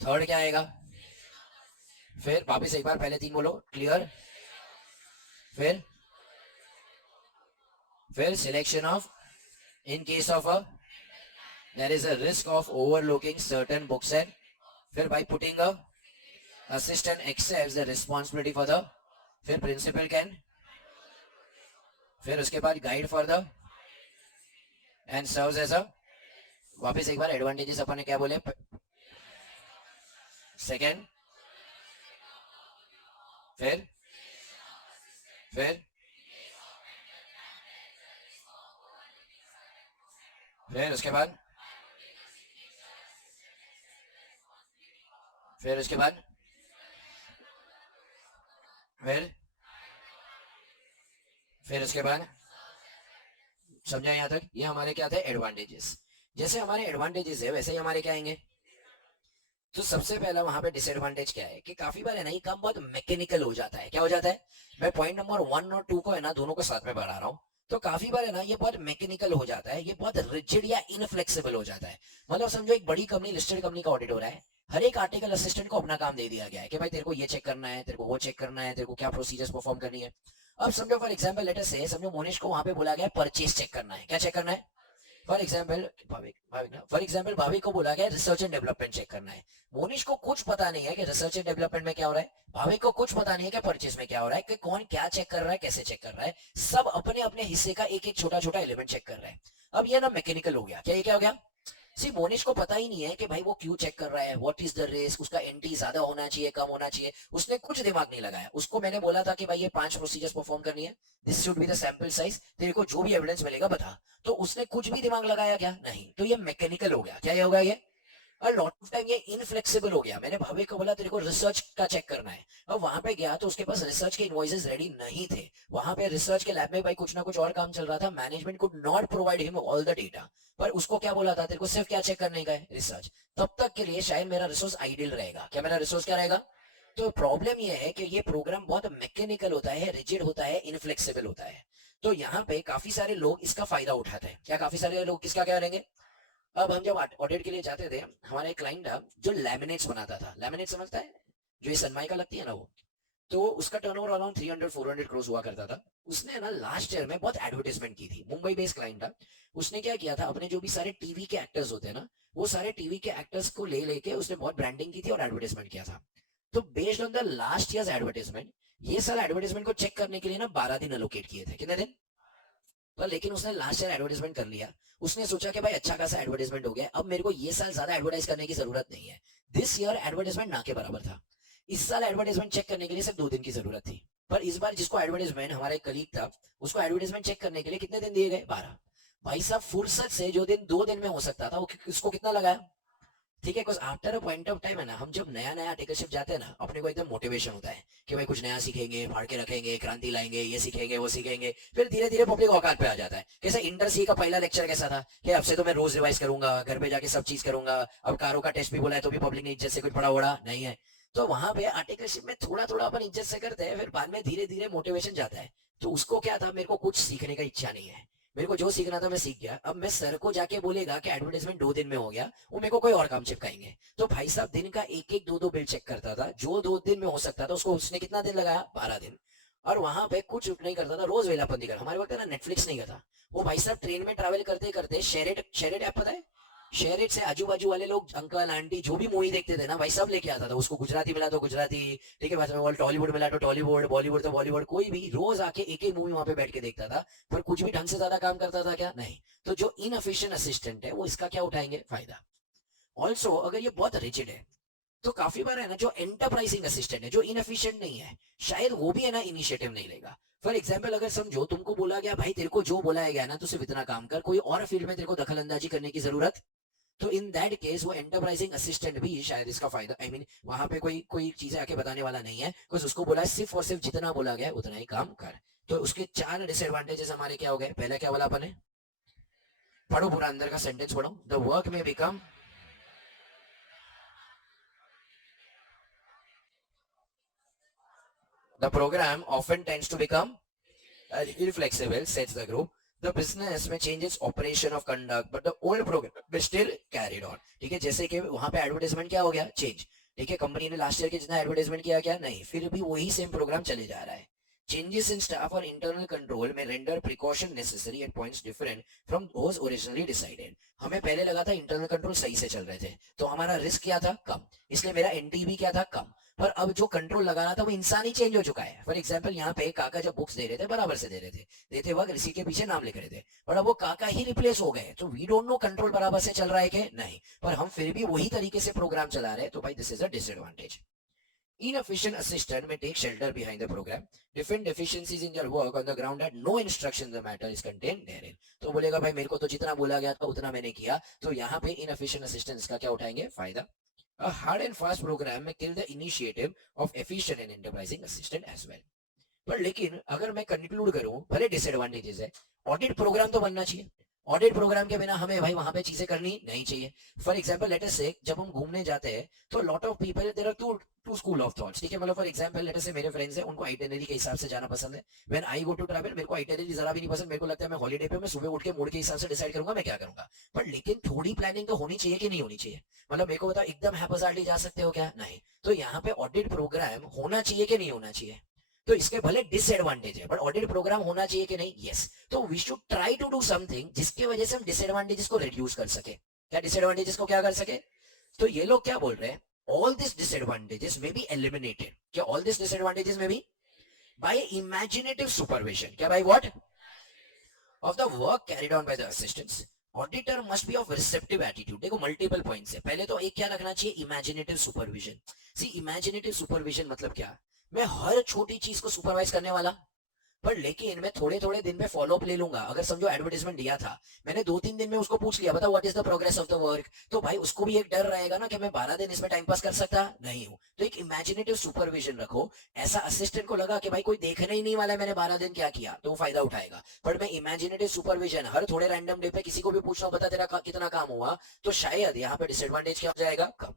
थर्ड क्या आएगा, फिर वापस एक बार पहले 3 बोलो, क्लियर, फिर selection of, in case of a there is a risk of overlooking certain books and, फिर by putting a assistant accepts the responsibility for the, फिर principal can, फिर उसके बाद guide for the and serves as a, वापस एक बार advantages अपन ने क्या बोले, सेकेंड, फिर फिर फिर उसके बाद, फिर उसके बाद, फिर उसके बाद, समझा यहाँ तक? ये हमारे क्या थे, एडवांटेजेस। जैसे हमारे एडवांटेजेस है वैसे ही हमारे क्या आएंगे। तो सबसे पहला वहां पे डिसएडवांटेज क्या है कि काफी बार है ना ये काम बहुत मैकेनिकल हो जाता है। क्या हो जाता है? मैं पॉइंट नंबर 1 और 2 को है ना दोनों को साथ में बढ़ा रहा हूँ। तो काफी बार है ना ये बहुत मैकेनिकल हो जाता है, ये बहुत रिजिड या इनफ्लेक्सिबल हो जाता है। मतलब समझो एक बड़ी कंपनी, लिस्टेड कंपनी का ऑडिट हो रहा है, हर एक आर्टिकल असिस्टेंट को अपना काम दे दिया गया है कि भाई तेरे को ये चेक करना है, तेरे को वो चेक करना है, तेरे को क्या प्रोसीजर्स परफॉर्म करनी है। अब समझो फॉर एग्जांपल लेटर से समझो मोनिश को वहां पे बोला गया परचेज चेक करना है। क्या चेक करना है? फॉर एग्जाम्पल भाविक को बोला गया रिसर्च एंड डेवलपमेंट चेक करना है। मोनिश को कुछ पता नहीं है कि रिसर्च एंड डेवलपमेंट में क्या हो रहा है, भाविक को कुछ पता नहीं है कि परचेस में क्या हो रहा है, कि कौन क्या चेक कर रहा है, कैसे चेक कर रहा है। सब अपने अपने हिस्से का एक एक छोटा छोटा एलिमेंट चेक कर रहे हैं। अब ये ना मैकेनिकल हो गया। क्या ये क्या हो गया? सी मोनिश को पता ही नहीं है कि भाई वो क्यों चेक कर रहा है, व्हाट इज द रिस्क, उसका एंटी ज्यादा होना चाहिए, कम होना चाहिए। उसने कुछ दिमाग नहीं लगाया। उसको मैंने बोला था कि भाई ये 5 प्रोसीजर्स परफॉर्म करनी है, this should be the sample size, तेरे को जो भी एविडेंस मिलेगा बता। तो उसने कुछ भी दिमाग लगाया क्या? नहीं। तो ये मैकेनिकल हो गया। क्या ये होगा? ये और लॉट ऑफ टाइम ये इनफ्लेक्सिबल हो गया। मैंने भाभी को बोला तेरे को रिसर्च का चेक करना है, अब वहां पे गया तो उसके पास रिसर्च के इनवॉइसेस रेडी नहीं थे। वहां पे रिसर्च के लैब में भाई कुछ ना कुछ और काम चल रहा था, management could not provide him all the data. पर उसको क्या बोला था, तेरे को सिर्फ क्या चेक करने का है? रिसर्च। तब तक के लिए शायद मेरा रिसोर्स आइडियल रहेगा। क्या मेरा रिसोर्स क्या रहेगा? तो प्रॉब्लम ये है कि ये प्रोग्राम बहुत मैकेनिकल होता है, रिजिड होता है, इनफ्लेक्सिबल होता है। तो यहाँ पे काफी सारे लोग इसका फायदा उठाते हैं। क्या काफी सारे लोग किसका क्या करेंगे? अब हम जब ऑडिट के लिए जाते थे, हमारा एक क्लाइंट था जो लैमिनेट्स बनाता था। लैमिनेट समझता है? जो ये सनमाइका लगती है ना वो। तो उसका टर्नओवर अराउंड 300-400 करोड़ हुआ करता था। उसने ना लास्ट ईयर में बहुत एडवर्टाइजमेंट की थी। मुंबई बेस्ड क्लाइंट था। उसने क्या किया था, अपने जो भी सारे टीवी के एक्टर्स होते हैं ना, वो सारे टीवी के एक्टर्स को ले लेके उसने बहुत ब्रांडिंग की थी और एडवर्टाइजमेंट किया था। तो based on the last years advertisement, ये सारा एडवर्टाइजमेंट को चेक करने के लिए ना 12 दिन अलोकेट किए थे। कितने दिन? पर लेकिन उसने लास्ट ईयर एडवर्टाइजमेंट कर लिया। उसने सोचा कि भाई अच्छा खासा एडवर्टाइजमेंट हो गया, अब मेरे को ये साल ज्यादा एडवर्टाइज करने की जरूरत नहीं है। दिस ईयर एडवर्टाइजमेंट ना के बराबर था। इस साल एडवर्टाइजमेंट चेक करने के लिए सिर्फ 2 दिन की जरूरत थी। पर इस बार जिसको एडवर्टाइजमेंट, हमारा एक कलीग था, उसको एडवर्टाइजमेंट चेक करने के लिए कितने दिन दिए गए? 12। भाई साहब फुर्सत से जो दिन 2 दिन में हो सकता था, उसको कितना लगाया? ठीक है, because after a point of time है ना, हम जब नया नया टेकरशिप जाते हैं ना, अपने को एकदम मोटिवेशन होता है कि भाई कुछ नया सीखेंगे, फाड़ के रखेंगे, क्रांति लाएंगे, ये सीखेंगे वो सीखेंगे। फिर धीरे धीरे पब्लिक औकात पे आ जाता है। कैसे इंटर सी का पहला लेक्चर कैसा था कि अब से तो मैं रोज रिवाइज करूंगा, घर पे जाके सब चीज करूंगा। अब कारों का टेस्ट भी बोला है तो भी पब्लिक ने इज्जत से कुछ पड़ा उड़ा नहीं है। तो वहां पे आर्टिकलशिप में थोड़ा थोड़ा अपन इज्जत से करते हैं, फिर बाद में धीरे धीरे मोटिवेशन जाता है। तो उसको क्या था, मेरे को कुछ सीखने का इच्छा नहीं है, मेरे को जो सीखना था मैं सीख गया। अब मैं सर को जाके बोलेगा कि एडवर्टाइजमेंट 2 दिन में हो गया, वो मेरे को कोई और काम चिपकाएंगे। तो भाई साहब दिन का एक एक 2-2 बिल चेक करता था, जो 2 दिन में हो सकता था उसको उसने कितना दिन लगाया? 12 दिन। और वहां पे कुछ नहीं करता था, रोज वेलापंती कर। हमारे वक्त है ना नेटफ्लिक्स नहीं करता। वो भाई साहब ट्रेन में ट्रैवल करते करते शेयरेट, शेयरेट ऐप पता है? शेयरेट से आजू बाजू वाले लोग, अंकल आंटी जो भी मूवी देखते थे ना भाई, सब लेके आता था। उसको गुजराती मिला तो गुजराती, ठीक है भाई, टॉलीवुड मिला तो टॉलीवुड, बॉलीवुड तो बॉलीवुड, कोई भी रोज आके एक एक मूवी वहां पे बैठ के देखता था। पर कुछ भी ढंग से ज्यादा काम करता था क्या? नहीं। तो जो इनएफिशिएंट असिस्टेंट है वो इसका क्या उठाएंगे? फायदा। ऑल्सो अगर ये बहुत रिजिड है तो काफी बार है ना जो एंटरप्राइजिंग असिस्टेंट है, जो इनएफिशिएंट नहीं है, शायद वो भी है ना इनिशिएटिव नहीं लेगा। फॉर एग्जाम्पल अगर समझो तुमको बोला गया भाई तेरे को जो बोलाया गया ना तो सिर्फ इतना काम कर, कोई और फील्ड में तेरे को दखल अंदाजी करने की जरूरत। तो इन दैट केस वो एंटरप्राइजिंग असिस्टेंट भी शायद इसका फायदा, आई मीन वहां पे कोई कोई चीजें आके बताने वाला नहीं है, बिकॉज उसको बोला है सिर्फ और सिर्फ जितना बोला गया उतना ही काम कर। तो उसके 4 डिसएडवांटेजेस हमारे क्या हो गए? पहला क्या बोला अपन ने? पढ़ो पूरा अंदर का सेंटेंस पढ़ो। The work may become, the programme often tends to become inflexible, sets the group. The business में changes operation of conduct, but the old program is still carried on. ठीक है, जैसे कि वहां पे एडवर्टाइजमेंट क्या हो गया? चेंज। ठीक है, कंपनी ने लास्ट ईयर के जितना एडवर्टाइजमेंट किया क्या? नहीं, फिर भी वही सेम प्रोग्राम चले जा रहा है। Changes in staff or internal control may render precaution necessary at points different from those originally decided. हमें पहले लगा था इंटरनल कंट्रोल सही से चल रहे थे तो हमारा रिस्क क्या था? कम, इसलिए मेरा एनटीबी क्या था? कम। पर अब जो कंट्रोल लगाना था वो इंसान ही चेंज हो चुका है। फॉर एग्जाम्पल यहाँ पे काका जब बुक्स दे रहे थे बराबर से दे रहे थे, देते वक्त रिसीट के पीछे नाम लिख रहे थे, पर अब वो काका ही रिप्लेस हो गए, तो वी डोंट नो कंट्रोल बराबर से चल रहा है कि नहीं, पर हम फिर भी वही तरीके से प्रोग्राम चला रहे हैं, तो भाई this is a disadvantage. Inefficient assistant may take shelter behind the program, defend deficiencies in their work on the ground that no instruction the matter is contained therein। तो बोलेगा भाई मेरे को तो जितना बोला गया था उतना मैंने किया, तो यहाँ पे inefficient assistance का क्या उठाएंगे फायदा। A hard and fast program may kill the initiative of efficient and enterprising assistant as well। पर लेकिन अगर मैं कंक्लूड करूं, भले डिसएडवांटेजेस है, ऑडिट प्रोग्राम तो बनना चाहिए। ऑडिट प्रोग्राम के बिना हमें भाई वहां पे चीजें करनी नहीं चाहिए। फॉर एग्जांपल लेट अस से जब हम घूमने जाते हैं तो lot of people there are two school of thoughts, ठीक है। मतलब फॉर एग्जांपल लेट अस से मेरे फ्रेंड्स हैं, उनको आइटिनरी के हिसाब से जाना पसंद है। When I go to travel मेरे को आइटिनरी जरा भी नहीं पसंद, मेरे को लगता है मैं हॉलिडे पे मैं सुबह उठ के मूड के हिसाब से डिसाइड करूंगा मैं क्या करूंगा। पर लेकिन थोड़ी प्लानिंग तो होनी चाहिए कि नहीं होनी चाहिए। मतलब मेरे को बताओ एकदम हैपजार्डली जा सकते हो क्या? नहीं। तो यहाँ पे ऑडिट प्रोग्राम होना चाहिए कि नहीं होना चाहिए? तो इसके भले डिसएडवांटेज है बट ऑडिट प्रोग्राम होना चाहिए कि नहीं? यस। तो we should try to do something जिसकी वजह से हम डिसएडवांटेजेस को रिड्यूस कर सके। क्या डिसएडवांटेजेस को क्या कर सके? तो ये लोग क्या बोल रहे हैं, ऑल दिस डिसएडवांटेजेस में बी एलिमिनेटेड। क्या ऑल दिस डिसएडवांटेजेस में भी बाय इमेजिनेटिव सुपरविजन। क्या भाई? What? Of the work carried on by the assistants, auditor must B of receptive attitude. देखो मल्टीपल पॉइंट्स है। पहले तो एक क्या रखना चाहिए, इमेजिनेटिव सुपरविजन। सी इमेजिनेटिव सुपरविजन मतलब क्या? मैं हर छोटी चीज को सुपरवाइज करने वाला, पर लेकिन मैं थोड़े थोड़े दिन में फॉलो अप ले लूंगा। अगर समझो एडवर्टाइजमेंट दिया था, मैंने 2-3 दिन में उसको पूछ लिया बताओ what is the progress of the work, तो भाई उसको भी एक डर रहेगा ना कि मैं 12 दिन इसमें टाइम पास कर सकता नहीं हूं। तो एक इमेजिनेटिव सुपरविजन रखो। ऐसा असिस्टेंट को लगा कि भाई कोई देखने ही नहीं वाला है मैंने 12 दिन क्या किया, तो वो फायदा उठाएगा। पर मैं इमेजिनेटिव सुपरविजन हर थोड़े रैंडम डे पे किसी को भी पूछ रहा हूं बता तेरा कितना काम हुआ, तो शायद यहाँ पे डिसएडवांटेज क्या हो जाएगा, कम।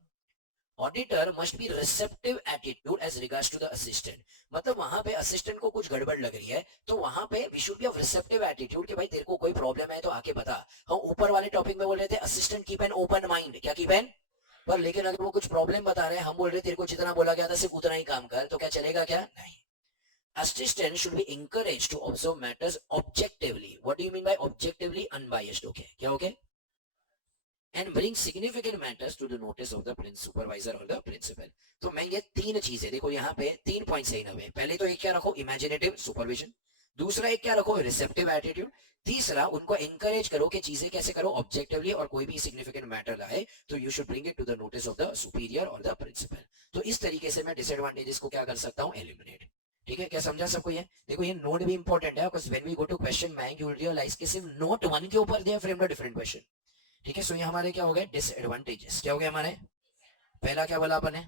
Auditor must be receptive attitude as regards to the assistant. मतलब वहां पे असिस्टेंट को कुछ गड़बड़ लग रही है तो वहां पे we should be of receptive attitude कि भाई तेरे को कोई प्रॉब्लम है तो आके बता। हम ऊपर वाले टॉपिक में बोल रहे थे assistant keep an open mind. क्या कीप एन? पर लेकिन अगर वो कुछ प्रॉब्लम बता रहे हैं, हम बोल रहे तेरे को जितना बोला गया था सिर्फ उतना ही काम कर, तो क्या चलेगा? क्या नहीं। Assistant should be encouraged to observe matters objectively. What do you mean by objectively? Unbiased. Okay. क्या okay? And bring significant matters to the notice of the supervisor or the principal। तो मैं ये तीन चीजें देखो यहाँ पे 3 पॉइंट सही नवे। पहले तो एक क्या रखो, इमेजिनेटिव सुपरविजन। दूसरा एक क्या रखो, रिसेप्टिव एटीट्यूड। तीसरा उनको एंकरेज करो कि चीजें कैसे करो, ऑब्जेक्टिवली, और कोई भी सिग्निफिकेंट मैटर लाए तो you should bring it to the notice of the superior और द प्रिंसिपल। तो इस तरीके से मैं डिसएडवांटेजेस को क्या कर सकता हूँ, एलिमिनेट। ठीक है, क्या समझा सबको? ये देखो ये नोट भी इंपॉर्टेंट है, because when we go to question bank you will realise कि सिर्फ नोट 1 के ऊपर they frame the different question. ठीक है, सो ये हमारे क्या हो गए, डिसएडवांटेजेस। क्या हो गया हमारे? पहला क्या बोला अपन ने,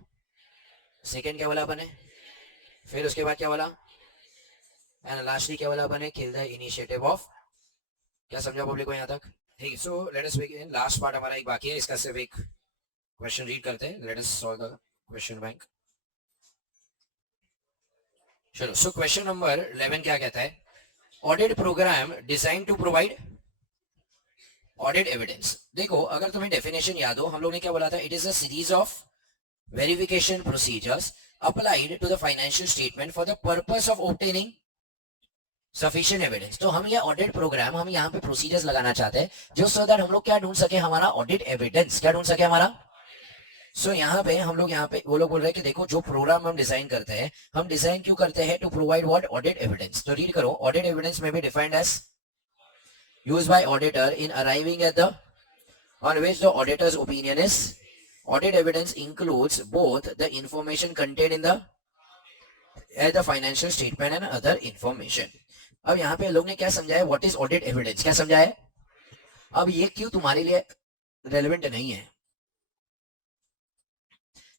सेकंड क्या बोला अपन ने, फिर उसके बाद क्या बोला, एंड लास्टली क्या बोला अपन ने, किल द इनिशिएटिव ऑफ। क्या समझा पब्लिक को यहाँ तक? ठीक है, so let us begin. Last part हमारा एक बाकी है, इसका सिर्फ एक क्वेश्चन रीड करते हैं। Let us solve the question bank. चलो, सो क्वेश्चन नंबर 11 क्या कहता है, audit programme design to provide audit evidence. देखो अगर तुम्हें डेफिनेशन याद हो, हम लोग ने क्या बोला था, it is a series of verification procedures applied to the financial statement for the purpose of obtaining sufficient evidence. तो हम ये ऑडिट प्रोग्राम, हम यहाँ पे प्रोसीजर्स लगाना चाहते हैं जो सो दैट हम लोग क्या ढूंढ सके, हमारा ऑडिट एविडेंस क्या ढूंढ सके हमारा। सो यहाँ पे हम लोग, यहाँ पे वो लोग बोल रहे हैं कि देखो जो प्रोग्राम हम डिजाइन करते हैं, हम डिजाइन क्यों करते हैं, to provide what, audit evidence. तो रीड करो, ऑडिट एविडेंस में भी defined as used by auditor in arriving at the on which the auditor's opinion is। Audit evidence includes both the information contained in the financial statement and other information। अब यहाँ पे लोग ने क्या समझाया, what is audit evidence, क्या समझाया। अब ये क्यों तुम्हारे लिए रेलेवेंट नहीं है,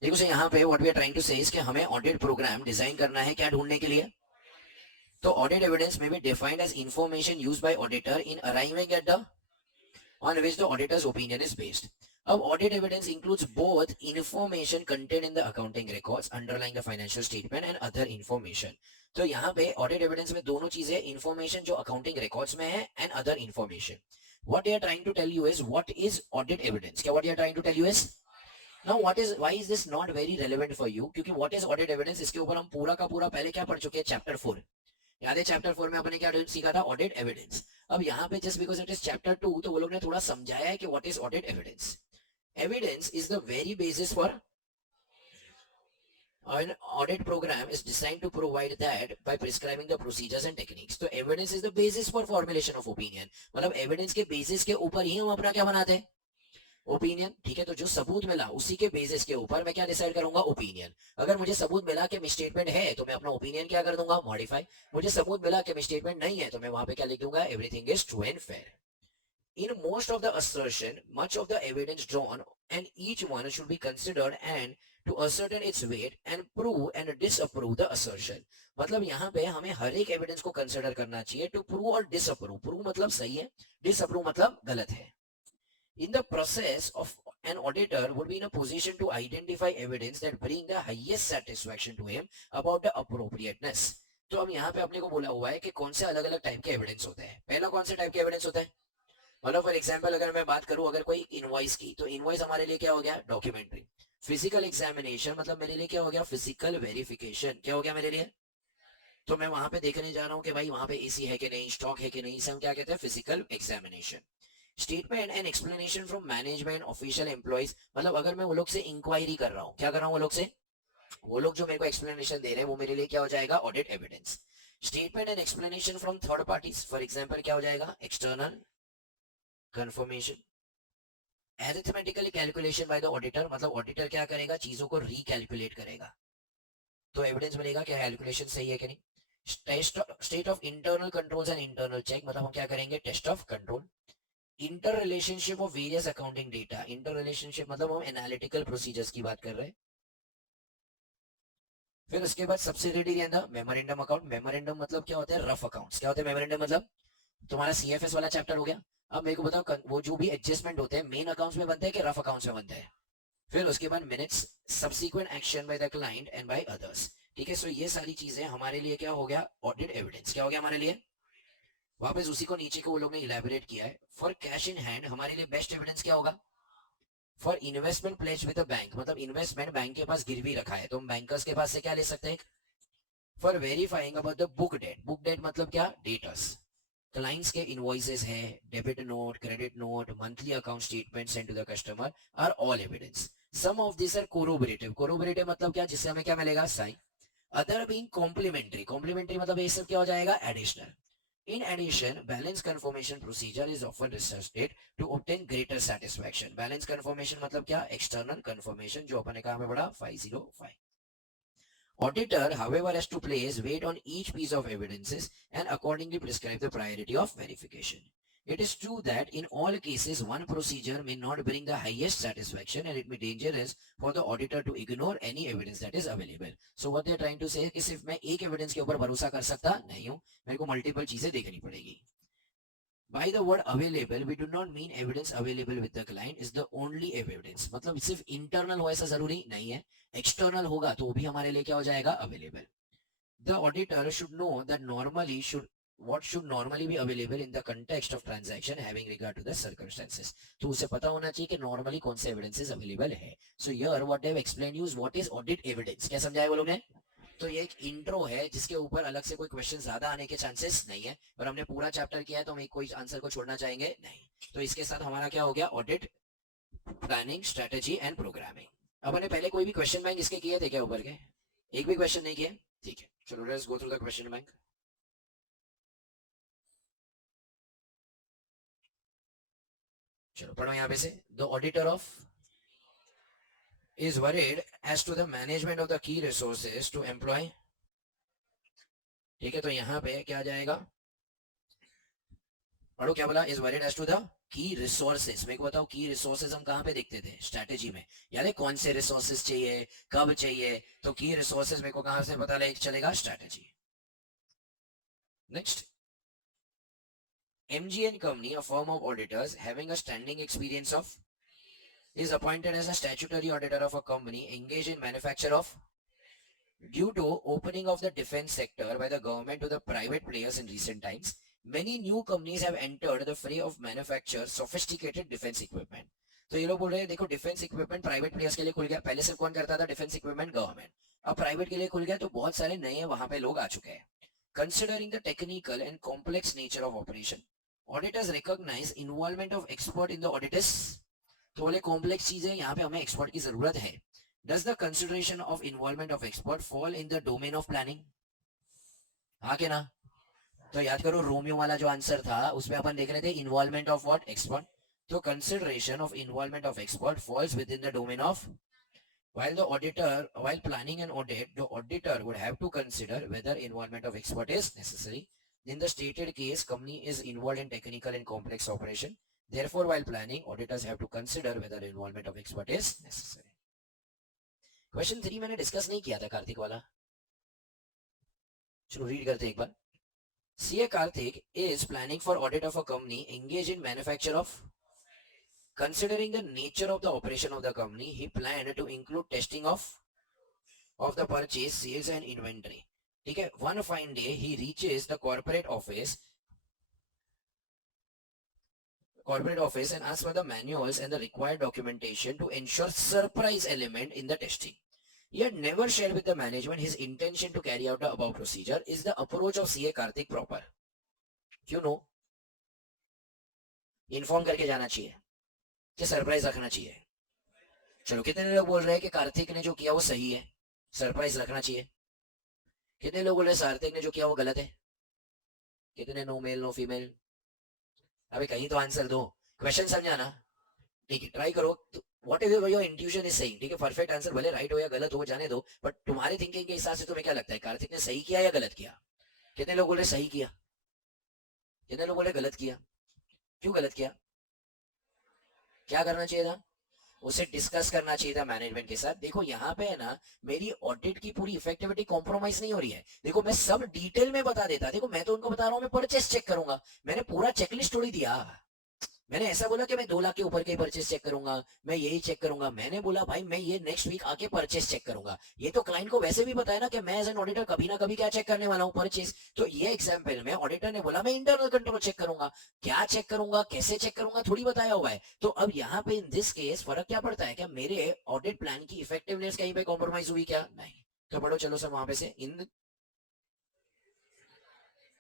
देखो से यहाँ पे what we are trying to say is कि हमें ऑडिट प्रोग्राम डिजाइन करना है क्या ढूंढने के लिए। तो ऑडिट एविडेंस में भी defined as information used by auditor in arriving at the on which the auditor's opinion is based। अब audit evidence includes both information contained in the accounting records underlying the financial statement and other information। तो यहाँ पे audit evidence में दोनों चीजें, information जो accounting records में है and other information. what they are trying to tell you is what is audit evidence। क्या what they are trying to tell you is, now why is this not very relevant for you, क्योंकि what is audit evidence इसके ऊपर हम पूरा का पूरा पहले क्या पढ़ चुके हैं, चैप्टर 4 याद है। चैप्टर 4 में आपने क्या सीखा था, ऑडिट एविडेंस। अब यहाँ पे just because it is chapter 2 तो वो लोग ने थोड़ा समझाया है कि what is audit evidence. Evidence is the very basis for An audit program is designed to provide that by prescribing the procedures and techniques. तो evidence is the basis for formulation of opinion. मतलब evidence के basis के ऊपर ही हम अपना क्या बनाते हैं, ओपिनियन. ठीक है, तो जो सबूत मिला उसी के बेसिस के ऊपर मैं क्या डिसाइड करूंगा, ओपिनियन. अगर मुझे सबूत मिला कि मिसस्टेटमेंट है तो मैं अपना ओपिनियन क्या कर दूंगा, मॉडिफाई. मुझे सबूत मिला कि मिसस्टेटमेंट नहीं है तो मैं वहां पे क्या लिख दूंगा, everything is true and fair. In most of the assertion, much of the evidence drawn and each one should be considered and to ascertain its weight and prove and disapprove the assertion. मतलब यहाँ पे हमें हर एक evidence को consider करना चाहिए to prove और disapprove. Prove मतलब सही है, डिसअप्रूव मतलब गलत है. In the process of an auditor would be in a position to identify evidence that bring the highest satisfaction to him about the appropriateness. तो अब यहाँ पे अपने को बोला हुआ है कि कौन से अलग अलग टाइप के एविडेंस होते हैं. पहला कौन से टाइप के एविडेंस होता है, मतलब फॉर एग्जांपल अगर मैं बात करूं अगर कोई इनवॉइस की, तो इनवॉइस हमारे लिए क्या हो गया, डॉक्यूमेंट्री. फिजिकल एग्जामिनेशन मतलब मेरे लिए क्या हो गया, फिजिकल वेरिफिकेशन. क्या हो गया मेरे लिए, तो मैं वहां पे देखने जा रहा हूं कि भाई वहां पे एसी है कि नहीं, स्टॉक है कि नहीं, सब क्या कहते हैं, physical examination. Statement and explanation from management official employees, मतलब अगर मैं वो लोग से इंक्वायरी कर रहा हूँ, क्या कर रहा हूँ वो लोग से, वो लोग जो मेरे को एक्सप्लेनेशन दे रहे हैं वो मेरे लिए क्या हो जाएगा, audit evidence. Statement and explanation from third parties, for example क्या हो जाएगा, external confirmation. Arithmetically calculation by the auditor, मतलब ऑडिटर क्या करेगा, चीजों को रिकैलकुलेट करेगा तो एविडेंस मिलेगा कि कैलकुलेशन सही है कि नहीं. State of internal controls and internal check, मतलब हम क्या करेंगे, test of control. Inter relationship of various accounting data, inter relationship मतलब हम एनालिटिकल प्रोसीजर्स की बात कर रहे हैं. फिर उसके बाद subsidiary and the memorandum account. Memorandum मतलब क्या होता है, रफ अकाउंट्स. क्या होते हैं मेमोरेंडम मतलब, तुम्हारा सीएफएस वाला चैप्टर हो गया. अब मेरे को बताओ वो जो भी एडजस्टमेंट होते हैं मेन अकाउंट्स में बनते हैं कि रफ अकाउंट्स में बनते हैं. फिर उसके बाद minutes, subsequent action by the client and by others. ठीक है, सो ये सारी चीजें हमारे लिए क्या हो गया, ऑडिट एविडेंस. क्या हो गया हमारे लिए, वापस उसी को नीचे को वो लोग ने इलेबोरेट किया है. फॉर कैश इन हैंड हमारे लिए बेस्ट एविडेंस क्या होगा, for investment pledge with the bank, मतलब इन्वेस्टमेंट बैंक के पास गिरवी रखा है तो हम बैंकर्स के पास से क्या ले सकते हैं. For verifying about the book debt, book debt मतलब क्या, डेटर्स. क्लाइंट्स के इनवॉइसेस है, debit note, credit note, monthly account statement send to the customer are all evidence. Some of this are corroborative. Corroborative मतलब क्या, जिससे हमें क्या मिलेगा, sign. Other being complementary. Complementary मतलब ये सब क्या हो जाएगा, additional. In addition, balance confirmation procedure is often researched to obtain greater satisfaction. Balance confirmation मतलब क्या, external confirmation, जो अपन ने कहा हमें पढ़ा 505. Auditor, however, has to place weight on each piece of evidences and accordingly prescribe the priority of verification. It is true that in all cases, one procedure may not bring the highest satisfaction and it may be dangerous for the auditor to ignore any evidence that is available. So what they are trying to say है कि सिर्फ मैं एक evidence के ऊपर भरोसा कर सकता नहीं हूँ, मेरे को multiple चीजें देखनी पड़ेगी. By the word available, we do not mean evidence available with the client is the only evidence. मतलब सिर्फ internal हो ऐसा जरूरी नहीं है, external होगा तो भी हमारे लिए क्या हो जाएगा, available. The auditor should know that normally what should normally be available in the context of transaction having regard to the circumstances. तो उसे पता होना चाहिए कि normally कौन से evidences available है. So here what they have explained you is what is audit evidence. क्या समझाया वो लोग ने. तो ये एक इंट्रो है जिसके ऊपर अलग से कोई क्वेश्चन ज्यादा आने के चांसेस नहीं है, पर हमने पूरा चैप्टर किया है तो हम एक कोई आंसर को छोड़ना चाहेंगे नहीं. तो इसके साथ हमारा क्या हो गया, audit planning strategy and programming. अब हमने पहले कोई भी क्वेश्चन बैंक इसके किए थे क्या ऊपर के, एक भी क्वेश्चन नहीं किए. ठीक है, चलो let's go through the question bank. चलो पढ़ो यहाँ पे से. The auditor of is worried as to the management of the key resources to employ. ठीक है, तो यहाँ पे क्या आ जाएगा, पढ़ो क्या बोला, is worried as to the key resources. मेरे को बताओ की रिसोर्सेज हम कहाँ पे देखते थे, स्ट्रेटेजी में. यार कौन से रिसोर्सेज चाहिए, कब चाहिए, तो की रिसोर्सेज मेरे को कहाँ से पता चलेगा, strategy. Next, MGN Company, a firm of auditors having a standing experience of, is appointed as a statutory auditor of a company engaged in manufacture of. Due to opening of the defense sector by the government to the private players in recent times, many new companies have entered the fray of manufacture sophisticated defense equipment. तो ये लोग बोल रहे हैं देखो defence equipment private players के लिए खुल गया. पहले सिर्फ कौन करता था डिफेंस इक्विपमेंट, गवर्नमेंट. अब प्राइवेट के लिए खुल गया तो बहुत सारे नए वहां पे लोग आ चुके हैं. Considering the technical and complex nature of operation, auditors recognize involvement of expert in the auditors. तो बोले कॉम्प्लेक्स चीज है, यहाँ पे हमें एक्सपर्ट की जरूरत है. Does the consideration of involvement of expert fall in the domain of planning? हाँ के ना? तो याद करो रोमियो वाला जो आंसर था उसमें अपन देख रहे थे इन्वॉल्वमेंट ऑफ व्हाट एक्सपर्ट. तो consideration of involvement of expert falls within the domain of. While planning an audit, the auditor would have to consider whether involvement of expert is necessary. In the stated case, company is involved in technical and complex operation. Therefore, while planning, auditors have to consider whether involvement of expert is necessary. Question 3 मैंने discuss नहीं किया था कार्तिक वाला. चलो read करते एक बार. CA Karthik is planning for audit of a company engaged in manufacture of. Considering the nature of the operation of the company, he planned to include testing of the purchase, sales and inventory. ठीक है. One fine day he reaches the corporate office and asks for the manuals and the required documentation to ensure surprise element in the testing. He had never shared with the management his intention to carry out the above procedure. Is the approach of CA Karthik proper? You know, inform करके जाना चाहिए कि surprise रखना चाहिए. चलो कितने लोग बोल रहे हैं कि कार्तिक ने जो किया वो सही है, सरप्राइज रखना चाहिए. कितने लोग बोल रहे हैं कार्तिक ने जो किया वो गलत है. कितने नो मेल नो फीमेल. अबे कहीं तो आंसर दो. क्वेश्चन समझा ना? ठीक है, ट्राई करो. What is your intuition is saying. ठीक है, परफेक्ट आंसर भले राइट हो या गलत हो जाने दो, बट तुम्हारे थिंकिंग के हिसाब से तुम्हें क्या लगता है कार्तिक ने सही किया या गलत किया? कितने लोग बोल रहे सही किया, कितने लोग बोल रहे गलत किया. क्यों गलत किया? क्या करना चाहिए था? उसे डिस्कस करना चाहिए था मैनेजमेंट के साथ. देखो यहाँ पे है ना, मेरी ऑडिट की पूरी इफेक्टिविटी कॉम्प्रोमाइज नहीं हो रही है. देखो मैं सब डिटेल में बता देता. देखो मैं तो उनको बता रहा हूँ मैं परचेस चेक करूंगा. मैंने पूरा चेकलिस्ट थोड़ी दिया. मैंने ऐसा बोला कि मैं 2 लाख के ऊपर के परचेस चेक करूंगा, मैं यही चेक करूंगा. मैंने बोला भाई मैं ये नेक्स्ट वीक आके परचेस चेक करूंगा. ये तो क्लाइंट को वैसे भी पता है ना कि मैं एज एन ऑडिटर कभी ना कभी क्या चेक करने वाला हूँ, परचेस. तो ये एग्जांपल में ऑडिटर ने बोला मैं इंटरनल कंट्रोल चेक करूंगा. क्या चेक करूंगा, कैसे चेक करूंगा थोड़ी बताया हुआ है. तो अब यहाँ पे इन दिस केस फर्क क्या पड़ता है? क्या मेरे ऑडिट प्लान की इफेक्टिवनेस कहीं पे कॉम्प्रोमाइज हुई क्या? नहीं. तो पढ़ो चलो सर वहां पे से. इन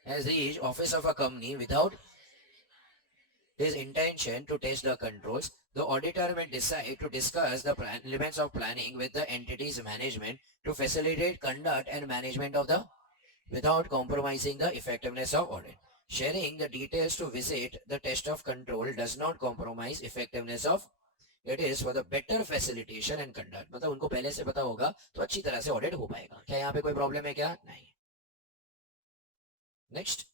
has reached office of a company without his intention to test the controls, the auditor may decide to discuss the elements of planning with the entity's management to facilitate conduct and management of the without compromising the effectiveness of audit. Sharing the details to visit the test of control does not compromise effectiveness of. It is for the better facilitation and conduct. मतलब उनको पहले से पता होगा तो अच्छी तरह से ऑडिट हो पाएगा. क्या यहाँ पे कोई प्रॉब्लम है क्या? नहीं. Next.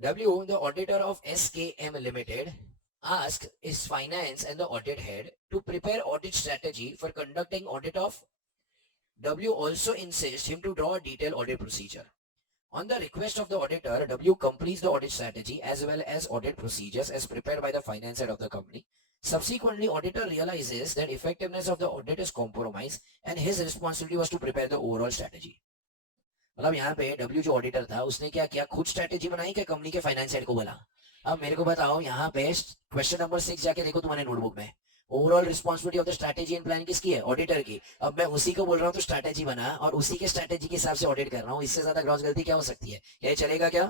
W, the auditor of SKM Limited, asked his finance and the audit head to prepare audit strategy for conducting audit of. W also insists him to draw a detailed audit procedure. On the request of the auditor, W completes the audit strategy as well as audit procedures as prepared by the finance head of the company. Subsequently, auditor realizes that effectiveness of the audit is compromised and his responsibility was to prepare the overall strategy. मतलब यहाँ पे W जो auditor था उसने क्या किया, खुद strategy बनाई क्या कंपनी के फाइनेंस हेड को बोला. अब मेरे को बताओ यहाँ पे क्वेश्चन नंबर 6 जाके देखो तुम्हारे नोटबुक में. Overall responsibility of the strategy and plan किसकी है? ऑडिटर की. अब मैं उसी को बोल रहा हूँ तो स्ट्रेटेजी बना और उसी के स्ट्रेटेजी के हिसाब से ऑडिट कर रहा हूँ. इससे ज्यादा ग्रॉस गलती क्या हो सकती है? क्या चलेगा क्या?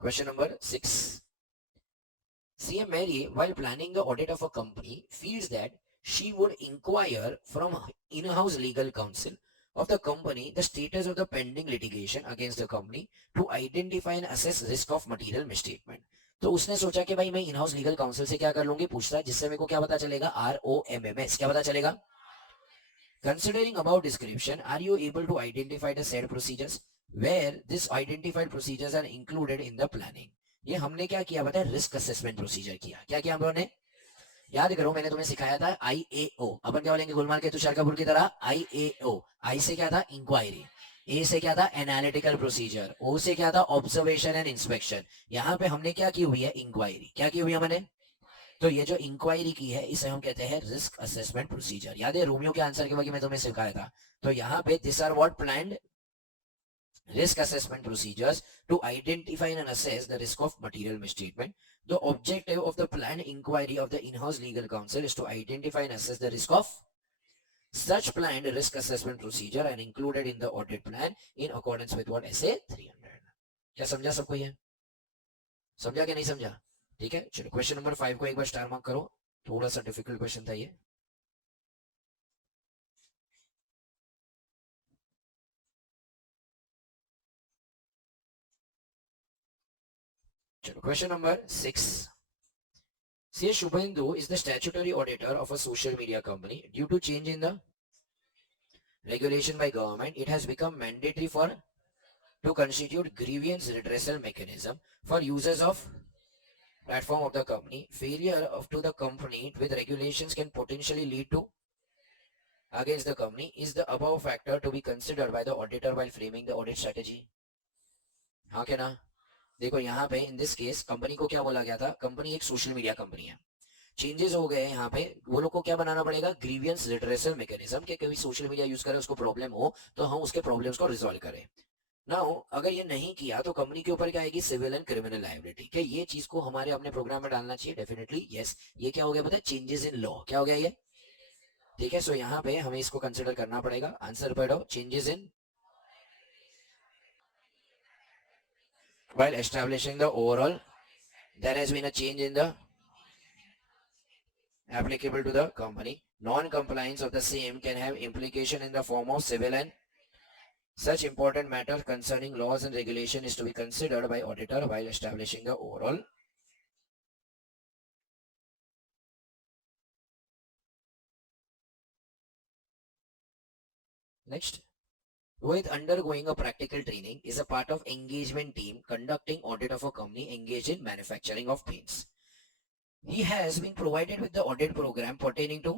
Question number 6. CA Mary, while planning the audit of a company, feels that she would inquire from in-house legal counsel of the company the status of the pending litigation against the company to identify and assess risk of material misstatement. तो उसने सोचा कि भाई मैं in house legal council से क्या कर लूंगी, पूछता जिससे मेरे को क्या पता चलेगा? ROMMS. क्या पता चलेगा? Considering above description, are you able to identify the said procedures? Where this identified procedures are included in the planning. ये हमने क्या किया पता है? रिस्क असेसमेंट प्रोसीजर किया. क्या किया हम लोगों ने? याद करो मैंने तुम्हें सिखाया था IAO. अपन क्या बोलेंगे गुलमाल के तुषार कपूर की तरह? IAO. I से क्या था? इंक्वायरी. A से क्या था? Analytical procedure. O से क्या था? Observation and inspection. यहाँ पे हमने क्या की हुई है? इंक्वायरी. क्या की हुई है हमने? तो ये जो इंक्वायरी की है इसे हम कहते हैं रिस्क असेसमेंट प्रोसीजर. याद है रोमियो के आंसर के वक्त मैं तुम्हें सिखाया था. तो यहाँ पे this are what planned risk assessment procedures to identify and assess the risk of material misstatement. The objective of the planned inquiry of the in-house legal counsel is to identify and assess the risk of. Such planned risk assessment procedure and included in the audit plan in accordance with what SA 300. क्या समझा सबको? ये समझा कि नहीं समझा? ठीक है चलो क्वेश्चन नंबर 5 को एक बार स्टार मार्क करो. थोड़ा सा डिफिकल्ट क्वेश्चन था ये। चलो question number 6। See, Shubhendu is the statutory auditor of a social media company. Due to change in the regulation by government, it has become mandatory for to constitute grievance redressal mechanism for users of platform of the company. Failure of to the company with regulations can potentially lead to against the company. Is the above factor to be considered by the auditor while framing the audit strategy? हाँ क्या ना? देखो यहाँ पे in this case company को क्या बोला गया था, कंपनी एक सोशल मीडिया कंपनी है, चेंजेस हो गए यहाँ पे, वो लोग को क्या बनाना पड़ेगा, ग्रीवियंस रिड्रेसल मैकेनिज्म, कि कभी सोशल मीडिया यूज करे उसको प्रॉब्लम हो तो हम उसके प्रॉब्लम्स को रिजॉल्व करें। नाउ अगर ये नहीं किया तो कंपनी के ऊपर क्या आएगी, सिविल एंड क्रिमिनल लायबिलिटी। क्या ये चीज को हमारे अपने प्रोग्राम में डालना चाहिए? Definitely yes. ये क्या हो गया पता है, चेंजेस इन लॉ। क्या हो गया ये? ठीक है, सो यहाँ पे हमें इसको कंसिडर करना पड़ेगा। आंसर पढ़ो, changes in while establishing the overall there has been a change in the applicable to the company. Non-compliance of the same can have implication in the form of civil and such important matters concerning laws and regulation is to be considered by auditor while establishing the overall. Next, with undergoing a practical training is a part of engagement team conducting audit of a company engaged in manufacturing of paints. He has been provided with the audit program pertaining to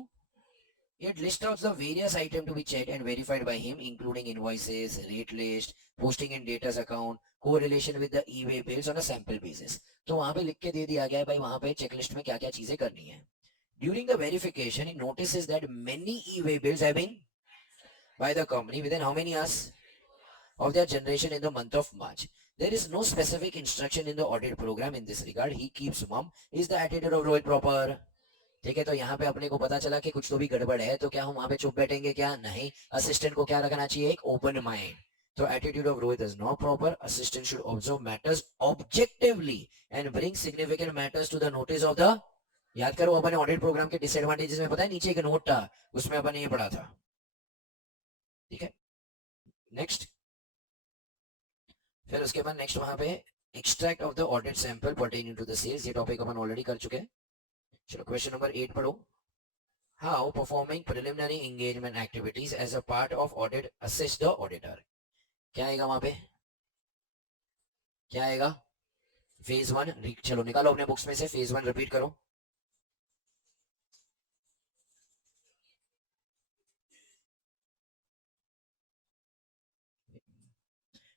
it. Lists out the various items to be checked and verified by him, including invoices, rate list, posting in data's account, correlation with the e-way bills on a sample basis. तो वहां पे लिख के दे दिया गया है भाई, वहां पे चेकलिस्ट में क्या क्या चीजें करनी है. During the verification, he notices that many e-way bills have been by the company within how many years of their generation in the month of March. There is no specific instruction in the audit program in this regard. He keeps mum. Is the attitude of Rohit proper? ठीक है, तो यहाँ पे अपने को पता चला कि कुछ तो भी गड़बड़ है, तो क्या हम वहां पे चुप बैठेंगे? क्या नहीं, असिस्टेंट को क्या रखना चाहिए, एक ओपन माइंड. तो attitude of Rohit is not proper. Assistant should observe matters objectively and bring significant matters to the notice of the. याद करो अपने ऑडिट प्रोग्राम के डिसएडवांटेजेस में पता है नीचे एक नोट था, उसमें अपन ये पढ़ा था. ठीक है, नेक्स्ट. फिर उसके बाद नेक्स्ट वहां पे extract of the audit sample pertaining to the sales. ये टॉपिक अपन ऑलरेडी कर चुके हैं. चलो क्वेश्चन नंबर 8 पढ़ो. How performing preliminary engagement activities as a part of audit assist the auditor. क्या आएगा वहां पे, क्या आएगा? फेज 1. चलो निकालो अपने बुक्स में से फेज 1 रिपीट करो.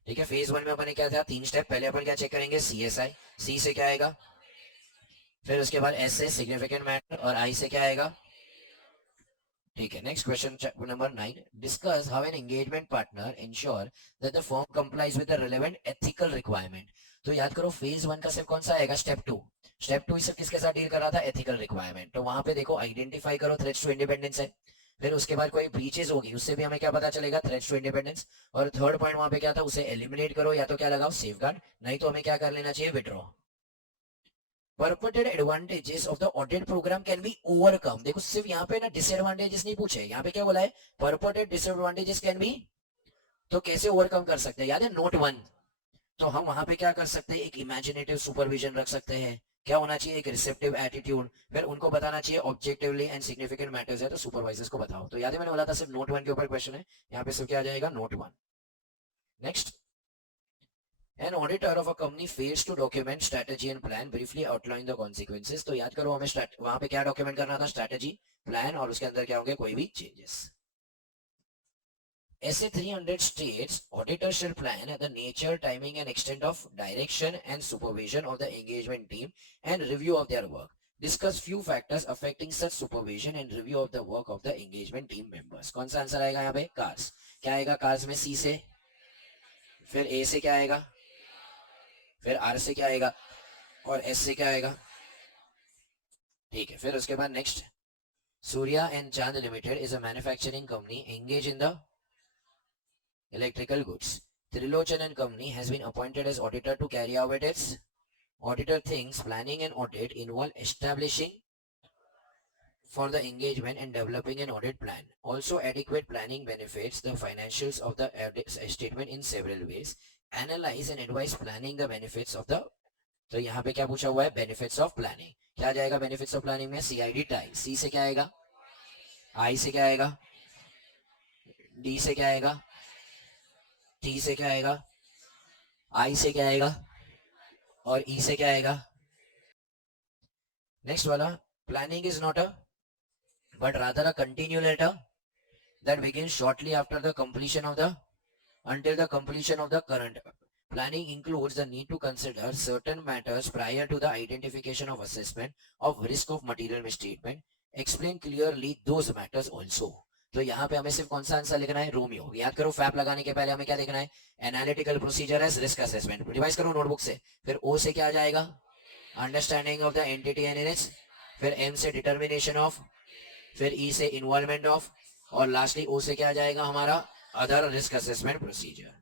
ठीक है, फेज 1 में अपन ने क्या था, 3 स्टेप. पहले अपन क्या चेक करेंगे, सीएसआई. सी से क्या आएगा, फिर उसके बाद एस से सिग्निफिकेंट मैटर, और आई से क्या आएगा. ठीक है, next question number 9. Discuss how an engagement partner ensure that the firm complies with the relevant ethical requirement. तो याद करो फेज 1 का सिर्फ कौन सा आएगा, स्टेप 2. स्टेप 2 सिर्फ किसके साथ डील कर रहा था, एथिकल रिक्वायरमेंट. तो वहां पे देखो आइडेंटिफाई करो थ्रेट्स टू इंडिपेंडेंस है. फिर उसके बाद कोई ब्रीचेस होगी, उससे भी हमें क्या पता चलेगा, थ्रेट्स टू इंडिपेंडेंस. और थर्ड पॉइंट वहां पे क्या था, उसे एलिमिनेट करो, या तो क्या लगाओ, सेफगार्ड. नहीं तो हमें क्या कर लेना चाहिए, withdraw. Purported advantages of the audit program can be overcome. देखो सिर्फ यहाँ पे ना डिसएडवांटेजेस नहीं पूछे, यहाँ पे क्या बोला है, purported disadvantages can be. तो कैसे ओवरकम कर सकते हैं, याद है नोट 1. तो हम वहां पे क्या कर सकते हैं, एक इमेजिनेटिव सुपरविजन रख सकते हैं. क्या होना चाहिए, एक रिसेप्टिव एटीट्यूड. फिर उनको बताना चाहिए ऑब्जेक्टिवली एंड सिग्निफिकेंट मैटर्स है तो सुपरवाइजर्स को बताओ. तो याद है मैंने बोला था सिर्फ नोट 1 के ऊपर क्वेश्चन है, यहाँ पे सिर्फ क्या आ जाएगा, note 1. Next. An auditor of a company fails to document strategy and plan, briefly outline the consequences. तो याद करो हमें वहां पे क्या डॉक्यूमेंट करना था, स्ट्रैटेजी, प्लान, और उसके अंदर क्या होंगे, कोई भी changes. SA 300 states auditor shall plan the nature, timing and extent of direction and supervision of the engagement team and review of their work. Discuss few factors affecting such supervision and review of the work of the engagement team members. कौन सा answer आएगा यहाँ पे, cars. क्या आएगा cars में, सी से. फिर ए से क्या आएगा, फिर आर से क्या आएगा, और एस से क्या आएगा. ठीक है, फिर उसके बाद नेक्स्ट. सूर्या एंड चांद limited is a manufacturing company engage in the electrical goods. Trilochan and company has been appointed as auditor to carry out its auditor things. Planning and audit involve establishing for the engagement in developing an audit plan. Also, adequate planning benefits the financials of the audit statement in several ways. Analyze and advise planning the benefits of the, तो यहाँ पे क्या पूछा हुआ है, benefits of planning. क्या जाएगा benefits of planning में? CID tie. C से क्या आएगा? I से क्या आएगा? D से क्या आएगा? T से क्या आएगा? I से क्या आएगा? और E से क्या आएगा? नेक्स्ट वाला, planning is not a but rather a continuator that begins shortly after the completion of the until the completion of the current. Planning includes the need to consider certain matters prior to the identification of assessment of risk of material misstatement. Explain clearly those matters also. तो यहाँ पे हमें सिर्फ कौन सा answer लिखना है? Romeo. याद करो, फैप लगाने के पहले हमें क्या लिखना है? Analytical procedure as risk assessment. Revise करो नोटबुक से. फिर ओ से क्या आ जाएगा? Understanding of the entity and its. फिर एम से डिटर्मिनेशन ऑफ. फिर ई से इन्वॉल्वमेंट ऑफ. और लास्टली ओ से क्या आ जाएगा हमारा? Other risk assessment procedure.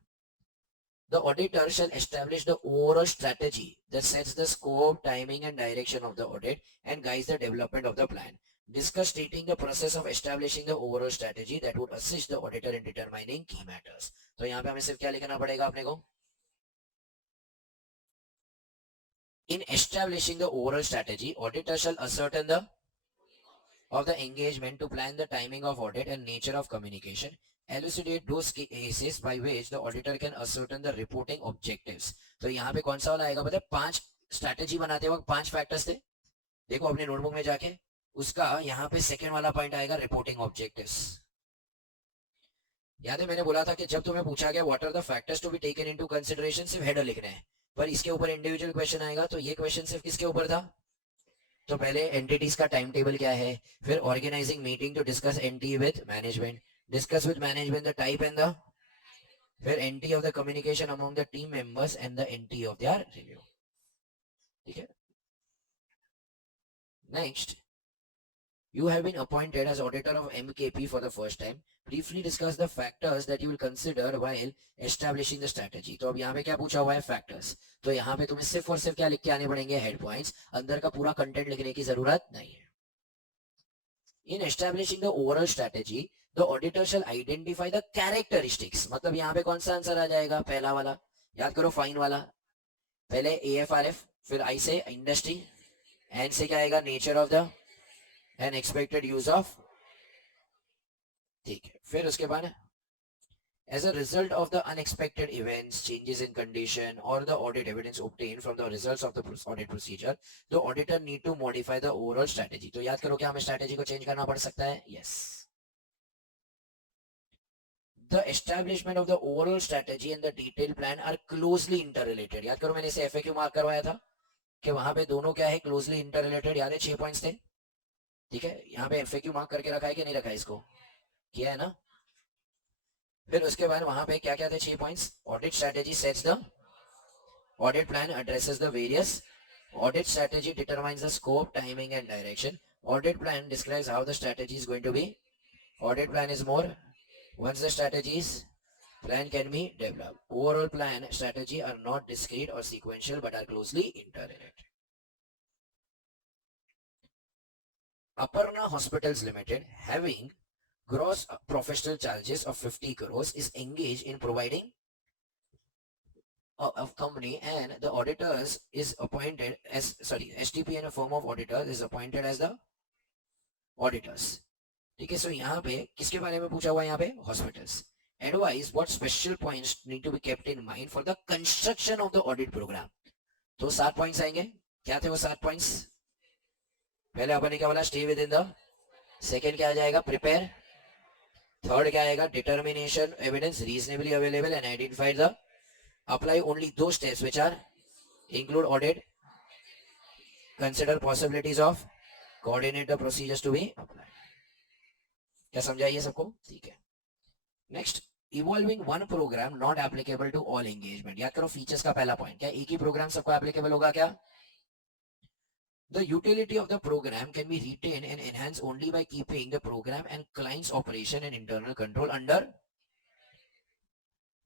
The auditor shall establish the overall strategy that sets the scope, timing and direction of the audit and guides the development of the plan. Discuss stating the process of establishing the overall strategy that would assist the auditor in determining key matters. तो यहाँ पे हमें सिर्फ क्या लिखना पड़ेगा अपने को? In establishing the overall strategy, auditor shall ascertain the of the engagement to plan the timing of audit and nature of communication. Elucidate those cases by which the auditor can ascertain the reporting objectives. तो यहाँ पे कौन सा वाला आएगा? बताए 5 strategy बनाते वक्त 5 फैक्टर्स थे. देखो अपने नोटबुक में जाके, उसका यहाँ पे सेकेंड वाला पॉइंट आएगा रिपोर्टिंग ऑब्जेक्टिव्स. याद है मैंने बोला था कि जब तुम्हें पूछा गया what are the factors to be taken into consideration, सिर्फ हेडर लिखना है, पर इसके ऊपर इंडिविजुअल क्वेश्चन आएगा. तो ये क्वेश्चन सिर्फ किसके ऊपर था? तो पहले एंटिटीज का टाइम टेबल क्या है, फिर organizing meeting to discuss NT with management, discuss with management the type and the, फिर NT of the communication among the team members and the NT of their review. ठीक है. Next, you have been appointed as auditor of MKP for the first time. Briefly discuss the factors that you will consider while establishing the strategy. तो अब यहाँ पे क्या पूछा हुआ है? फैक्टर्स. तो यहाँ पे तुम्हें सिर्फ और सिर्फ क्या लिख के आने पड़ेंगे? Head points. अंदर का पूरा कंटेंट लिखने की जरूरत नहीं है. In establishing the overall strategy, the auditor shall identify the characteristics. मतलब यहाँ पे कौन सा आंसर आ जाएगा? पहला वाला. याद करो, फाइन वाला. पहले AFRF, फिर I से इंडस्ट्री, N से क्या आएगा? Nature of the and expected use of. ठीक है. फिर उसके बाद, as a result of the unexpected events, changes in condition or the audit evidence obtained from the results of the audit procedure, the auditor need to modify the overall strategy. तो याद करो क्या हमें strategy को change करना पड़ सकता है? Yes. The establishment of the overall strategy and the detailed plan are closely interrelated. याद करो मैंने इसे FAQ मार्क करवाया था कि वहां पे दोनों क्या है? closely interrelated. याद है 6 पॉइंट्स थे. ठीक है. यहाँ पे FAQ मार्क करके रखा है कि नहीं रखा है? इसको किया है ना. फिर उसके बाद वहां पे क्या क्या थे? 6 points. Audit strategy sets the audit plan, addresses the various audit strategy, determines the scope, timing and direction. Audit plan describes how the strategy is going to be. Audit plan is more once the strategies plan can be developed. Overall plan strategy are not discrete or sequential but are closely interrelated. Aparna Hospitals Limited, having gross professional charges of 50 crores, is engaged in providing a company, and the auditors is appointed as, STP and a firm of auditors is appointed as the auditors. ठीक है. सो यहाँ पे किसके बारे में पूछा हुआ है? यहाँ पे hospitals. Advise what special points need to be kept in mind for the construction of the audit program. तो 7 पॉइंट्स आएंगे. क्या थे वो 7 पॉइंट्स? पहले अपन ने क्या बोला? Stay within the. Second क्या आ जाएगा? प्रिपेयर. थर्ड क्या आएगा? Determination evidence reasonably available and identify the. Apply only those steps which are include audit, consider possibilities of, coordinate the procedures to be applied. क्या समझाइए सबको? ठीक है. Next, evolving one programme not applicable to all engagement. याद करो features का पहला point क्या? एक ही प्रोग्राम सबको एप्लीकेबल होगा क्या? The utility of the program can be retained and enhanced only by keeping the program and client's operation and internal control under,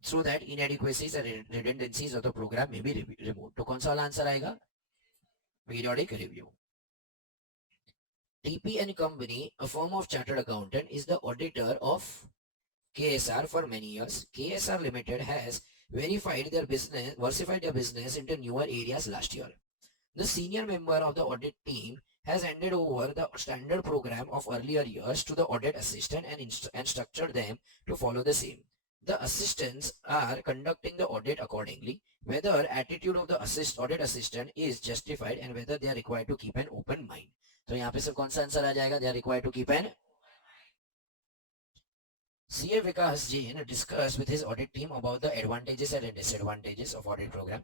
so that inadequacies and redundancies of the program may be removed. तो कौन सा वाला answer आएगा? Periodic review. TP and Company, a firm of chartered accountant, is the auditor of KSR for many years. KSR Limited has versified their business into newer areas last year. The senior member of the audit team has handed over the standard program of earlier years to the audit assistant and structured them to follow the same. The assistants are conducting the audit accordingly, whether attitude of the audit assistant is justified and whether they are required to keep an open mind. तो यहाँ पे sir कौन सा answer आ जाएगा? They are required to keep an CA Vikas Jain discussed with his audit team about the advantages and disadvantages of audit program.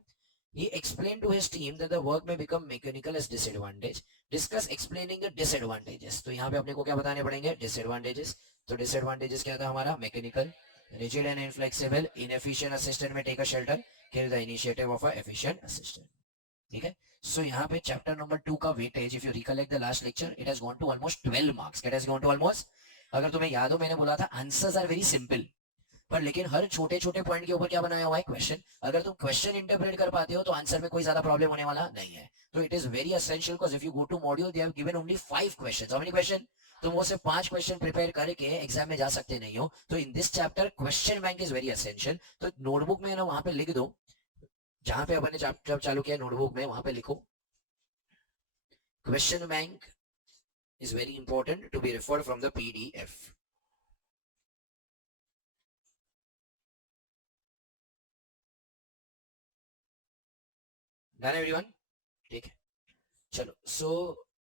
He explained to his team that the work may become mechanical as disadvantage. Discuss explaining the disadvantages. तो यहाँ पे अपने को क्या बताने पड़ेंगे? Disadvantages. तो disadvantages क्या था हमारा? Mechanical, rigid and inflexible, inefficient assistant may take a shelter, kill the initiative of a efficient assistant. ठीक है? So यहाँ पे chapter number 2 का weightage, if you recollect the last lecture, it has gone to almost 12 marks. It has gone to almost, अगर तुम्हें याद हो मैंने बोला था आंसर्स आर वेरी सिंपल, पर लेकिन हर छोटे छोटे पॉइंट के ऊपर क्या बनाया हुआ है? क्वेश्चन. अगर तुम क्वेश्चन इंटरप्रेट कर पाते हो तो आंसर में कोई ज्यादा प्रॉब्लम होने वाला नहीं है. तो it is very essential because if you go to module they have given only 5 questions. How many question? तुम वो सिर्फ 5 क्वेश्चन प्रिपेयर करके एग्जाम में जा सकते नहीं हो. तो in this chapter question bank is very essential. तो नोटबुक में ना वहां पे लिख दो, जहां पे अपन ने चैप्टर चालू किया नोटबुक में वहां पे लिखो question bank is very important to be referred from the PDF. Done everyone? ठीक है, चलो. सो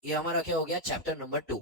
ये हमारा क्या हो गया? Chapter number 2.